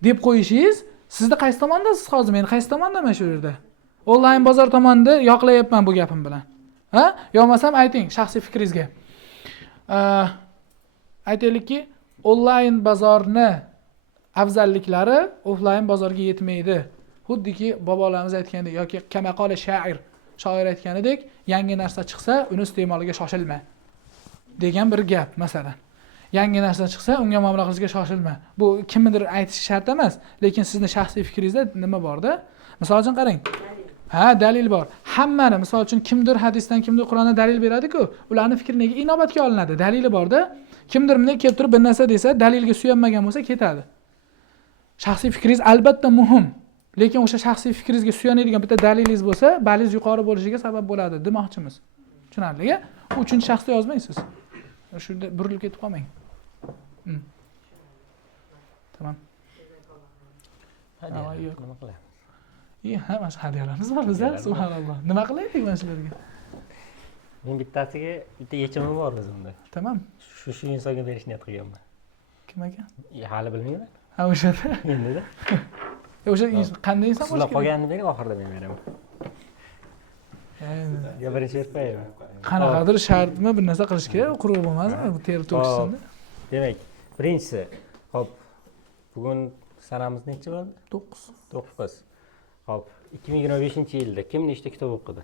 deb qo'yishingiz, sizda qaysi tomondasiz hozir? Men qaysi tomondaman shu yerda? Onlayn bozor tomonda yoqlayapman bu gapim bilan. Yo'qmasam ayting shaxsiy fikringizga. Aytaylikki, onlayn bozorni afzalliklari offlayn bozorga yetmaydi. Xuddiki bobolarimiz aytgandek yoki kamaqola shoir aytganidek, yangi narsa chiqsa, uni iste'moliga shoshilma degan bir gap masalan. Yangi narsa chiqsa, unga muomala qilishga shoshilma. Bu kimnidir aytish shart emas, lekin sizning shaxsiy fikringizda nima bor-da? Misol uchun qarang. Dalil bor. Hammani, misol uchun kimdir hadisdan, kimdir Qur'ondan dalil beradi-ku, ularning fikri nega inobatga olinadi? Dalili bor-da. Kimdir bunday kelib turib bir narsa desa, dalilga suyanmagan bo'lsa ketadi. Shaxsiy fikringiz albatta muhim, lekin o'sha shaxsiy fikringizga suyanadigan bitta dalilingiz bo'lsa, balingiz yuqori bo'lishiga sabab bo'ladi demoqchimiz. Tushunarlimi? Uchinchi shaxsda yozmaysiz. Shunda burilib ketib qolmang. Tamam. Nima qilay? Mana shu hadiyalarimiz bor bizda, subhanalloh. Nima qilaylik mana shularga? Men bittasiga bitta yechimim bor o'zimda. Tamam. Shu insonga berish niyat qilganman. Kim ekan? Hali bilmayman. O'shada. Endi-da. O'sha qanday inson Sizlar qolganini bering, oxirida men beraman. Yo, birinchi berib qo'yaymi? Qanaqadir shartmi, bir narsa qilish kerak, quruq bo'lmasmi bu teri to'kisini? Demak, birinchisi, hop, bugun sanamiz necha bo'ldi? 9. Hop, 2025-yilda kim nechta kitob o'qidi?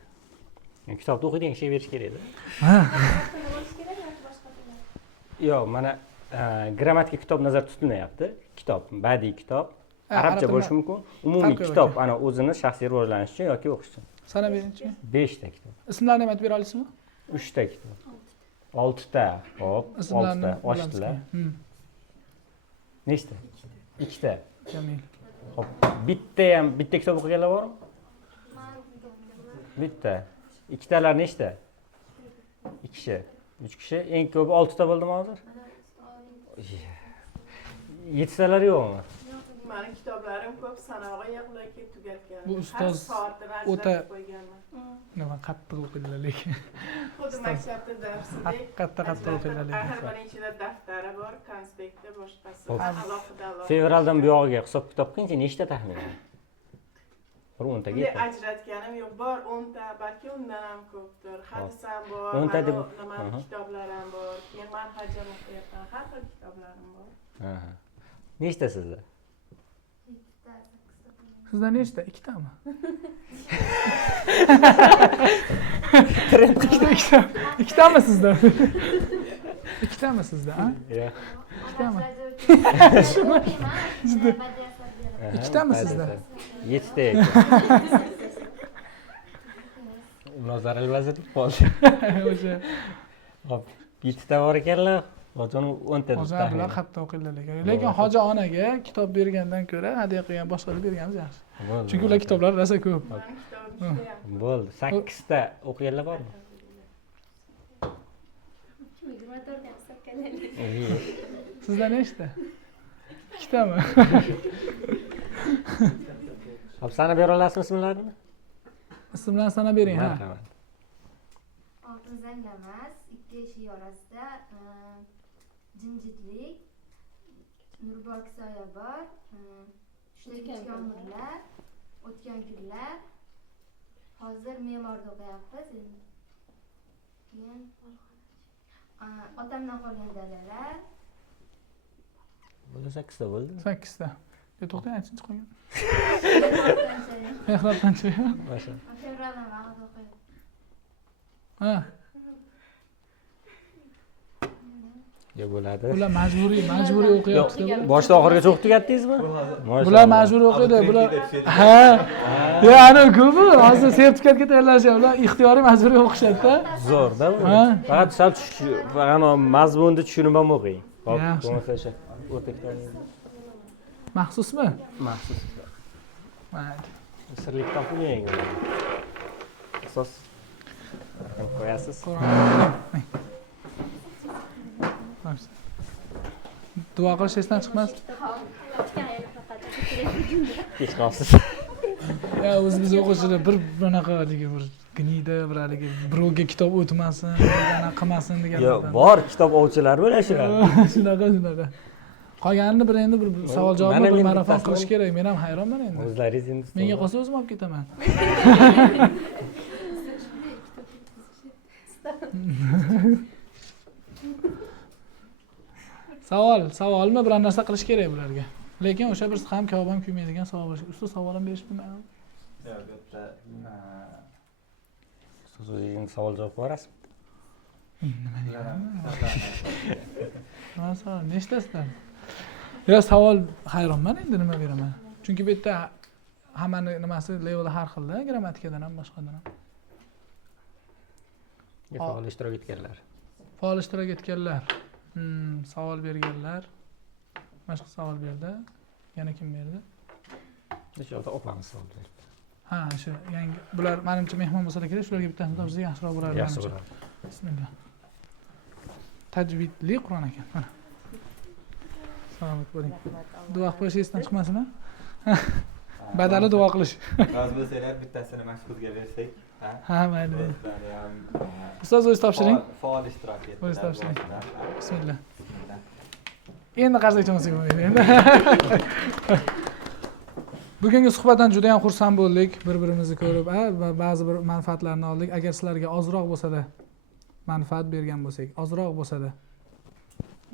Kitobni o'qiydigan kishiga berish kerak-da. Yo'q, mana grammatika kitob nazarda tutilmayapti. Kitob, badiiy kitob, arabcha bo'lishi mumkin. Umumiy kitob, ana o'zini shaxsiy rivojlanish uchun yoki o'qish uchun. Sana berinchi? 5 ta kitob. Ismlarini ham aytib bera olasizmi? 3 ta kitob. 6 ta. Hop, 6 ta. Ochdilar. Nechta? 2 ta. Jamil. Hop, bitta kitob o'qiganlar bormi? Bitta. Ikkitalar nechta? 2 kishi. 3 kishi. Eng ko'pi 6 ta bo'ldimi hozir? Yetsalari yo'qmi? Mani kitoblarim ko'p sanog'i yig'ilib tugatgan. Bu ustoz o'ta- qo'yganman. nima qattiq o'qiydilar lekin. Xuddi maktabda darsidek. Haqiqatda qattiq o'qiydilar Har lekin. birinchida daftari bor, konspekti boshqasi. Hop. Alohida. Fevraldan buyog'iga hisob kitob qilingchi, nechta taxminan? Bir 10 taga Bunday yetadi. ajratganim yo'q. Bor 10 ta, balki undan ham ko'pdir. Hadisam bor, 10 ta deb- nima kitoblarim bor, keyin manhajim o'qiyapman. Har xil kitoblarim bor. Aha. Nechta sizda? Sizda nechta? Ikkitami? Ikkitami sizda? Ikkitami sizda, ha? Yo'q. Ikkitami? Juda. Ikkitami sizda? 7 ta ekan. Munozara vazirlik qoldi. O'sha Hop, 7 ta bor ekanlar. Hozir 10 ta Hoji bilan qattiq o'qiydilar lekin hoji onaga kitob bergandan ko'ra hadya qilgan boshqalar berganimiz yaxshi. Chunki ular kitoblar rosa ko'p. Mani kitobim juda ham. Bo'ldi. 8 ta o'qiganlar bormi? 24 dan hisoblanadi. Sizda nechta? Ikkitami? Hop, sanab bera olasizmi ismlarini? Ism bilan sanab bering, ha. Marhamat. Oltin zangamas, ikki eshik orasida jimjitlik, nurbok soya bor, tushlik yomg'irlar, o'tgan kunlar. Hozir me'morda o'qiyapmiz endi. Keyin otamdan qolgan dalalar. Bo'ldi 8 ta bo'ldi. 8 ta. To'xtang, aytsinchi qolgan. Mehrobdan Mehrobdan chiqib. Mashallah. fevraldan vaqt o'qiyapmiz. Ha, Yo bo'ladi. ular majburiy o'qiyapti bular. Boshdan oxirigacha o'qib tugatdingizmi? Bular majburiy o'qiydi, bular. Ha. Ya, ana ko'pi hozir sertifikatga tayyorlashadi. Ular ixtiyoriy majburiy o'qishadi-da. Zo'rda bu. Ha. Faqat sal faqat mazmunni tushunib ham o'qing. Hop, Yaxshi. bo'lmasa o'sha o'ta kitob. Maxsusmi? Maxsus. Mayli. Sirlik topilmaydi. Asos qo'yasiz. Duo qilish esdan chiqmas. Hech qolsiz. Ya o'zi biz o'quvchilar bir bunaqa haligi bir gniyda bir haligi birovga kitob o'tmasin, anaqa qilmasin degan. Yo'q, bor kitob ovchilar bo'la shu. Shunaqa. Qolganini bir endi bir savol javobni Mana bir men marafon bittasini- qilish kerak. Men ham hayronman endi. O'zlaringiz endi. Menga qolsa o'zim olib ketaman. Savolmi bir narsa qilish kerak bularga. Lekin o'sha bir ham kitob ham kuymaydigan savol bo'lishi. Ustoz savol ham berish bilmayman. Yo'q, bu yerda Siz o'zingiz savol javob berasizmi? Nima savol? Nechtasizlar? Yo, savol hayronman endi nima beraman. Chunki bu yerda hammani nimasi leveli har xilda, grammatikadan ham boshqadan ham. Faol ishtirok etganlar. Faol ishtirok etganlar. Savol berganlar. Boshqa savol berdi. Yana kim berdi? O'sha yerda opamiz savol berdi. Ha, shu yangi bular menimcha mehmon bo'lsa kerak, shularga bittasini topshirsa yaxshiroq bo'lardi. Yaxshi menimcha. bo'ladi. Bismillah. Tajvidli Qur'on ekan. Mana. Salomat bo'ling. Duo qilish esdan chiqmasin, ha? Badali duo qilish. rozi bo'lsanglar bittasini mashhurga bersak, ha? Ha, mayli. Ularni ham, Ustoz o'zingiz topshiring. Faol ishtirok etdilar. O'zingiz topshiring. boshida. Bismillah. Bismillah. Endi qarsakchi bo'lsak bo'lmaydi endi. Bugungi suhbatdan juda ham xursand bo'ldik. Bir-birimizni ko'rib, va ba'zi bir manfaatlarni oldik. Agar sizlarga ozroq bo'lsa-da manfaat bergan bo'lsak, ozroq bo'lsa-da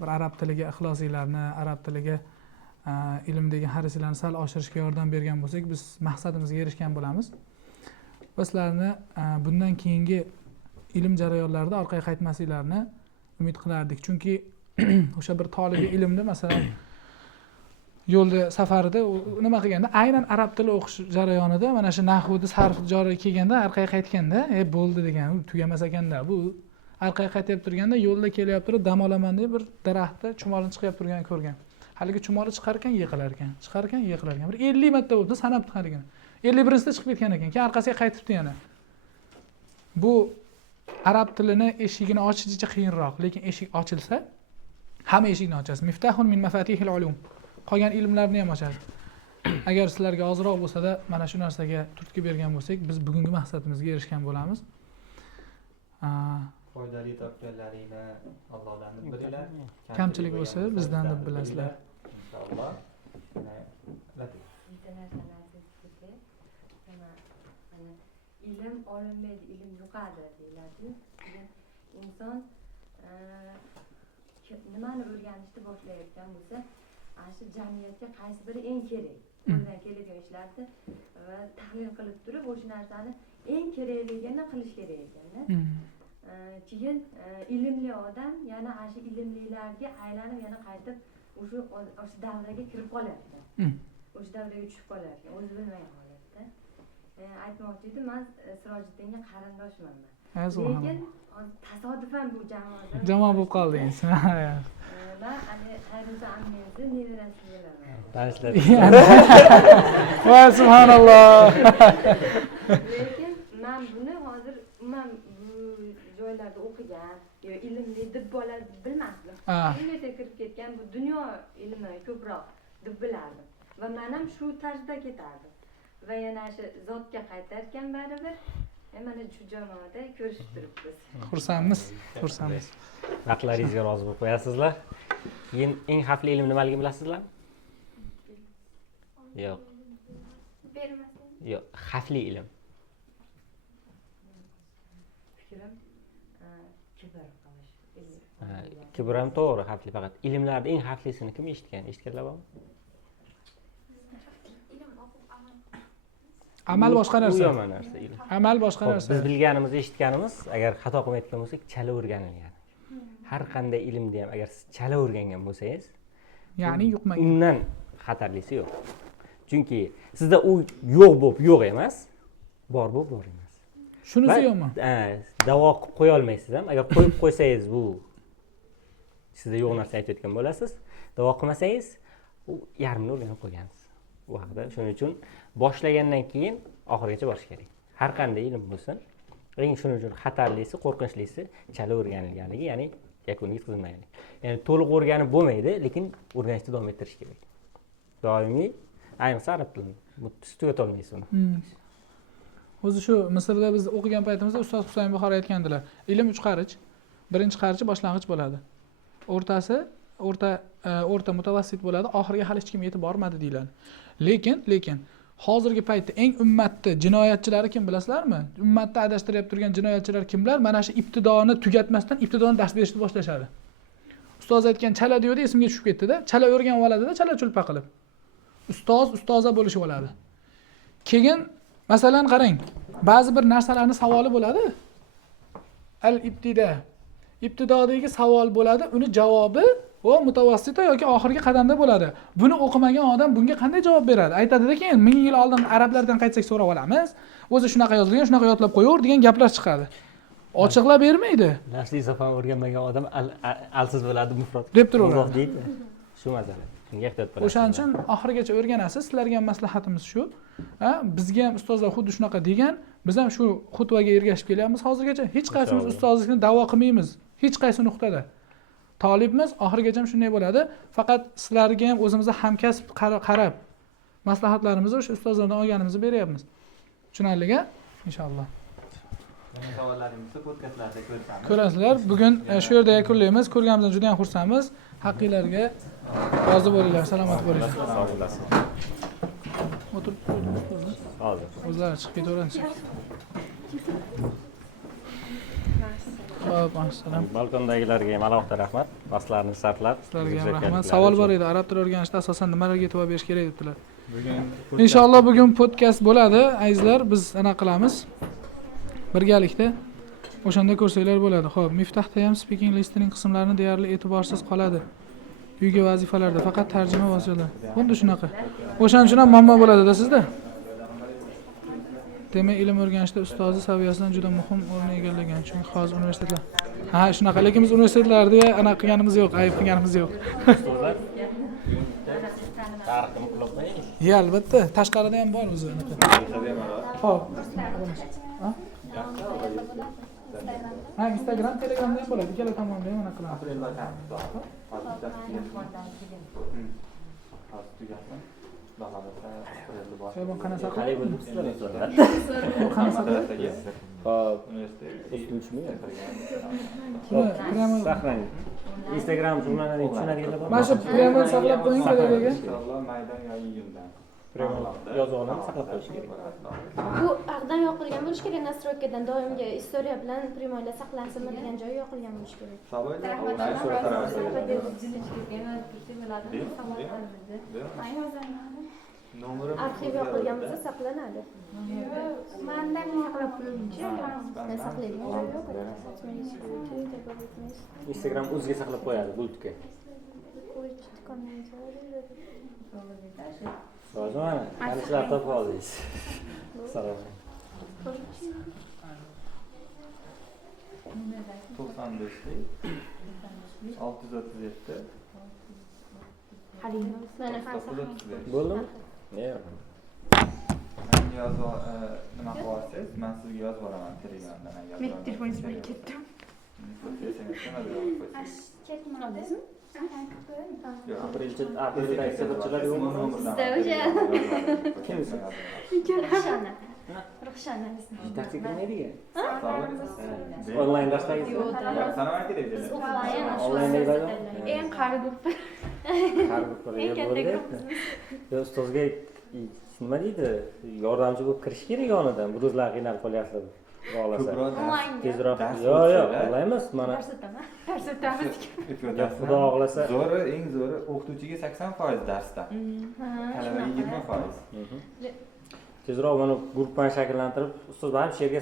bir arab tiliga ixlosinglarni, arab tiliga ilmdagi harisinglarni sal oshirishga yordam bergan bo'lsak, biz maqsadimizga erishgan bo'lamiz. Va sizlarni bundan keyingi ilm jarayonlarida orqaga qaytmasliklarini umid qilardik. Chunki o'sha bir tolibi ilmda masalan yo'lda safarida nima qilganda aynan arab tili o'qish jarayonida mana shu nahvda sarf joriy kelganda orqaga qaytganda bo'ldi degan tugamas ekanda bu orqaga qaytib turganda yo'lda kelyapti turib dam olaman deb bir daraxtda chumoli chiqib turganini ko'rgan. Haligi chumoli chiqar ekan yiqilar ekan, chiqar ekan yiqilar ekan. Bir 50 marta bo'ldi sanabdi haligini. 51-sida chiqib ketgan ekan, keyin orqasiga qaytibdi yana. bu arab tilini eshigini ochishcha qiyinroq, lekin eshik ochilsa hamma eshikni ochasiz. Miftahun min mafatihil ulum. Qolgan ilmlarni ham ochadi. Agar sizlarga ozroq bo'lsa-da, mana shu narsaga turtki bergan bo'lsak, biz bugungi maqsadimizga erishgan bo'lamiz. Foydali topganlaringni Allohdan deb bilinglar. Kamchilik bo'lsa bizdan deb bilasizlar. Inshaalloh. ilm olinmaydi, ilm yuqadi deyiladi. Inson nimani o'rganishni boshlayotgan bo'lsa, ana shu jamiyatga qaysi biri eng kerak, qo'ldan keladigan ishlarni va tahlil qilib turib, o'sha narsani eng kerakligini qilish kerak ekanda. Keyin ilmli odam yana ana shu ilmlilarga aylanib yana qaytib o'sha davraga kirib qolyapti. O'sha davraga tushib qolyapti, o'zi bilmagan holatda. Aytmoqchi edim, men Sirojiddinga qarindoshman. Lekin tasodifan bu jamoa bo'lib qoldingiz. Va Xayrulla ammingizni nevarasi bo'laman. Tanishlar. Va subhanalloh. Lekin men buni hozir umuman bu joylarda o'qigan, ilmli deb bola bilmasdim. Shunga kirib ketgan bu dunyo ilmi ko'proq deb bilardim. Va men ham shu tarzda ketardim. Va yana shu zotga qaytarkan baribir mana shu jamoada ko'rishib turibmiz. Xursandmiz. Vaqtlaringizga rozi bo'lib qo'yasizlar. Keyin eng xavfli ilm nimaligini bilasizlar? Yo'q. Yo'q, xavfli ilm. Fikrim kibr qilish. Kibr ham to'g'ri, xavfli, faqat ilmlarda eng xavflisini kim eshitgan? Eshitganlar bormi? Amal boshqa narsa. U yomon narsa ilm. Amal boshqa narsa. Biz bilganimiz, eshitganimiz, agar xato qilmayotgan bo'lsak, chala o'rganilgan. Har qanday ilmda ham agar siz chala o'rgangan bo'lsangiz, ya'ni yuqmagan. Undan xatarlisi yo'q. Chunki sizda u yo'q bo'lib yo'q emas, bor bo'lib bor emas. Shunisi yo'qmi? Davo qilib qo'ya olmaysiz ham. Agar qo'yib qo'ysangiz, bu sizda yo'q narsa aytayotgan bo'lasiz. Davo qilmasangiz, u yarmini o'rganib qo'ygansiz. Bu haqida. Shuning uchun boshlagandan keyin oxirigacha borish kerak. Har qanday ilm bo'lsin, eng shuning uchun xatarlisi, qo'rqinchlisi chala o'rganilganligi, ya'ni yakuniga yetkazilmaganligi. Ya'ni to'liq o'rganib bo'lmaydi, lekin o'rganishni davom ettirish kerak. Doimiy, ayniqsa arab tilini. Bu tugatib olmaysiz uni. O'zi shu Misrda biz o'qigan paytimizda ustoz Husayn Buxoriy aytgandilar. Ilm 3 qarich. Birinchi qarichi boshlang'ich bo'ladi. O'rtasi o'rta mutavassit bo'ladi, oxiriga hali hech kim yetib bormadi deyiladi. Lekin hozirgi paytda eng ummatni jinoyatchilari kim bilasizlarmi? Ummatni adashtirib turgan jinoyatchilar kimlar? Mana shu ibtidoni tugatmasdan ibtidoni dars berishni boshlashadi. Ustoz aytgan chala deydi, esimga tushib ketdi-da. Chala o'rgan oladida, chala chulpa qilib. Ustoza bo'lishib oladi. Keyin masalan qarang, ba'zi bir narsalarning savoli bo'ladi. Ibtidodagi savol bo'ladi, uni javobi mutawassita yoki oxirgi qadamda bo'ladi. Buni o'qimagan odam bunga qanday javob beradi? Aytadida keyin 1000 yil oldin arablardan qaytsak so'rab olamiz. O'zi shunaqa yozilgan, shunaqa yodlab qo'yaver degan gaplar chiqadi. Ochiqlab bermaydi. Darsli safar o'rganmagan odam alsiz bo'ladi, mufrod deb turaveradi. deydi. Shu masala. Shunga ehtiyot bo'lasiz. O'shaning uchun oxirigacha o'rganasiz. Sizlarga ham maslahatimiz shu. Bizga ham ustozlar xuddi shunaqa degan. Biz ham shu xutvaga ergashib kelyapmiz hozirgacha. Hech qaysimiz ustozlikni da'vo qilmaymiz. Hech qaysi nuqtada. Talibimiz oxirigacha ham shunday bo'ladi. Faqat sizlarga ham o'zimizga hamkasb qarab maslahatlarimizni o'sha ustozlardan olganimizni beryapmiz. Tushunarliga? Inshaalloh. Savollaringizni podkastlarda ko'rasizlar. Bugun shu yerda yakunlaymiz. Ko'rganimizdan juda ham xursandmiz. Haqqinglarga rozi bo'linglar, salomat bo'linglar. Sog' bo'lasiz. O'tirib Hozir. o'zlari chiqib ketaveradi. Xo'p, assalom. Balkondagilarga ham alohida rahmat. Vaqtlarini sarflab. Sizlarga ham rahmat. Savol bor edi. Arab tili o'rganishda asosan nimalarga e'tibor berish kerak debdilar. Inshaalloh bugun podkast bo'ladi. Azizlar, biz anaqa qilamiz. Birgalikda o'shanda ko'rsanglar bo'ladi. Xo'p, Miftahda ham speaking listening qismlarini deyarli e'tiborsiz qoladi. Uyga vazifalarda faqat tarjima vositalar. Xuddi shunaqa. O'shaning uchun ham muammo bo'ladi-da sizda. Demak, ilm o'rganishda ustozi saviyasidan juda muhim o'rin egallagan. Chunki hozir universitetlar. Shunaqa, lekin biz universitetlarda anaqa qilganimiz yo'q, ayb qilganimiz yo'q. Ustozlar. Tarixni muqlobmaymiz. Ya, albatta, tashqarida ham bor o'zi anaqa. Xo'p. Ha, Instagram, Telegramda ham bo'ladi. Ikkala tomonda ham anaqa qilamiz. Aprelda kamida. Hozir tugasin. Xudo xolasa aprelda bosh. Şey, bu qana Qanday saqlaydi? bo'ldi sizlar? Bu qana saqlaydi? Hop, Universitet. ustunchimi? Prямо Saqlang. Instagram jumlalarni tushunadiganlar bor. mana shu prямо saqlab qo'ying galereyaga. Inshaalloh maydan yo iyundan. Yozib olib saqlab qo'yish kerak. Bu aqdan yoqilgan bo'lishi kerak, nastroykadan doimgi istoriya bilan primoylar saqlansinmi degan joyi yoqilgan bo'lishi kerak. Saboylar nomeri Arxiv yoqilgan bo'lsa saqlanadi. Mandan saqlab qo'yguncha Saqlaydigan joyi yo'q. Instagram o'ziga saqlab qo'yadi bulutga. Hozir mana tanishlar topib oldingiz. Salom. 95lik 637 Mana 935. Bo'ldimi? Yo'q. Menga yozib nima qilyapsiz? Men sizga yozib boraman Telegramdan. Men telefoningizga ketdim. ketmadingizmi? Yo'q, Aprelda seferchilar yo'qmi? Sizda o'sha Kimsiz? Ruxshana. Ruxshana. Taksi kirmaydiga. Online Onlayn darsdagi. Sanoat kerak dedi. Onlayn deyiladi. Eng qari gruppa. Har bir qo'liga bo'lyapti. Yo, ustozga nima deydi? Yordamchi bo'lib kirish kerak yonidan. Bir o'zlari qiynalib qolyapti. Xohlasa. Tezroq. Yo'q, yo'q, onlayn emas. Mana Dars o'tamiz. Xudo xohlasa. Zo'ri, eng zo'ri o'qituvchiga 80% darsda. Talabaga 20%. Tezroq mana guruhni shakllantirib, ustoz ham she'rga